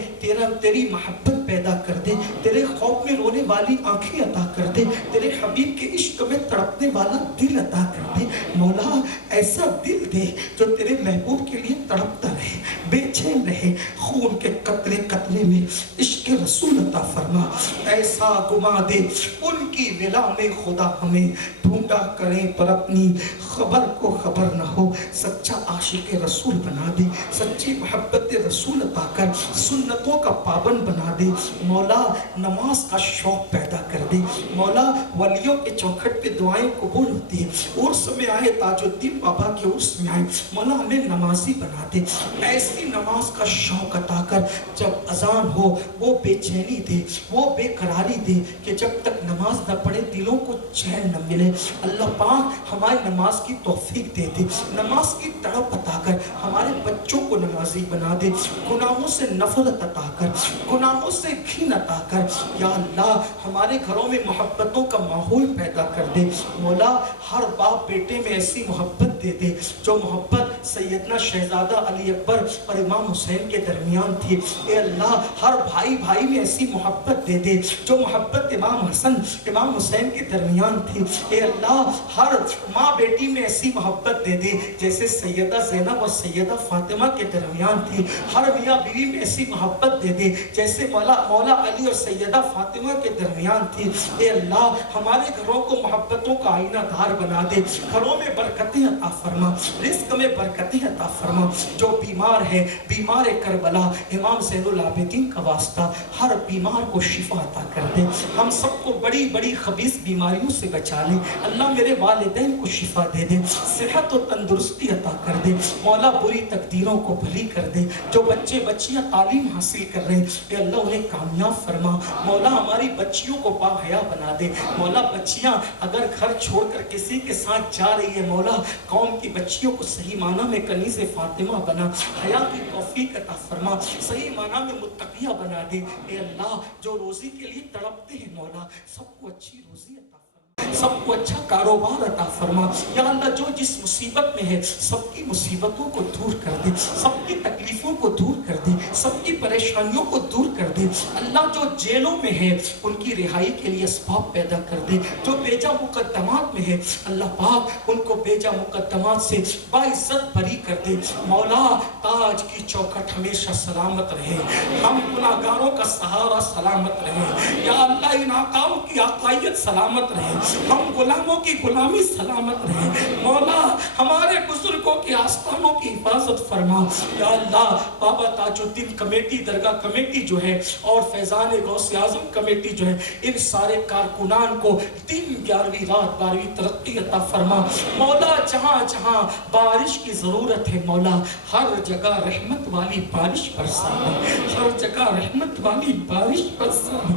تیری محبت پیدا کر دے تیرے خوف میں رونے والی آنکھیں عطا کر دے تیرے حبیب کے عشق میں تڑپنے والا دل عطا کر دے مولا ایسا دل دے جو تیرے محبوب کے لیے تڑپتا رہے بے چین رہے خون کے قطرے قطرے میں عشق رسول عطا فرما ایسا گما دے ان کی ولا میں خدا ہمیں ڈھونڈا کریں پر اپنی خبر کو خبر نہ ہو سچا عاشق رسول بنا دے سچی محبت رسول عطا کر سنتوں کا پابند بنا دے مولا نماز کا شوق پیدا کر دے مولا ولیوں کے چوکھٹ پہ دعائیں قبول ہوتی ہیں عرس میں آئے تاج الدین بابا کے عرس میں آئے مولا ہمیں نمازی بنا دے ایسی نماز کا شوق عطا کر جب اذان ہو وہ بے چینی دے وہ بے قراری دے کہ جب تک نماز نہ پڑھے دلوں کو چین نہ ملے اللہ پاک ہماری نماز کی توفیق دے دے نماز کی تڑپ عطا کر ہمارے بچوں کو نمازی بنا دے گناہوں سے نفرت عطا کر گناہوں سے گھن عطا کر یا اللہ ہمارے گھروں میں محبتوں کا ماحول پیدا کر دے مولا ہر باپ بیٹے میں ایسی محبت دے دے جو محبت سیدنا شہزادہ علی اکبر اور امام حسین کے درمیان تھی اے اللہ ہر بھائی بھائی میں ایسی محبت دے دے جو محبت امام حسن امام حسین کے درمیان تھی اے اللہ ہر ماں بیٹی میں ایسی محبت دے دے جیسے سیدہ زینب اور سیدہ فاطمہ کے درمیان تھی ہر میاں بیوی میں ایسی محبت دے دے جیسے مولا علی اور سیدہ فاطمہ کے درمیان تھی اے اللہ ہمارے گھروں کو محبتوں کا آئینہ دار بنا دے گھروں میں برکتیں عطا فرما رزق میں برکتیں عطا فرما جو بیمار ہے بیمار کربلا امام زین العابدین کا واسطہ ہر بیمار کو شفا عطا کر دے، ہم سب کو بڑی بڑی خبیث بیماریوں سے بچا لے، اللہ میرے والدین کو شفا دے دے، صحت و تندرستی عطا کر دے، مولا بری تقدیروں کو بھلی کر دے، جو بچے بچیاں تعلیم حاصل کر رہے ہیں اے اللہ انہیں کامیاب فرما، مولا ہماری بچیوں کو باحیا بنا دے، مولا بچیاں اگر گھر چھوڑ کر کسی کے ساتھ جا رہی ہے مولا قوم کی بچیوں کو صحیح معنی میں کنیز فاطمہ بنا، حیا کی توفیق عطا فرما، صحیح معنی میں متقیہ بنا دے، اے اللہ جو روزی کے لیے تڑپتے ہیں مولا سب کو اچھی روزی عطا فرما، سب کو اچھا کاروبار عطا فرما، یا اللہ جو جس مصیبت میں ہے سب کی مصیبتوں کو دور کر دے، سب کی تکلیفوں کو دور کر دے، سب کی پریشانیوں کو دور کر دے، اللہ جو جیلوں میں ہے ان کی رہائی کے لیے اسباب پیدا کر دے، جو بیجا مقدمات میں ہے اللہ پاک ان کو بیجا مقدمات سے باعزت بری کر دے، مولا تاج کی چوکھٹ ہمیشہ سلامت رہے، ہم گناہگاروں کا سہارا سلامت رہے، یا اللہ ان آقاؤں کی آقائیت سلامت رہے، ہم غلاموں کی غلامی سلامت رہے، مولا ہمارے بزرگوں کے آستانوں کی حفاظت فرما، یا اللہ بابا تاج الدین کمیٹی درگاہ کمیٹی جو ہے اور فیضان غوث اعظم کمیٹی جو ہے ان سارے کارکنان کو 11ویں رات 12ویں ترقی عطا فرما، مولا جہاں جہاں بارش کی ضرورت ہے مولا ہر جگہ رحمت والی بارش برسا دے، ہر جگہ رحمت والی بارش برسا دے،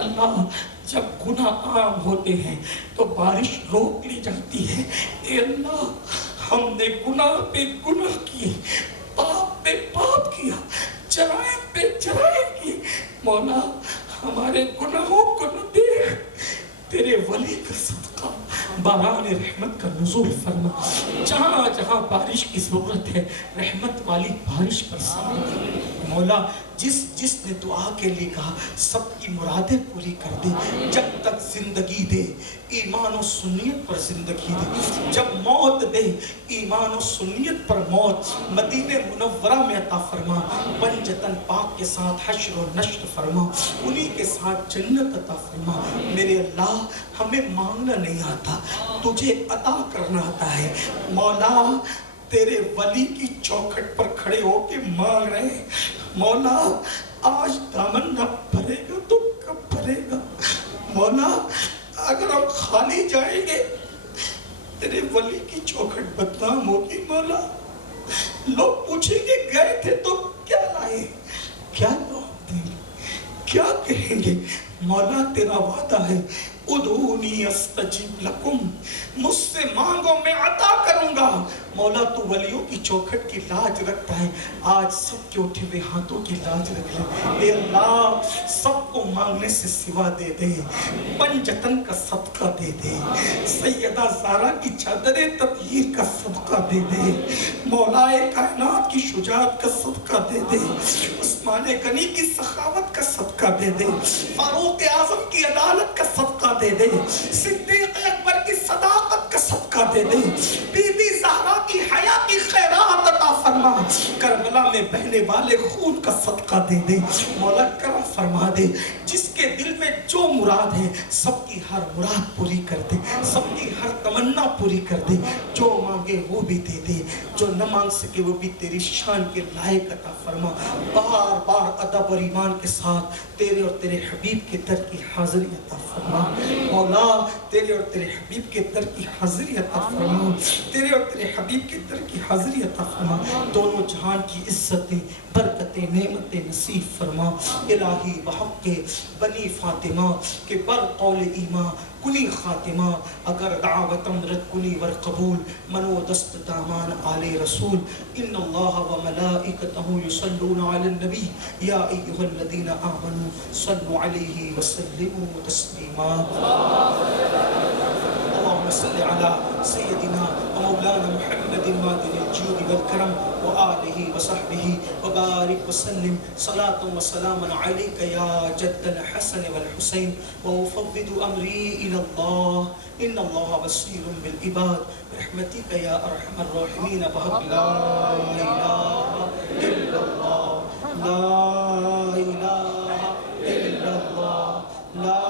اللہ جب گناہ عام ہوتے ہیں تو بارش روک لی جاتی ہے، اے اللہ ہم نے گناہ پہ گناہ کیے، پاپ پہ پاپ کیا، جرائم پہ جرائم کیے، مولا ہمارے گناہوں کو نہ دیکھ، تیرے ولی کا صدقہ باران رحمت کا نزول فرما، جہاں جہاں بارش کی ضرورت ہے رحمت والی بارش برسا، مولا جس نے دعا کے لیے کہا سب کی مرادیں پوری کر دے، جب تک زندگی دے ایمان و سنیت پر زندگی دے، جب موت دے ایمان و سنیت پر موت، مدینہ منورہ میں عطا فرما، پنجتن پاک کے ساتھ حشر و نشر فرما، انہی کے ساتھ جنت عطا فرما، میرے اللہ ہمیں مانگنا نہیں آتا تجھے عطا کرنا آتا ہے، مولا تیرے ولی کی چوکھٹ پر کھڑے ہو کے مانگ رہے ہیں، مولا آج دامن نہ بھرے گا تو کب بھرے گا، مولا اگر ہم خالی جائیں گے تیرے ولی کی چوکھٹ بدنام ہوگی، مولا لوگ پوچھیں گے گئے تھے تو کیا لائے، کیا جواب دیں گے، کیا کہیں گے، مولا تیرا وعدہ ہے ادعونی استجیب لکم، مجھ سے مانگو میں عطا کروں گا، مولا تو ولیوں کی چوکھٹ کی لاج رکھتا ہے، آج سب کے اٹھے ہوئے ہاتھوں کی لاج رکھ لے، اے اللہ سب کو مانگنے سے سوا دے دے، پنجتن کا صدقہ دے دے، سیدہ زارا کی چادر تطہیر کا صدقہ دے دے، مولا کائنات کی شجاعت کا صدقہ دے دے، عثمان غنی کی سخاوت کا صدقہ دے دے، فاروق اعظم کی عدالت کا صدقہ دے دے، صدیق اکبر کی صداقت کا صدقہ دے دے، بی بی زہرا کی حیا کی خیرات عطا فرما، کربلا میں بہنے والے خون کا صدقہ دے دے، مولا کرم فرما دے، جس کے دل میں جو مراد ہے سب کی ہر مراد پوری کر دے، سب کی ہر تمنا پوری کر دے، جو مانگے وہ بھی دے دے، جو نہ مانگ سکے وہ بھی تیری شان کے لائق عطا فرما، بار بار ادب اور ایمان کے ساتھ تیرے اور تیرے حبیب کے در کی حاضری عطا فرما، مولا تیرے اور تیرے حبیب کے در کی حاضری عطا فرما، تیرے اور تیرے حبیب کے در کی حاضری عطا فرما، دونوں جہان کی عزتیں برکتیں نعمتیں نصیب فرما، الہی بحق بنی فاطمہ کے بر قول ایمان کنی خاتمہ، اگر دعوت امرت کنی ور قبول، منو دست دامان آل رسول، ان اللہ و ملائکتہ یصلون علی النبی یا ایہا الذین آمنوا صلوا علیہ وسلموا تسلیما، اللهم صل على سيدنا ومولانا محمد مادن الجود والكرم وآله وصحبه وبارك وسلم صلاة وسلاما عليك يا جد الحسن والحسين وأفوض أمري إلى الله إن الله بصير بالعباد برحمتك يا أرحم الراحمين بحق لا إله إلا الله لا إله إلا الله لا